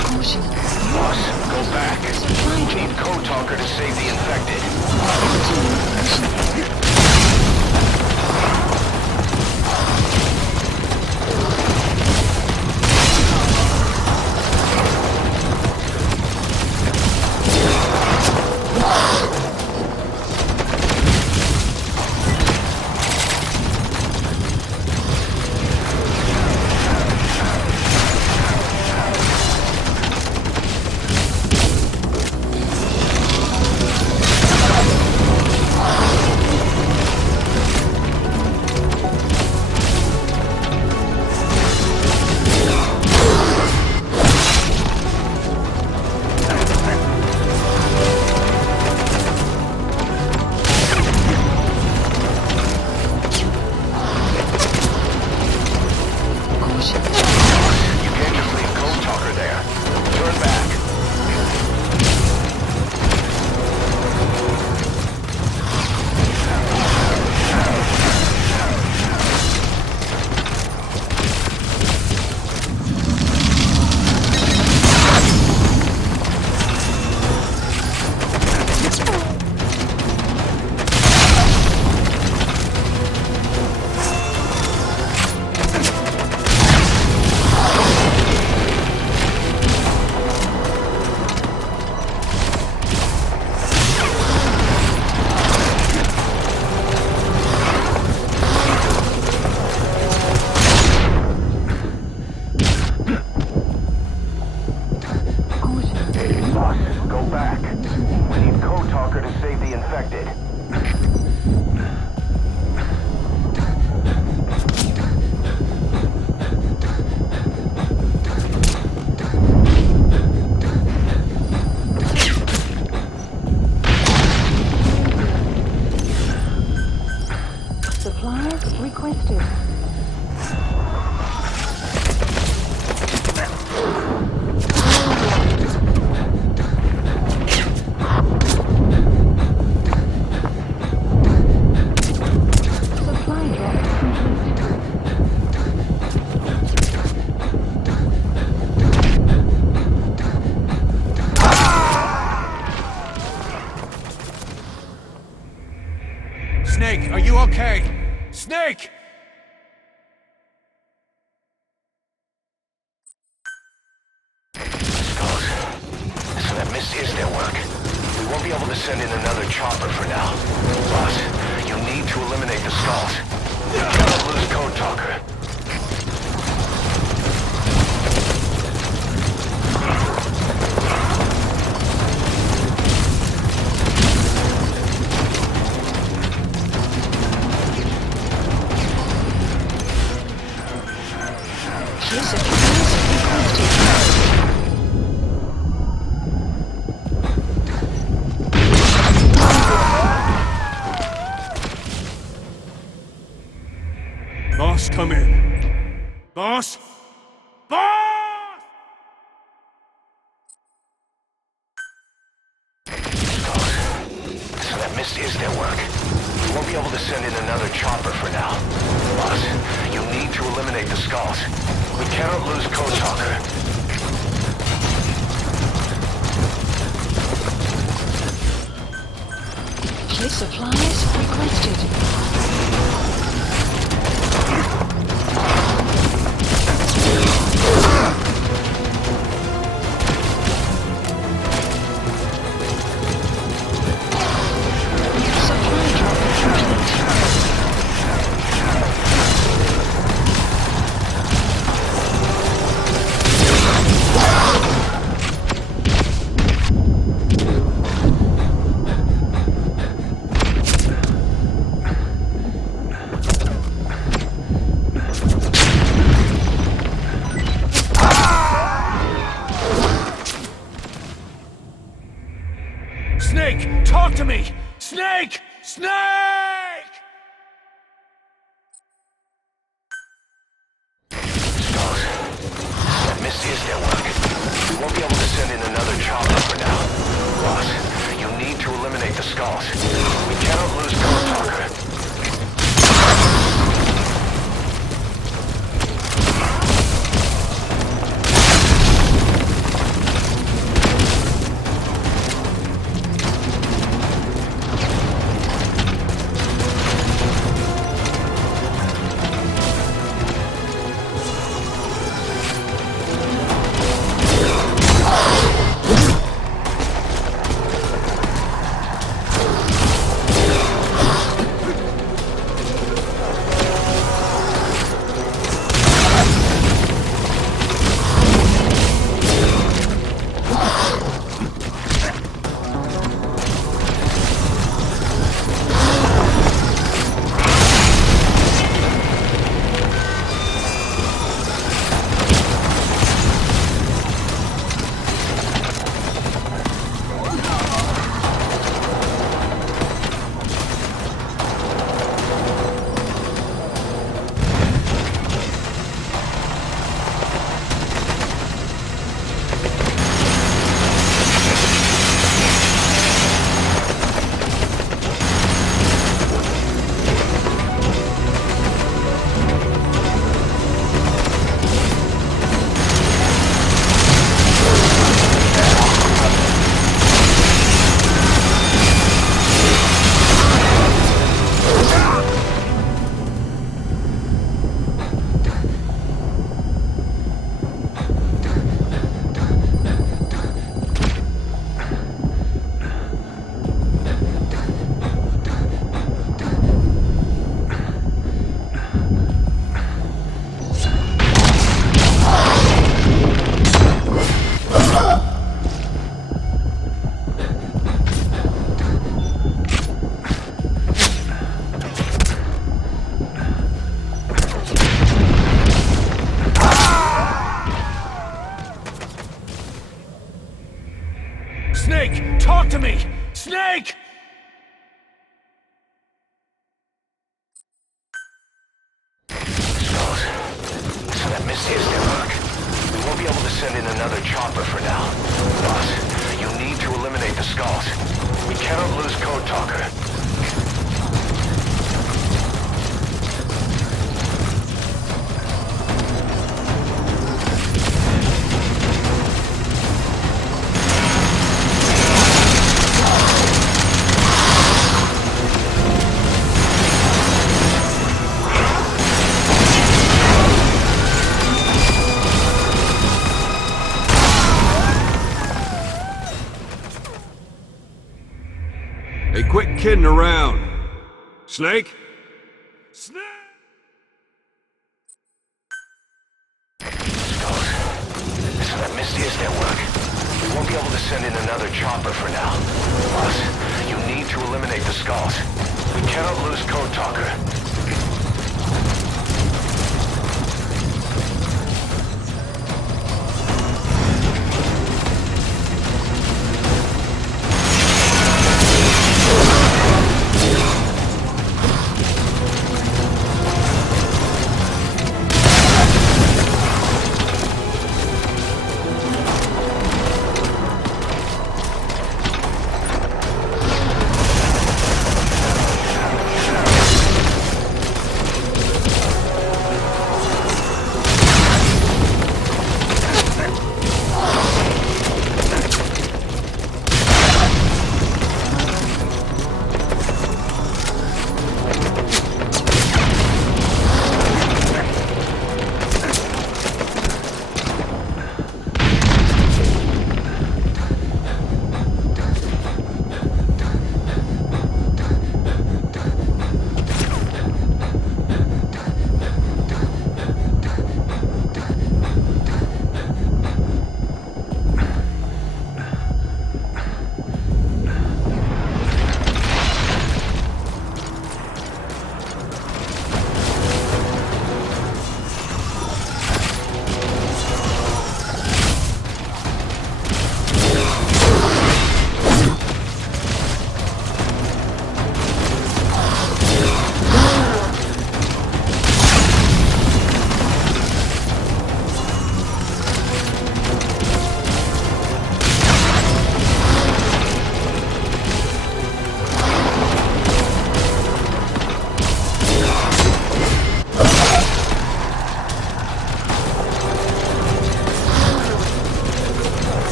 Caution. Boss, go back. Supply We need drop. code talker to save the infected. About to leave the mission area. You can't just leave code talker there. Turn back. be able to send in another chopper for now. Boss, you need to eliminate the skulls. You cannot lose Code Talker. Boss, come in. Boss? Boss! So that mist is their work. We won't be able to send in another chopper for now. Boss, you need to eliminate the skulls. We cannot lose Code Talker. Kit supplies requested. Snake, talk to me! Snake! Snake! That mist is their work. We won't be able to send in another chopper for now. Boss, you need to eliminate the skulls. We cannot lose Code Talker. Snake, talk to me! Snake! So that mist is their work. We won't be able to send in another chopper for now. Boss, you need to eliminate the skulls. We cannot lose Code Talker. kidding around. Snake? This is the mistiest network. We won't be able to send in another chopper for now. Plus, you need to eliminate the skulls. We cannot lose Code Talker.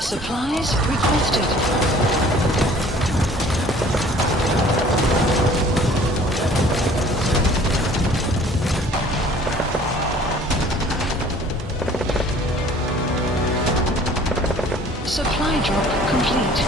Supplies requested. Supply drop complete.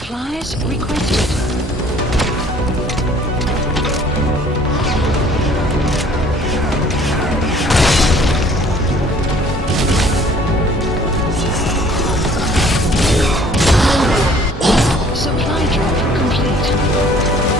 Supplies requested. Supply drop complete.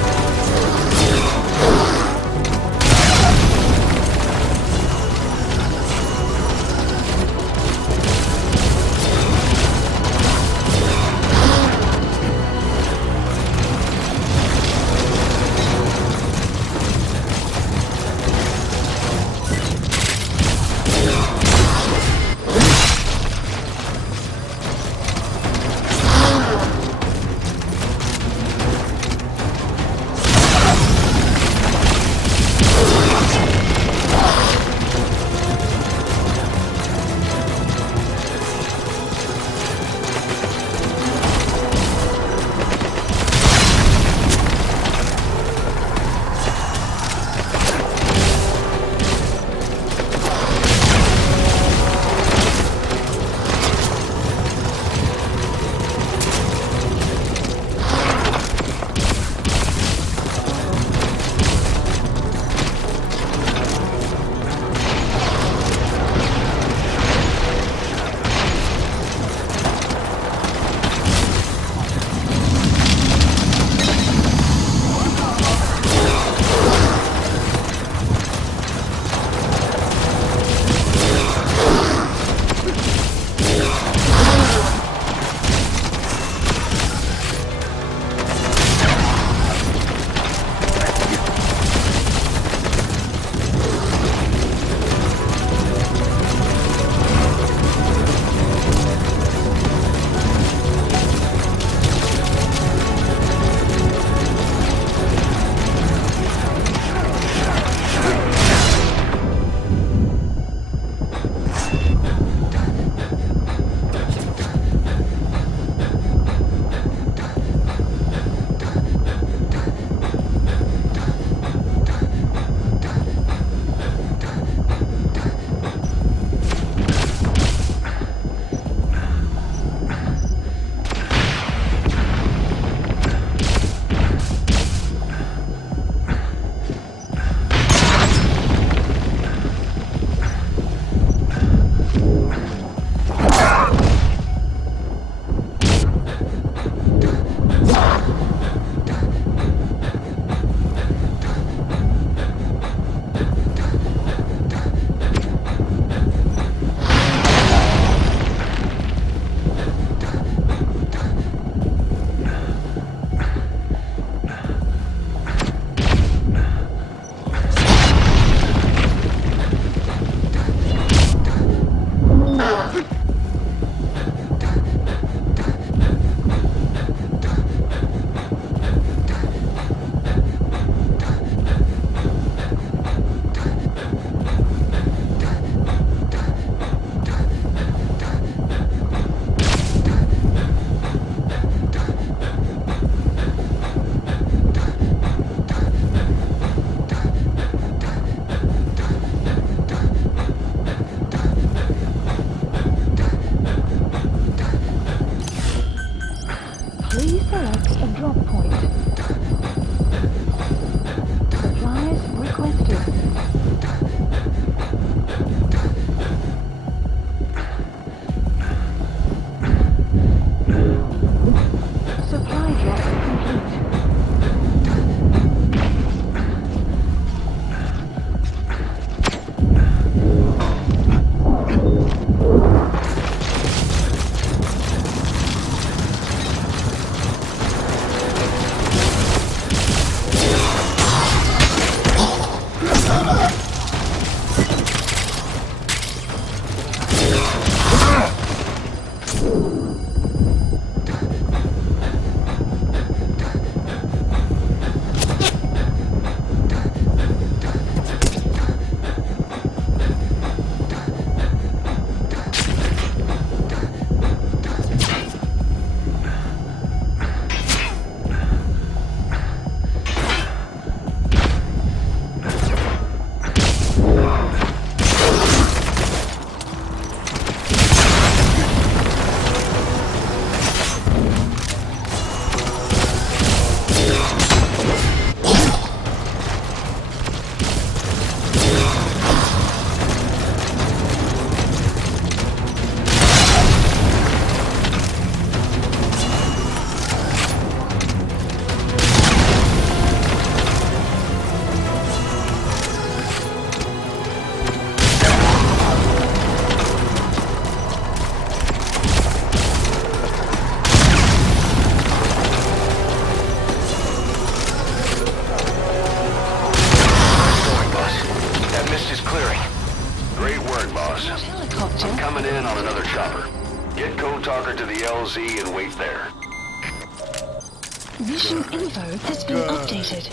Mission info has been updated.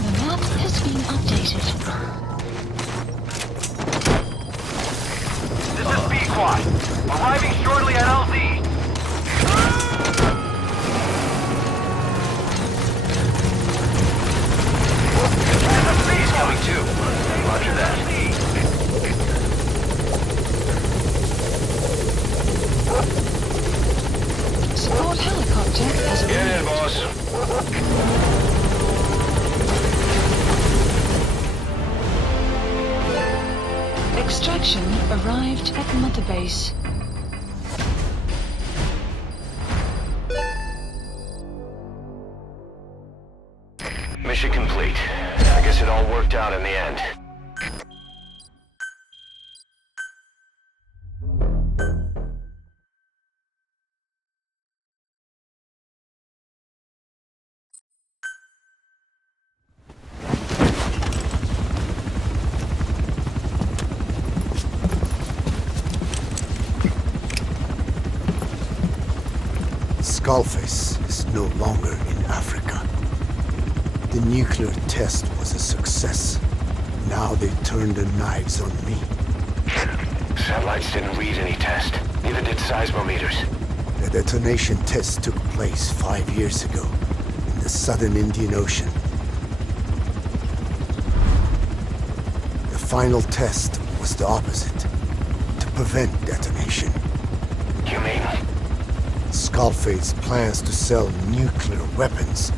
The map has been updated. This is B-Quad. Arriving shortly at LZ. He's coming too. Roger that. Support helicopter has arrived. Get in, boss. Extraction arrived at Mother Base. Mission complete. I guess it all worked out in the end. Skullface is no longer in Africa. The nuclear test was a success. Now they turned their knives on me. Satellites didn't read any test. Neither did seismometers. The detonation test took place 5 years ago in the southern Indian Ocean. The final test was the opposite, to prevent detonation. You mean? Skullface plans to sell nuclear weapons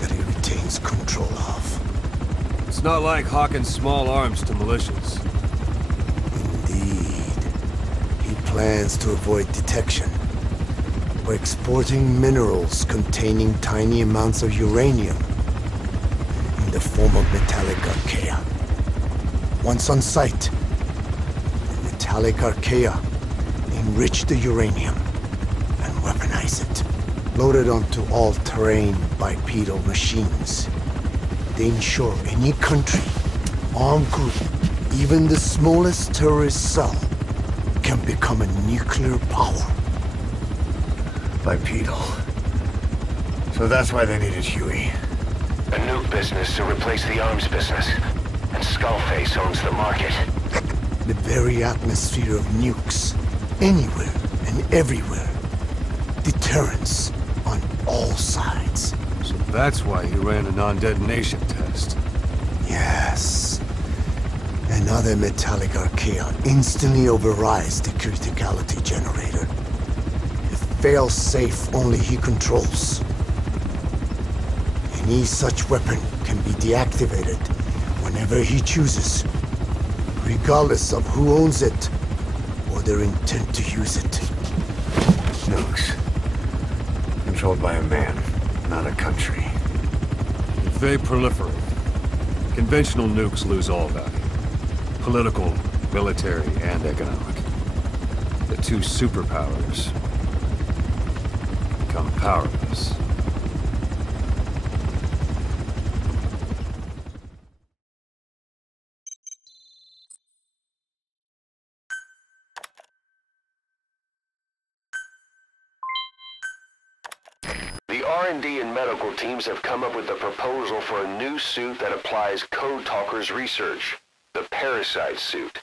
that he retains control of. It's not like hawking small arms to militias. Indeed. He plans to avoid detection by exporting minerals containing tiny amounts of uranium in the form of metallic archaea. Once on site, the metallic archaea enrich the uranium and weaponize it. Loaded onto all-terrain bipedal machines, they ensure any country, armed group, even the smallest terrorist cell, can become a nuclear power. Bipedal. So that's why they needed Huey. A nuke business to replace the arms business. And Skullface owns the market. The very atmosphere of nukes, anywhere and everywhere. Deterrence on all sides. So that's why he ran a non-detonation test. Yes. Another metallic archaea instantly overrides the criticality generator. It fails safe only he controls. Any such weapon can be deactivated whenever he chooses, regardless of who owns it or their intent to use it. Nukes. Controlled by a man, not a country. If they proliferate, Conventional nukes lose all value. Political, military, and economic. The two superpowers become powerless. The R&D and medical teams have come up with a proposal for a new suit that applies Code Talker's research, the Parasite suit.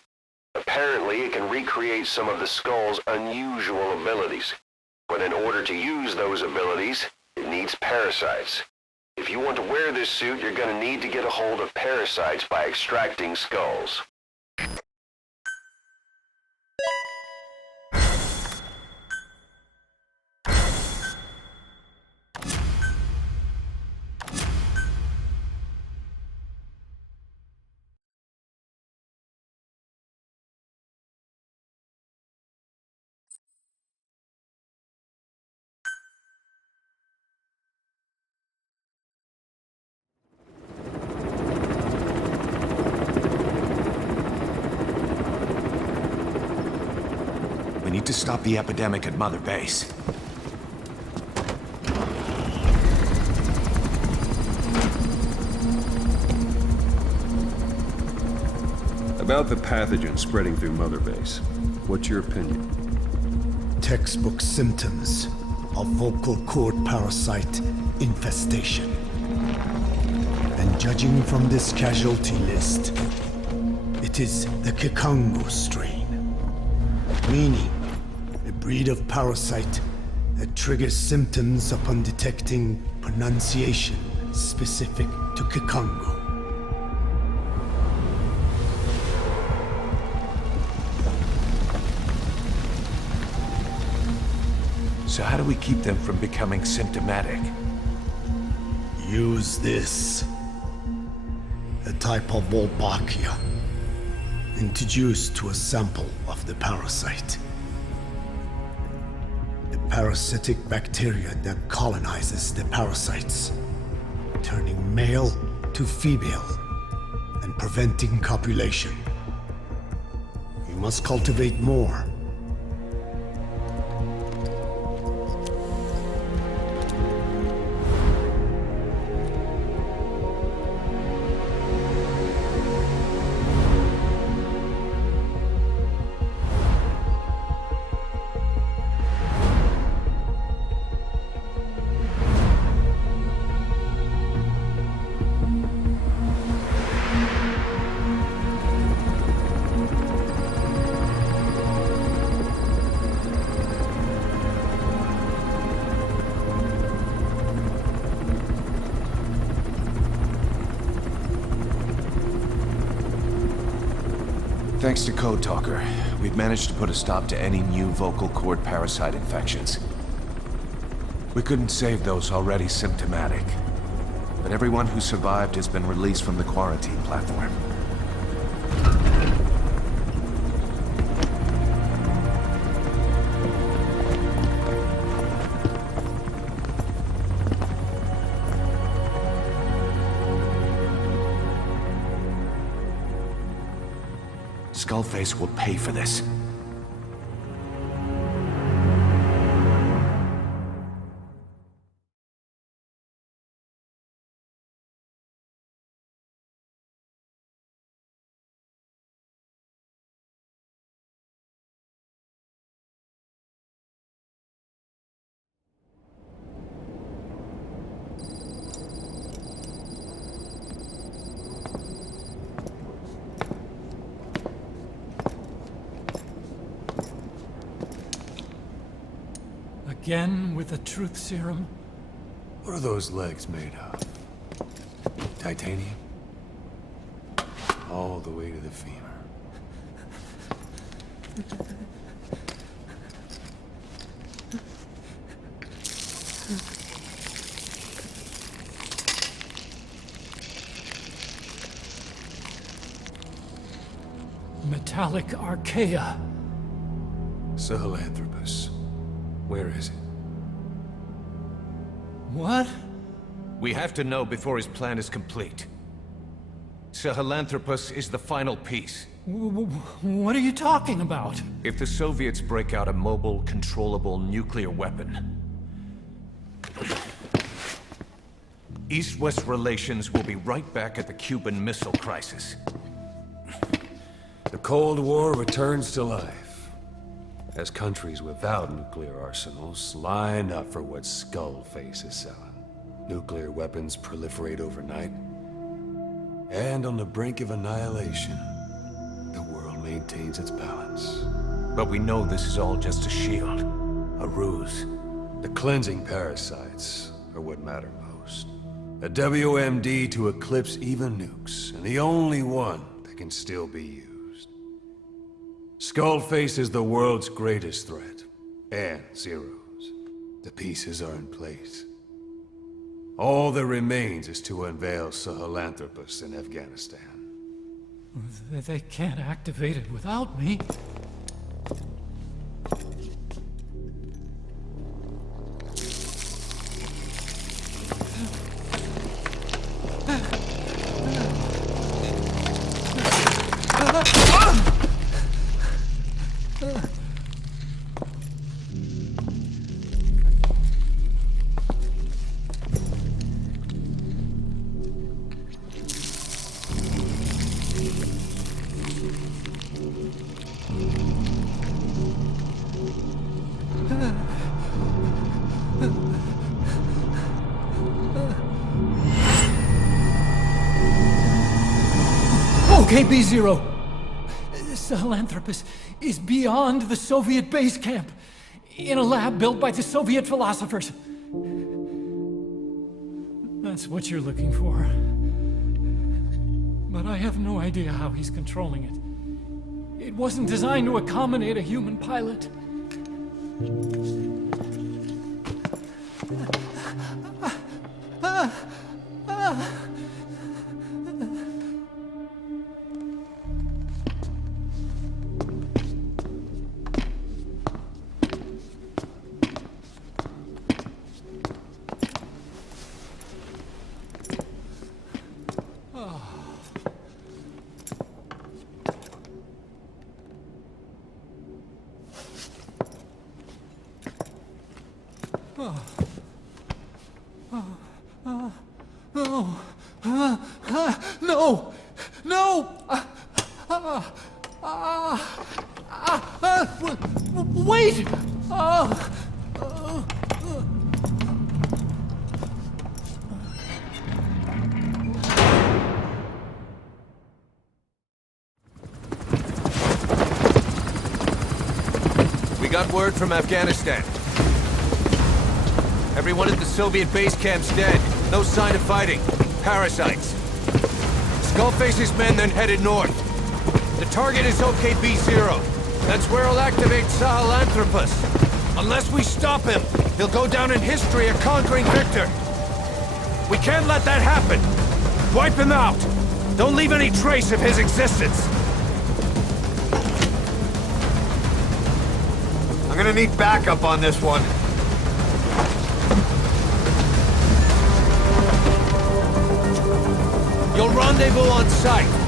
Apparently, it can recreate some of the Skull's unusual abilities. But in order to use those abilities, it needs parasites. If you want to wear this suit, you're going to need to get a hold of parasites by extracting skulls. We need to stop the epidemic at Mother Base. About the pathogen spreading through Mother Base, what's your opinion? Textbook symptoms of vocal cord parasite infestation. And judging from this casualty list, it is the Kikongo strain. Meaning, a breed of parasite that triggers symptoms upon detecting pronunciation specific to Kikongo. So how do we keep them from becoming symptomatic? Use this. A type of Wolbachia, introduced to a sample of the parasite. A parasitic bacteria that colonizes the parasites, turning male to female and preventing copulation. You must cultivate more. Thanks to Code Talker, we've managed to put a stop to any new vocal cord parasite infections. We couldn't save those already symptomatic, but everyone who survived has been released from the quarantine platform. Skullface will pay for this. Again with the truth serum? What are those legs made of? Titanium? All the way to the femur. Metallic archaea. Sahelanthropus. Where is it? What? We have to know before his plan is complete. Sahelanthropus is the final piece. What are you talking about? If the Soviets break out a mobile, controllable nuclear weapon, East-West relations will be right back at the Cuban Missile Crisis. The Cold War returns to life, as countries without nuclear arsenals line up for what Skullface is selling. Nuclear weapons proliferate overnight, and on the brink of annihilation, the world maintains its balance. But we know this is all just a shield, a ruse. The cleansing parasites are what matter most. A WMD to eclipse even nukes, and the only one that can still be used. Skullface is the world's greatest threat, and Zero's. The pieces are in place. All that remains is to unveil Sahelanthropus in Afghanistan. They can't activate it without me. Okay, B-Zero. Sahelanthropus is beyond the Soviet base camp, in a lab built by the Soviet philosophers. That's what you're looking for. But I have no idea how he's controlling it. It wasn't designed to accommodate a human pilot. No! No! Wait! We got word from Afghanistan. Everyone at the Soviet base camp's dead. No sign of fighting. Parasites. Skullface's men then headed north. The target is OKB-0. That's where he'll activate Sahelanthropus. Unless we stop him, he'll go down in history a conquering victor. We can't let that happen. Wipe him out. Don't leave any trace of his existence. I'm gonna need backup on this one. You'll rendezvous on site.